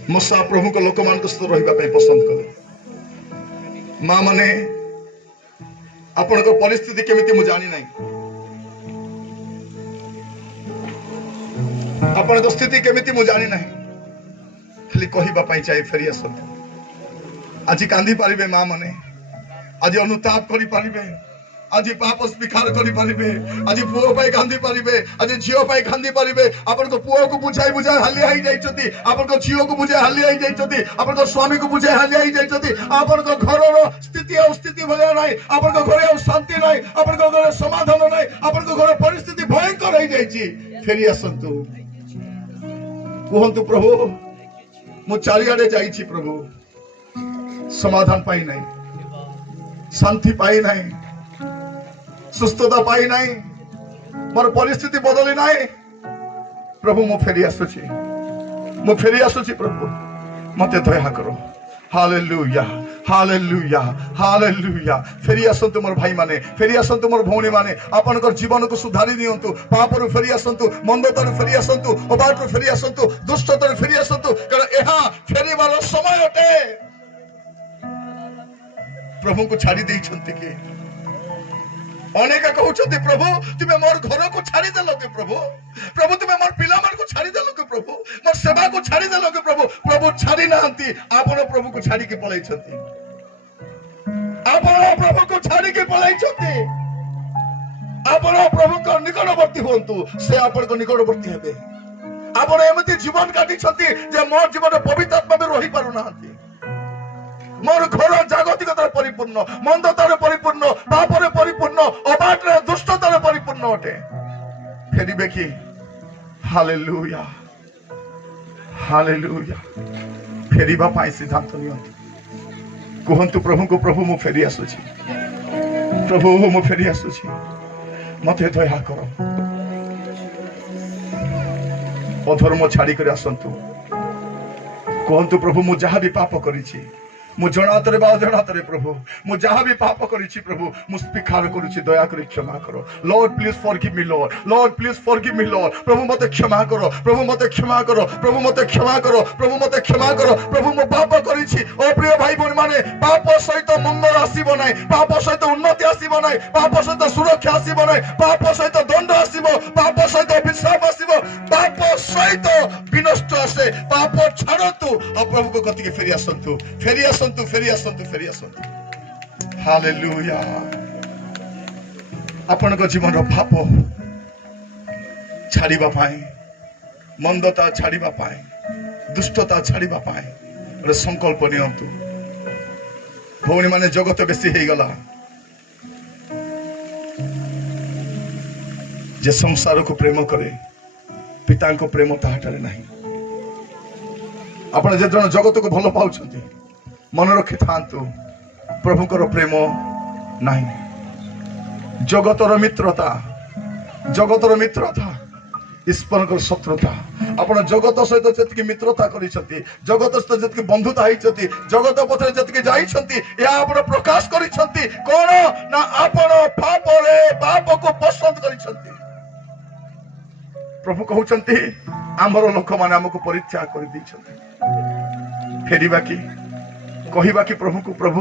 मूसा प्रभु को लोक मान सहित रही पसंद कले। माँ माने आपण परिस्थिति केमिति मु जानी नहीं, आपण स्थिति केमिति मु जानी नहीं, खाली कहबा पई चाहे फेरी आसंतु। आज कांदी पारिबे माँ माने, आज अनुताप करि पारिबे, आज पाप स्वीकार करि पारिबे, आज पुओ पाई कांदी पारिबे, आज झियो पाई कांदी पारिबे। आपण को पुओ को बुझाई बुझाई हालिया ही जाइछथि, आपण को झियो को बुझाई हालिया ही जाइछथि, आपण को स्वामी को बुझाई हालिया ही जाइछथि। आपण को घरर स्थिति और स्थिति भलिया नाही, आपण को घरे और शांति नाही, आपण को घरे समाधान नाही, आपण को घरे परिस्थिति भयंकर हो जाइछि। फेरी आसंतु, कहंतु प्रभु मु चारियाडे जाइछि, प्रभु समाधान पाई नाही, शांति पाई नाही, सुस्थता पाई नहीं, मोर परिस्थिति बदली नहीं। प्रभु मु फेरी आसुची, मु फेरी आसुची। प्रभु मते दया करो। Hallelujah, hallelujah, hallelujah. फेरी आसंतु मोर भाई माने, फेरी आसंतु मोर भौणी माने, आपनकर जीवन को सुधारी दियंतु। पापरु फेरी आसंतु, मंदतारु फेरी आसंतु, अबाटरु फेरी आसंतु, दुष्टतारु फेरी आसंतु, कारण एहा फेरीबार समय अटे। प्रभु को छाड़ी देइछंती कि अनेक कहउछथि प्रभु तुमे मोर घर को छाड़ी देलो के प्रभु, प्रभु तुमे मोर पिला मान को छाड़ी देलो के प्रभु, मोर सेवा को छाड़ी देलो के प्रभु। प्रभु छाड़ी नांती, आपण प्रभु को छाड़ी के पळैछथि, आपण प्रभु को छाड़ी के पळैछथि। आपण प्रभु को निकटवर्ती होंतु, से आपण को निकटवर्ती हेबे। आपण एमति जीवन काटी छथि जे मोर जीवन पवित्र आत्मा में रही पारु नांती। मोर घर जागतिकतार परिपूर्ण, मंदतार परिपूर्ण, पापर परिपूर्ण, अबाटरे दुष्टतार परिपूर्ण अटे। फेरिबे कि? Hallelujah, hallelujah. फेरिबा पाई सिद्धांत नियंतु, कहंतु प्रभु को प्रभु मु फेरी आसुची, प्रभु मु फेरी आसुची, मते दया करो। अधर्म छाड़ी कर आसंतु, कहंतु प्रभु मु जहा भी पाप करिछि, मु जनातरे बा अजनातरे प्रभु मु जहा भी पाप करिछि प्रभु मु स्वीकार करूछि, दया करी क्षमा करो। Lord please forgive me lord, lord please forgive me lord. प्रभु मते क्षमा करो, प्रभु मते क्षमा करो, प्रभु मते क्षमा करो, प्रभु मते क्षमा करो। प्रभु मु पाप करिछि। ओ प्रिय भाई बहन माने, पाप सहित मंगल आसीबो नाही, पाप सहित उन्नति आसीबो नाही, पाप सहित सुरक्षा आसीबो नाही, पाप सहित दंड आसीबो, पाप सहित अभिशाप आसीबो, पाप सहित विनष्ट आसे। पाप छाड़तु और प्रभु को कति के फेरी आसंतु, फेरी आसंतु, फेरी आसंतु, फेरी आसंतु। हालेलुया। आपण को जीवन रो पाप छाड़ीबा पाए, मंदता छाड़ीबा पाए, दुष्टता छाड़ीबा पाए रे संकल्प नियंतु। भौणी माने जगत बेसी हे गला, जे संसार को प्रेम करे पिता को प्रेम ताहाटारे नहीं। आपण जे जन जगत को भल पाउछंती मन रखि थांतु, प्रभुकर प्रेम नहीं। जगतर मित्रता, जगतर मित्रता ईश्वर शत्रुता। आपण जगत सहित जतकी मित्रता करिसंती, जगत सहित जतकी बंधुता होइछंती, जगत पथरे जतकी जाइछंती, या आपण प्रकाश करिसंती कोन ना आपण पाप रे पाप को पसंद करिसंती। प्रभु कहते आमर लोक मैंने आमको परीक्षा कर फेरिबा कि कहवा कि प्रभु को प्रभु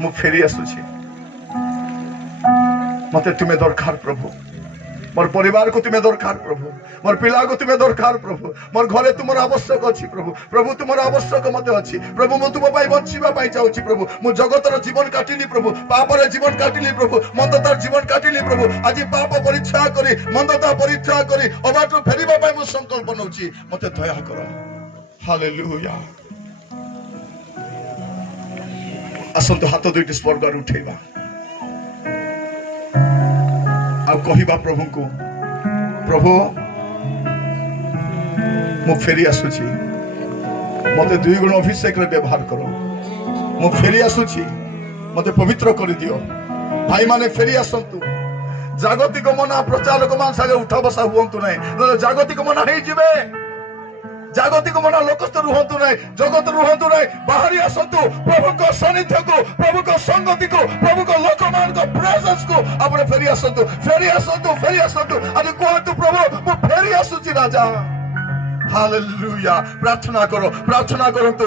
मु फेरी आसुची मते तुम्हें दरकार प्रभु मोर परिवार को तुम्हें दरकार प्रभु मोर पिला को तुम्हें दरकार प्रभु मोर घरे तुमर आवश्यक अच्छी प्रभु प्रभु तुमर आवश्यक मत अच्छी प्रभु मु तुम बंचा चाहूँ प्रभु मु जगतर जीवन काटिली प्रभु पापर जीवन काटिली प्रभु मंदतार जीवन काटिली प्रभु आज पाप परीक्षा करी मंदता परीक्षा करी अबाटू फेरिबा मु संकल्प नौची मते दया कर हालेलुया आसंतु हाथ दुईटी स्वर्ग उठेबा आ कहवा प्रभु को प्रभु मु फेरी आसुची मते 2 गुण अभिषेक रे व्यवहार करो मु फेरी आसुची मते पवित्र कर दियो भाई माने फेरी आसंतु जागतिक मना प्रचारक मान सागे उठा बसा हुंतु नै जागतिक मना हे जिवे जागतिक मना लोकस्थ रुहतु नै जगत रुहतु नै बाहरी आसंतु प्रभु को सानिध्य को प्रभु को संगति को प्रभु को लोकमान को प्रेजेंस को आपने फेरी आसंतु आज कहतु प्रभु मु फेरी आसुची राजा हालेलुया प्रार्थना करंतु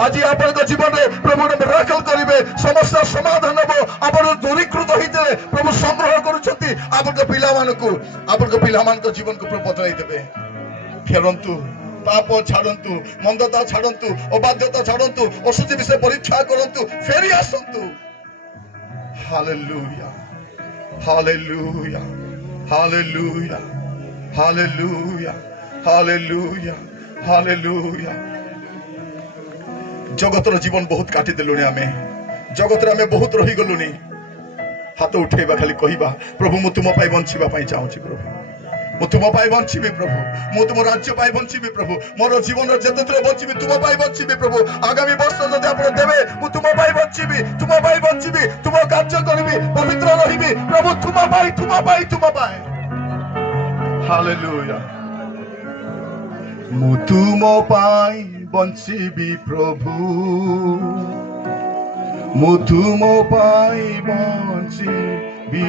आज आपन जीवन में प्रभु ने मिराकल करिवे समस्या समाधान हो आपन दूरीकृत होइते प्रभु संग्रह करूछंती आपन पिला जीवन को प्रभु बदलाई देबे फेरंतु पाप छाड़ंतु मंदता छाड़ंतु अबाध्यता छाड़ंतु अशुचि विषय परीक्षा करंतु फेरी आसंतु hallelujah hallelujah hallelujah hallelujah hallelujah hallelujah जगतर जीवन बहुत काटी देलुनी आमे जगत रे आमे बहुत रही गलुनी हाथ उठेबा खाली कहिबा प्रभु मु तुम पाई बंचिबा पाई चाहूची प्रभु मु तुम पाई बंचिबी प्रभु मु तुम राज्य पाई बंचिबी प्रभु मोर जीवन जते थोर बंचिबी तुम पाई बंचिबी प्रभु आगामी वर्ष जदि आपण देबे मु तुम पाई बंचिबी तुम कार्य करबी पवित्र रहिबी प्रभु तुम पाई हालेलुया मु तुम पाई बंचिबी प्रभु मु तुम पाई बंचिबी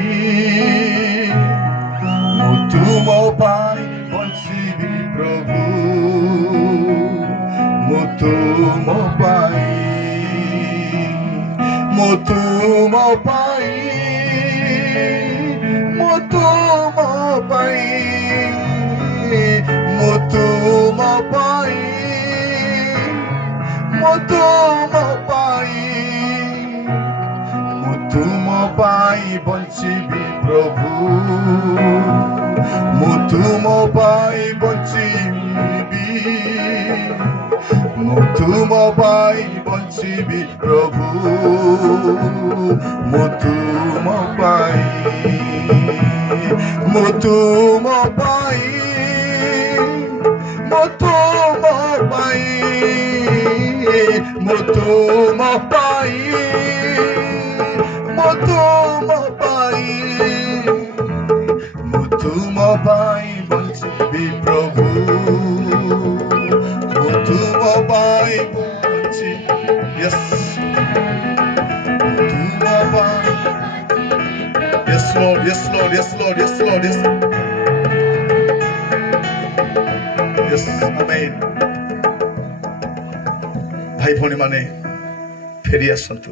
मु तुम पाई बंचिबी प्रभु मु तुम पाई मु तुम पाई मु तुम पाई मु तुम पाई मु तुम पाई मु तुम पाई बंचिबी प्रभु मु तुम पाई बंचिबी मु तुम पाई बंचिबी प्रभु मु तुम पाई मु तुम पाई मु तुम पाई मु तुम पाई मु तुम पाई मु तुम पाई बंचिबी प्रभु मु तुम पाई बंची यस तुम पाई yes lord yes lord yes lord yes lord yes amen भाई भौणी माने फेरी आसंतु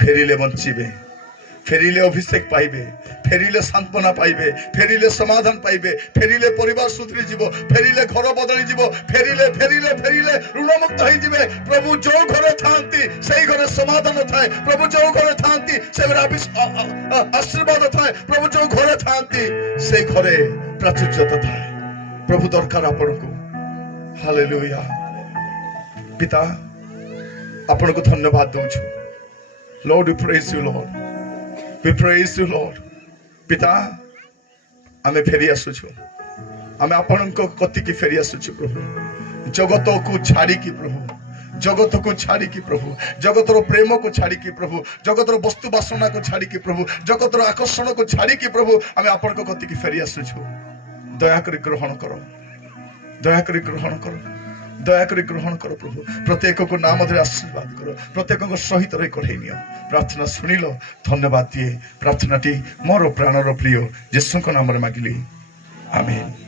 फेरिले बंचिबे फेरिले अभिषेक पाइबे फेरिले सांत्वना पाइबे फेरिले समाधान पाइबे फेरिले परिवार सुधरी जीवो फेरिले घर बदली जीवो फेरिले फेरिले फेरिले ऋणमुक्त होई जीवे प्रभु जो घरे थांती सेई घरे समाधान थाए प्रभु जो घरे थांती से घरे आशीर्वाद थाए प्रभु जो घरे थांती से घरे प्राचुर्यता थाए प्रभु दरकार आपनको हालेलुया पिता आपनको धन्यवाद दउछु lord we praise you lord we praise you lord पिता आमे फेरी आसुछु आमे आपनको कति की फेरी आसुछु प्रभु जगत को छाड़ी की प्रभु जगत को छाड़ी की प्रभु जगतर प्रेम को छाड़ी की प्रभु जगतर वस्तु बासना को छाड़ी की प्रभु जगतर आकर्षण को छाड़ी की प्रभु आमे आपनको कति की फेरी आसुछु दया करी ग्रहण करो दया करी ग्रहण करो दया करी ग्रहण करो प्रभु प्रत्येक को नाम धरे आशीर्वाद करो प्रत्येक को सहित रही कढ़े नियो प्रार्थना शुणिल धन्यवाद दिए प्रार्थना टी मोर प्राणर प्रिय यीशु नाम मागिली आमेन।